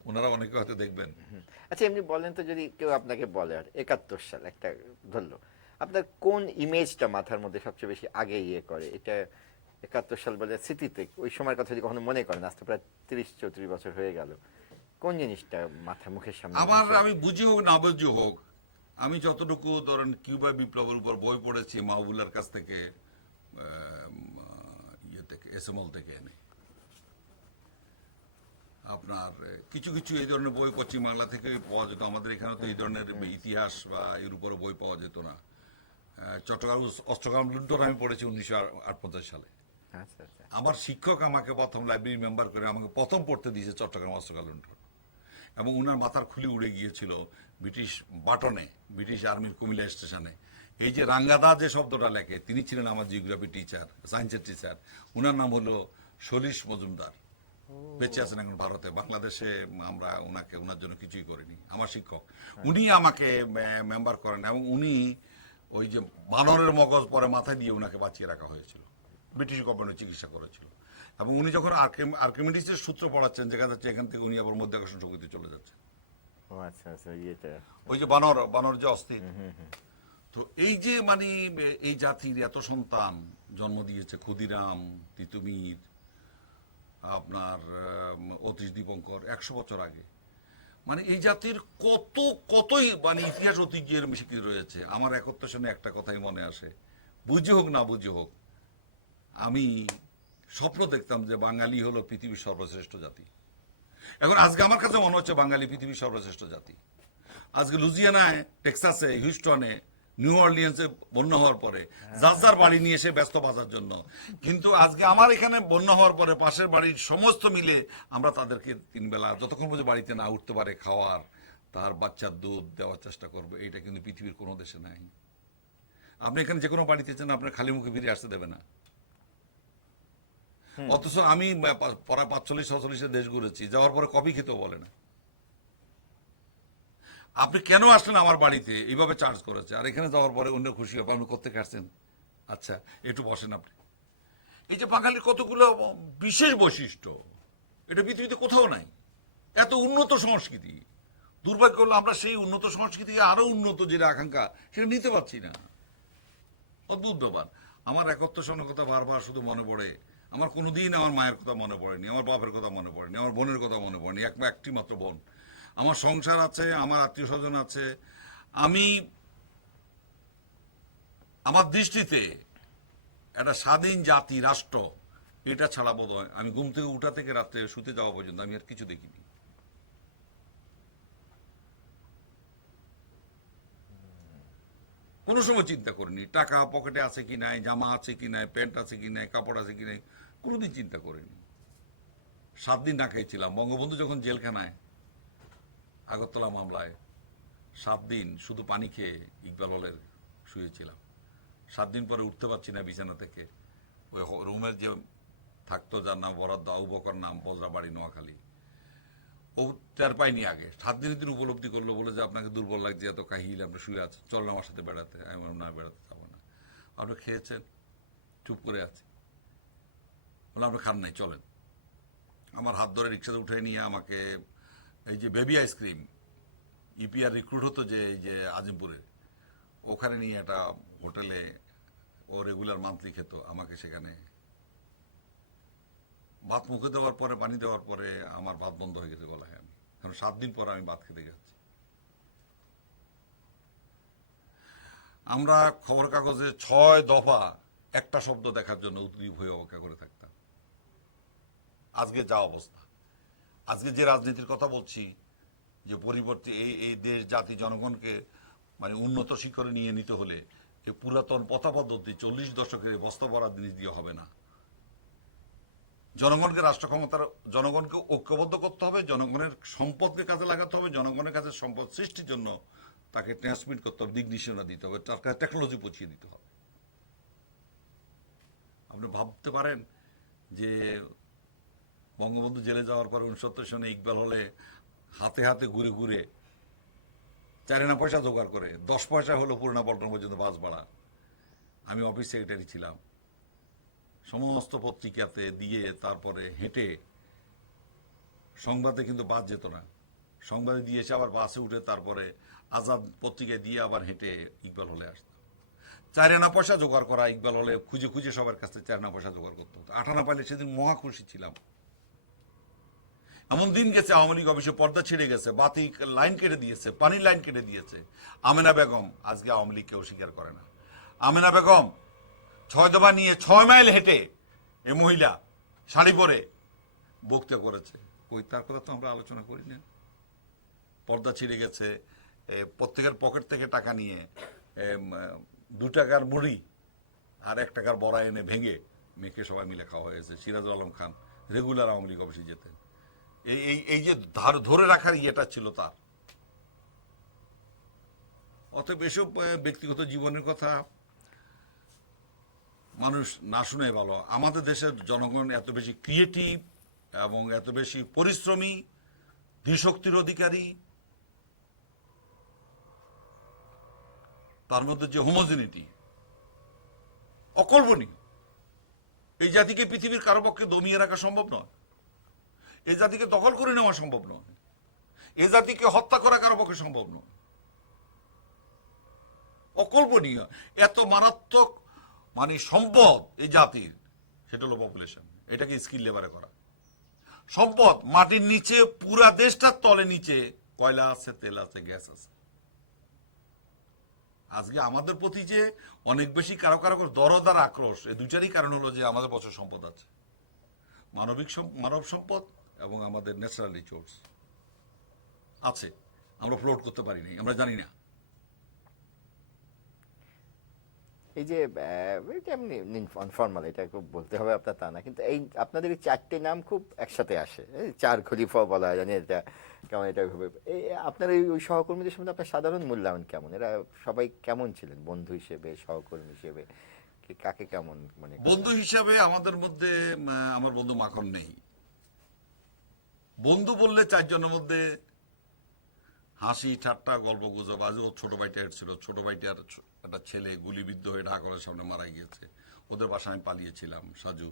ওনারা অনেকে হয়তো দেখবেন। আচ্ছা, এমনি বলেন তো, যদি কেউ আপনাকে বলে আর 71 সাল একটা ধরলো, আপনার কোন ইমেজটা মাথার মধ্যে সবচেয়ে বেশি আগে ইয়ে করে? এটা 71 সাল বলে স্মৃতিতে ওই সময়ের কথা যদি কখনো মনে করেন, আজ তো প্রায় 30-34 বছর হয়ে গেল, কোন জিনিসটা মাথা মুখের সামনে আমার, আসে? আমি বুঝি হোক না বুঝি হোক, আমি যতটুকু ধরেন কিউবা বিপ্লবের উপর বই পড়েছি মাহবুলার কাছ থেকে, ইয়ে থেকে, এসএমএল থেকে এনে, আপনার কিছু কিছু এই ধরনের বই পশ্চিম বাংলা থেকে পাওয়া যেত। আমাদের এখানে তো এই ধরনের ইতিহাস বা এর উপরে বই পাওয়া যেত না। চট্টগ্রাম অষ্টগ্রাম লুণ্ঠন আমি পড়েছি 1958 সালে। আচ্ছা আচ্ছা। আমার শিক্ষক আমাকে প্রথম লাইব্রেরি মেম্বার করে আমাকে প্রথম পড়তে দিয়েছে চট্টগ্রাম অষ্টগ্রাম লুণ্ঠন, এবং ওনার মাথার খুলি উড়ে গিয়েছিল ব্রিটিশ বাটনে, ব্রিটিশ আর্মির কুমিল্লা স্টেশনে। এই যে রাঙ্গাদা যে শব্দটা লেখে, তিনি ছিলেন আমার জিওগ্রাফি টিচার, সায়েন্সের টিচার। ওনার নাম হলো সলিশ মজুমদার, বেঁচে আছেন এখন ভারতে। বাংলাদেশে আমরা ওনার জন্য কিছুই করিনি। আমার শিক্ষক উনি আমাকে মেম্বার করেন, এবং উনি ওই যে বানরের মগজ পরে মাথায় দিয়ে ওনাকে বাঁচিয়ে রাখা হয়েছিল, ব্রিটিশ গভর্নমেন্ট চিকিৎসা করেছিল। এবং উনি যখন আর্কিমিডিসের সূত্র পড়াচ্ছেন, দেখা যাচ্ছে এখান থেকে উনি আবার মধ্য আকর্ষণ শক্তিতে চলে যাচ্ছে। ও আচ্ছা আচ্ছা, ইয়েটা ওই যে বানর যে অস্থির। তো এই যে মানে এই জাতির এত সন্তান জন্ম দিয়েছে, ক্ষুদিরাম, তিতুমির, আপনার অতীশ দীপঙ্কর 100 বছর আগে। মানে এই জাতির কতই মানে ইতিহাস ঐতিহ্যের স্বীকৃতি রয়েছে। আমার 71 সনে একটা কথাই মনে আসে, বুঝে হোক না বুঝে হোক, আমি স্বপ্ন দেখতাম যে বাঙালি হলো পৃথিবীর সর্বশ্রেষ্ঠ জাতি। এখন আজকে আমার কাছে মনে হচ্ছে বাঙালি পৃথিবীর সর্বশ্রেষ্ঠ জাতি। আজকে লুজিয়ানায়, টেক্সাসে, হিউস্টনে, নিউ অর্লিয়েন্সে বন্যা হওয়ার পরে যার যার বাড়ি নিয়ে এসে ব্যস্ত বাঁচার জন্য, কিন্তু আজকে আমার এখানে বন্যা হওয়ার পরে পাশের বাড়ির সমস্ত মিলে আমরা তাদেরকে 3 বেলা যতক্ষণ পর্যন্ত বাড়িতে না উঠতে পারে খাওয়ার, তার বাচ্চার দুধ দেওয়ার চেষ্টা করবে। এটা কিন্তু পৃথিবীর কোনো দেশে নাই। আপনি এখানে যে কোনো বাড়িতে চান, আপনার খালি মুখে ফিরে আসতে দেবে না। অথচ আমি পরে 45-46 দেশ ঘুরেছি, যাওয়ার পরে কফি খেতেও বলে না। আপনি কেন আসলেন আমার বাড়িতে, এইভাবে চার্জ করেছে। আর এখানে যাওয়ার পরে অন্য খুশি হবে, আপনি কোত্থেকে আসছেন, আচ্ছা একটু বসেন আপনি। এই যে বাঙালির কতগুলো বিশেষ বৈশিষ্ট্য, এটা পৃথিবীতে কোথাও নাই। এত উন্নত সংস্কৃতি, দুর্ভাগ্য হলো আমরা সেই উন্নত সংস্কৃতি আরো উন্নত যেটা আকাঙ্ক্ষা, সেটা নিতে পারছি না। অদ্ভুত ব্যাপার। আমার 71 সনের কথা বারবার শুধু মনে পড়ে। আমার কোনোদিন আমার মায়ের কথা মনে পড়েনি, আমার বাপের কথা মনে পড়েনি, আমার বোনের কথা মনে পড়েনি। একটি মাত্র বোন। আমার সংসার আছে, আমার আত্মীয় স্বজন আছে। আমি আমার দৃষ্টিতে একটা স্বাধীন জাতি, রাষ্ট্র, এটা ছাড়া বোধ হয় আমি ঘুম থেকে উঠা থেকে রাত্রে শুতে যাওয়া পর্যন্ত আমি আর কিছু দেখিনি। কোনো সময় চিন্তা করিনি টাকা পকেটে আছে কি নাই, জামা আছে কি নাই, প্যান্ট আছে কি নাই, কাপড় আছে কি নাই, কোনোদিন চিন্তা করিনি। 7 দিন না খেয়েছিলাম। বঙ্গবন্ধু যখন জেলখানায় আগরতলা মামলায় 7 দিন শুধু পানি খেয়ে ইকবাল হলের শুয়েছিলাম। 7 দিন পরে উঠতে পারছি না বিছানা থেকে। ওই রুমের যে থাকতো, যার নাম বরাদ্দ, আবু বকর নাম, বজরাবাড়ি, নোয়াখালী, ও টের পাইনি আগে। 7 দিনের দিন উপলব্ধি করলো, বলে যে আপনাকে দুর্বল লাগছে, এত কাহিল, আপনি শুয়ে আছেন, চলেন আমার সাথে বেড়াতে। আমি বললাম না, বেড়াতে যাবো না। আপনি খেয়েছেন? চুপ করে আছি। বললাম আপনি খান নাই, চলেন। আমার হাত ধরে রিক্সাতে উঠে নিয়ে আমাকে এই যে বেবি আইসক্রিম, ইপিআর রিক্রুট হতো যে এই যে আজিমপুরে, ওখানে নিয়ে একটা হোটেলে, ও রেগুলার মান্থলি খেত, আমাকে সেখানে ভাত মুখে দেওয়ার পরে, পানি দেওয়ার পরে আমার ভাত বন্ধ হয়ে গেছে গলায়। আমি কারণ 7 দিন পরে আমি ভাত খেতে গেছি। আমরা খবর কাগজে 6 দফা একটা শব্দ দেখার জন্য উদ্গ্রীব হয়ে অপেক্ষা করে থাকতাম। আজকে যা অবস্থা, আজকে যে রাজনীতির কথা বলছি, যে পরিবর্তে এই দেশ জাতি জনগণকে মানে উন্নত শিখরে নিয়ে নিতে হলে এই পুরাতন প্রথা পদ্ধতি 40 দশকের বস্তা ভরা জিনিস দিয়ে হবে না। জনগণকে রাষ্ট্র ক্ষমতার, জনগণকে ঐক্যবদ্ধ করতে হবে, জনগণের সম্পদকে কাজে লাগাতে হবে, জনগণের কাছে সম্পদ সৃষ্টির জন্য তাকে ট্রান্সমিট করতে হবে, দিক নির্দেশনা দিতে হবে, তার কাছে টেকনোলজি পৌঁছিয়ে দিতে হবে। আপনি ভাবতে পারেন যে বঙ্গবন্ধু জেলে যাওয়ার পর 69 সনে ইকবাল হলে হাতে হাতে ঘুরে ঘুরে 4 আনা পয়সা জোগাড় করে, 10 পয়সা হলো পুরোনা পল্টন পর্যন্ত বাস ভাড়া। আমি অফিস সেক্রেটারি ছিলাম, সমস্ত পত্রিকাতে দিয়ে, তারপরে হেঁটে, সংবাদে কিন্তু বাস যেত না, সংবাদে দিয়ে এসে আবার বাসে উঠে তারপরে আজাদ পত্রিকায় দিয়ে আবার হেঁটে ইকবাল হলে আসতাম। 4 আনা পয়সা জোগাড় করা, ইকবাল হলে খুঁজে খুঁজে সবার কাছে 4 আনা পয়সা জোগাড় করতে হতো। 8 আনা পাইলে সেদিন মহা খুশি ছিলাম। এমন দিন গেছে, আওয়ামী লীগ অফিসে পর্দা ছিঁড়ে গেছে, বাতি লাইন কেটে দিয়েছে, পানির লাইন কেটে দিয়েছে। আমেনা বেগম, আজকে আওয়ামী লীগ কেউ স্বীকার করে না, আমেনা বেগম 6 দফা নিয়ে 6 মাইল হেঁটে এ মহিলা শাড়ি পরে বক্তৃতা করেছে। কই, তার কথা তো আমরা আলোচনা করি না। পর্দা ছিঁড়ে গেছে, প্রত্যেকের পকেট থেকে টাকা নিয়ে 2 টাকার মুড়ি আর 1 টাকার বড়া এনে ভেঙে মেখে সবাই মিলে খাওয়া হয়েছে। সিরাজুল আলম খান রেগুলার আওয়ামী লীগ অফিসে যেতেন। এই যে ধরে রাখার ইয়েটা ছিল তার। অতএব এসব ব্যক্তিগত জীবনের কথা মানুষ না শুনে ভালো। আমাদের দেশের জনগণ এত বেশি ক্রিয়েটিভ এবং এত বেশি পরিশ্রমী, ধীশক্তির অধিকারী, তার মধ্যে যে হোমোজেনিটি অকল্পনীয়। এই জাতিকে পৃথিবীর কারো পক্ষে দমিয়ে রাখা সম্ভব নয়, এই জাতিকে দখল করে নেওয়া সম্ভব নয়, এই জাতিকে হত্যা করা কারো পক্ষে সম্ভব নয়। অকল্পনীয় এত মারাত্মক মানে সম্পদ এই জাতির, সেটা হলো পপুলেশন। এটাকে স্কিল লেবারে করা সম্পদ। মাটির নিচে পুরা দেশটার তলে নিচে কয়লা আছে, তেল আছে, গ্যাস আছে। আজকে আমাদের প্রতি যে অনেক বেশি কারো কারো দরদ আর আক্রোশ, এই দুইটারই কারণ হলো যে আমাদের প্রচুর সম্পদ আছে, মানব সম্পদ এবং আমাদের ন্যাচারাল রিসোর্স আছে। আমরা ফ্লোট করতে পারিনি, আমরা জানি না। এই যে এটা এমনি ইনফর্মাল, এটা খুব বলতে হবে আপনার তা না, কিন্তু এই আপনাদের এই 4টে নাম খুব একসাথে আসে, এই 4 খলিফা বলা হয়, জানি এটা কেমন, এটা এই আপনার ওই সহকর্মীদের সঙ্গে আপনার সাধারণ মূল্যায়ন কেমন? এরা সবাই কেমন ছিলেন বন্ধু হিসেবে, সহকর্মী হিসেবে, কাকে কেমন মানে? বন্ধু হিসাবে আমাদের মধ্যে আমার বন্ধু মাখন নেই। বন্ধু বললে 4 জনের মধ্যে হাসি ঠাট্টা গল্প গুজব। আজ ওর ছোট ভাইটার ছিল, ছোট ভাইটার একটা ছেলে গুলিবিদ্ধ হয়ে ঢাকা কলেজের সামনে মারা গিয়েছে, ওদের বাসায় আমি পালিয়েছিলাম। সাজু,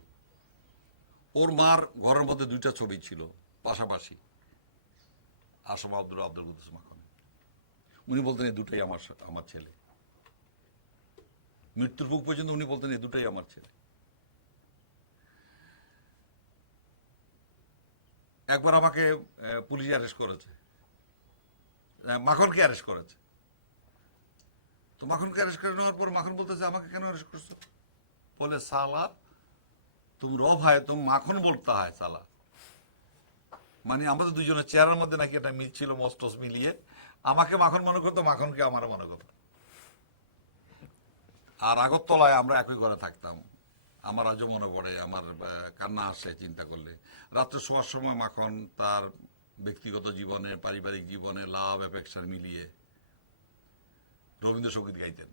ওর মার ঘরের মধ্যে 2টা ছবি ছিল পাশাপাশি, আসম আব্দুল কুদ্দুস মাখন। উনি বলতেন এই দুটাই আমার ছেলে। মৃত্যুর মুখ পর্যন্ত উনি বলতেন এই দুটাই আমার ছেলে। একবার আমাকে পুলিশ অ্যারেস্ট করেছে, মাখনকে অ্যারেস্ট করেছে। তো মাখনকে অ্যারেস্ট করে নেওয়ার পর মাখন বলতেছে আমাকে কেন অ্যারেস্ট করছো? বলে সালা তুমি রব হয়, তুমি মাখন বলতে হয় সালা। মানে আমাদের দুজনের চেহারার মধ্যে নাকি একটা মিল ছিল, মস্টস মিলিয়ে আমাকে মাখন মনে করতো, মাখনকে আমার মনে করতো। আর আগরতলায় আমরা একই ঘরে থাকতাম। আমার আজও মনে পড়ে, আমার কান্না আসে চিন্তা করলে। রাত্রে শোয়ার সময় মাখন তার ব্যক্তিগত জীবনে, পারিবারিক জীবনে লাভ অ্যাফেকশন মিলিয়ে রবীন্দ্রসঙ্গীত গাইতেন,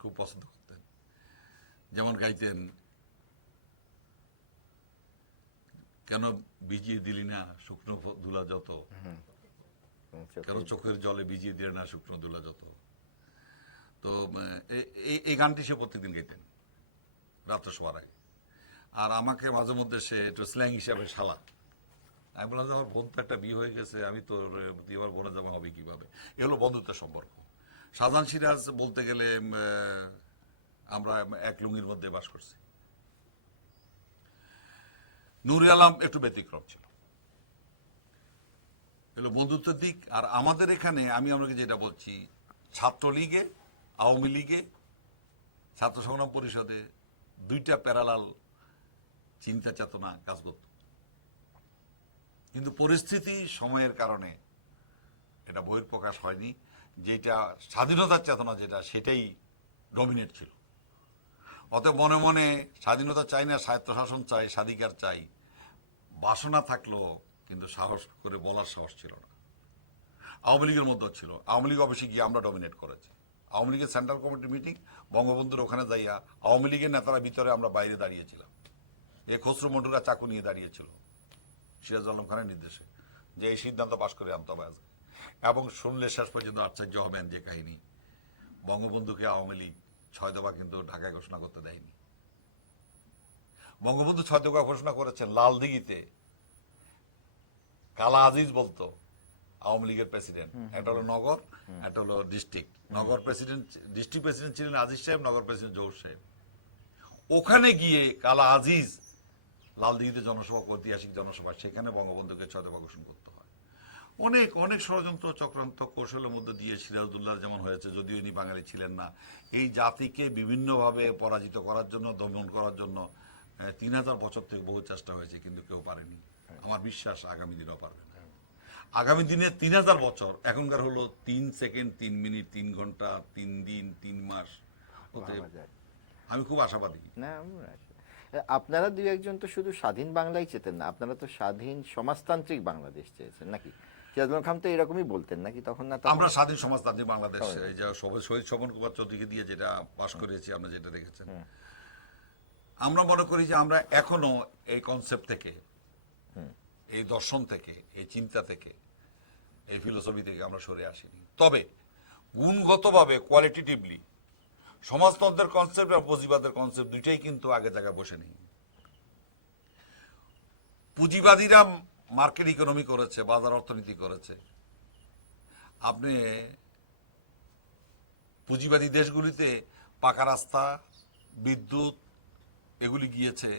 খুব পছন্দ করতেন। যেমন গাইতেন, কেন ভিজিয়ে দিলি না শুকনো ধুলা যত, কেন চোখের জলে ভিজিয়ে দিলে না শুকনো ধুলা যত। তো এই গানটি সে প্রত্যেকদিন গাইতেন রাত্রে শোয়ার আগে। আর আমাকে মাঝে মধ্যে সে একটু স্ল্যাং হিসাবে শালা। আমি বললাম যে আমার বোন তো একটা বিয়ে হয়ে গেছে, আমি তো এবার বোনে জামা হবে কিভাবে। এ হলো বন্ধুত্বের সম্পর্ক। শাহজাহান সিরাজ বলতে গেলে আমরা এক লুঙ্গির মধ্যে বাস করছি। নুরে আলম একটু ব্যতিক্রম ছিল, এগুলো বন্ধুত্বের দিক। আর আমাদের এখানে আমি আপনাকে যেটা বলছি, ছাত্রলীগে, আওয়ামী লীগে, ছাত্র সংগ্রাম পরিষদে 2টা প্যারালাল চিন্তা চেতনা কাজ করত। কিন্তু পরিস্থিতি সময়ের কারণে এটা বহিঃপ্রকাশ হয়নি। যেটা স্বাধীনতার চেতনা যেটা, সেটাই ডমিনেট ছিল। অতএব মনে মনে স্বাধীনতা চাই না, স্বায়ত্তশাসন চাই, স্বাধিকার চাই, বাসনা থাকলো, কিন্তু সাহস করে বলার সাহস ছিল না। আওয়ামী লীগের মধ্যে ছিল। আওয়ামী লীগ অফিসে গিয়ে আমরা ডমিনেট করেছি। আওয়ামী লীগের সেন্ট্রাল কমিটি মিটিং, বঙ্গবন্ধুর ওখানে যাইয়া আওয়ামী লীগের নেতারা ভিতরে, আমরা বাইরে দাঁড়িয়েছিলাম। এ খসরু মন্ডুরা চাকু নিয়ে দাঁড়িয়েছিল সিরাজ আলম খানের নির্দেশে, যে এই সিদ্ধান্ত পাশ করে আনতে হবে আজকে। এবং শুনলে শেষ পর্যন্ত আশ্চর্য হবেন যে কাহিনী, বঙ্গবন্ধুকে আওয়ামী লীগ 6 দফা কিন্তু ঢাকায় ঘোষণা করতে দেয়নি। বঙ্গবন্ধু 6 দফা ঘোষণা করেছেন লালদিঘিতে। কালা আজিজ বলতো আওয়ামী লীগের প্রেসিডেন্ট, একটা হলো নগর, একটা হলো ডিস্ট্রিক্ট। নগর প্রেসিডেন্ট, ডিস্ট্রিক্ট প্রেসিডেন্ট ছিলেন আজিজ সাহেব, নগর প্রেসিডেন্ট জহুর সাহেব। ওখানে গিয়ে কালা আজিজ লালদিঘিতে জনসভা, ঐতিহাসিক জনসভা, সেখানে বঙ্গবন্ধুকে 6 দফা ঘোষণা করতে হয়। অনেক অনেক ষড়যন্ত্র চক্রান্ত কৌশলের মধ্যে দিয়ে সিরাজউদ্দৌলার যেমন হয়েছে, যদিও ইনি বাঙালি ছিলেন না, এই জাতিকে বিভিন্নভাবে পরাজিত করার জন্য, দমন করার জন্য 3000 বছর থেকে বহু চেষ্টা হয়েছে, কিন্তু কেউ পারেনি। আমার বিশ্বাস আগামী দিনও পারবে না। আগামী দিনে 3000 বছর, এখনকার হলো 3 সেকেন্ড, 3 মিনিট, 3 ঘন্টা, 3 দিন, 3 হতে ভাবা যায়। আমি খুব আশাবাদী। না আপনারা দুই একজন তো শুধু স্বাধীন বাংলায় চেতেন না, আপনারা তো স্বাধীন সমাজতান্ত্রিক বাংলাদেশ চেয়েছেন নাকি? সিরাজুল খান তো এরকমই বলতেন নাকি তখন? না তখন? আমরা স্বাধীন সমাজতান্ত্রিক বাংলাদেশ, এই যে শহীদ স্বপন কুমার চৌধুরীকে দিয়ে যেটা পাশ করেছি, আমরা যেটা দেখেছেন, আমরা মনে করি যে আমরা এখনো এই কনসেপ্ট থেকে, এই দর্শন থেকে, এই চিন্তা থেকে, এই ফিলোসফি থেকে আমরা সরে আসিনি। তবে গুণগতভাবে কোয়ালিটেটিভলি সমাজতন্ত্রের কনসেপ্ট আর পুঁজিবাদের কনসেপ্ট দুইটাই কিন্তু আগে জায়গায় বসে নেই। পুঁজিবাদীরা মার্কেট ইকোনমি করেছে, বাজার অর্থনীতি করেছে। আপনি পুঁজিবাদী দেশগুলিতে পাকা রাস্তা, বিদ্যুৎ এগুলি গিয়েছে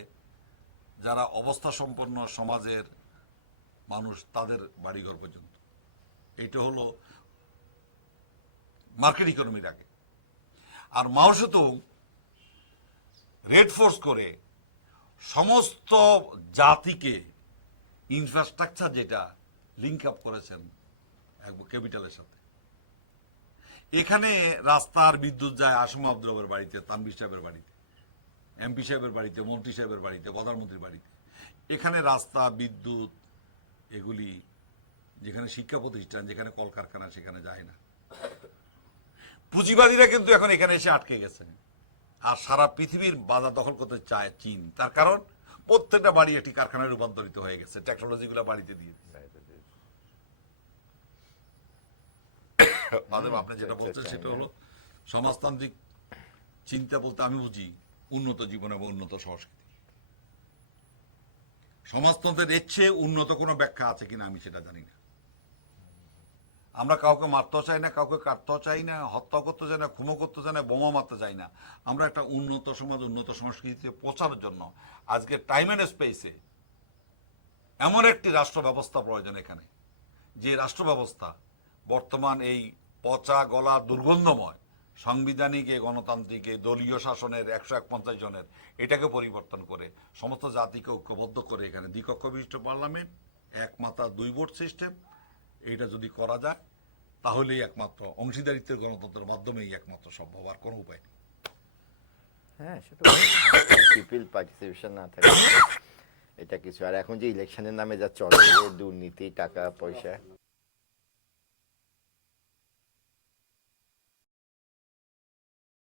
যারা অবস্থা সম্পন্ন সমাজের মানুষ, তাদের বাড়িঘর পর্যন্ত। এটা হলো মার্কেট ইকোনমির আগে। আর মাও সেতুং রেড ফোর্স করে সমস্ত জাতিকে ইনফ্রাস্ট্রাকচার যেটা লিঙ্ক আপ করেছেন ক্যাপিটালের সাথে। এখানে রাস্তার বিদ্যুৎ যায় আসম আব্দুলের বাড়িতে, তানভীর সাহেবের বাড়িতে, এমপি সাহেবের বাড়িতে, মন্ত্রী সাহেবের বাড়িতে, প্রধানমন্ত্রীর বাড়িতে। এখানে রাস্তা, বিদ্যুৎ এগুলি, যেখানে শিক্ষা প্রতিষ্ঠান, যেখানে কলকারখানা, সেখানে যায় না। পুঁজিবাদীরা কিন্তু এখন এখানে এসে আটকে গেছে আর সারা পৃথিবীর বাজার দখল করতে চায় চীন। তার কারণ প্রত্যেকটা বাড়ি একটি কারখানায় রূপান্তরিত হয়ে গেছে, টেকনোলজিগুলো বাড়িতে দিয়ে। আপনি যেটা বলছেন সেটা হলো সমাজতান্ত্রিক চিন্তা বলতে আমি বুঝি উন্নত জীবন এবং উন্নত সংস্কৃতি। সমাজতন্ত্রের এর চেয়ে উন্নত কোনো ব্যাখ্যা আছে কিনা আমি সেটা জানি না। আমরা কাউকে মারতেও চাই না, কাউকে কাটতেও চাই না, হত্যা করতে চাই না, খুনো করতে চাই না, বোমা মারতে চাই না। আমরা একটা উন্নত সমাজ, উন্নত সংস্কৃতিতে পৌঁছানোর জন্য আজকে টাইম অ্যান্ড স্পেসে এমন একটি রাষ্ট্র ব্যবস্থা প্রয়োজন এখানে, যে রাষ্ট্র ব্যবস্থা বর্তমান এই পচা গলা দুর্গন্ধময় সাংবিধানিক গণতান্ত্রিক দলীয় শাসনের 151 জনের এটাকে পরিবর্তন করে সমস্ত জাতিকে ঐক্যবদ্ধ করে এখানে দ্বিকক্ষ বিশিষ্ট পার্লামেন্ট, এক মাথা দুই ভোট সিস্টেম, এটা যদি করা যায় তাহলেই একমাত্র অংশীদারিত্বের গণতন্ত্রের মাধ্যমেই একমাত্র সম্ভব, আর কোনো উপায় নেই। হ্যাঁ, সেটা পিপল পার্টিসিপেশন না থাকে এটা কিছু। আর এখন যে ইলেকশনের নামে যা চলে, দুর্নীতি, টাকা পয়সা,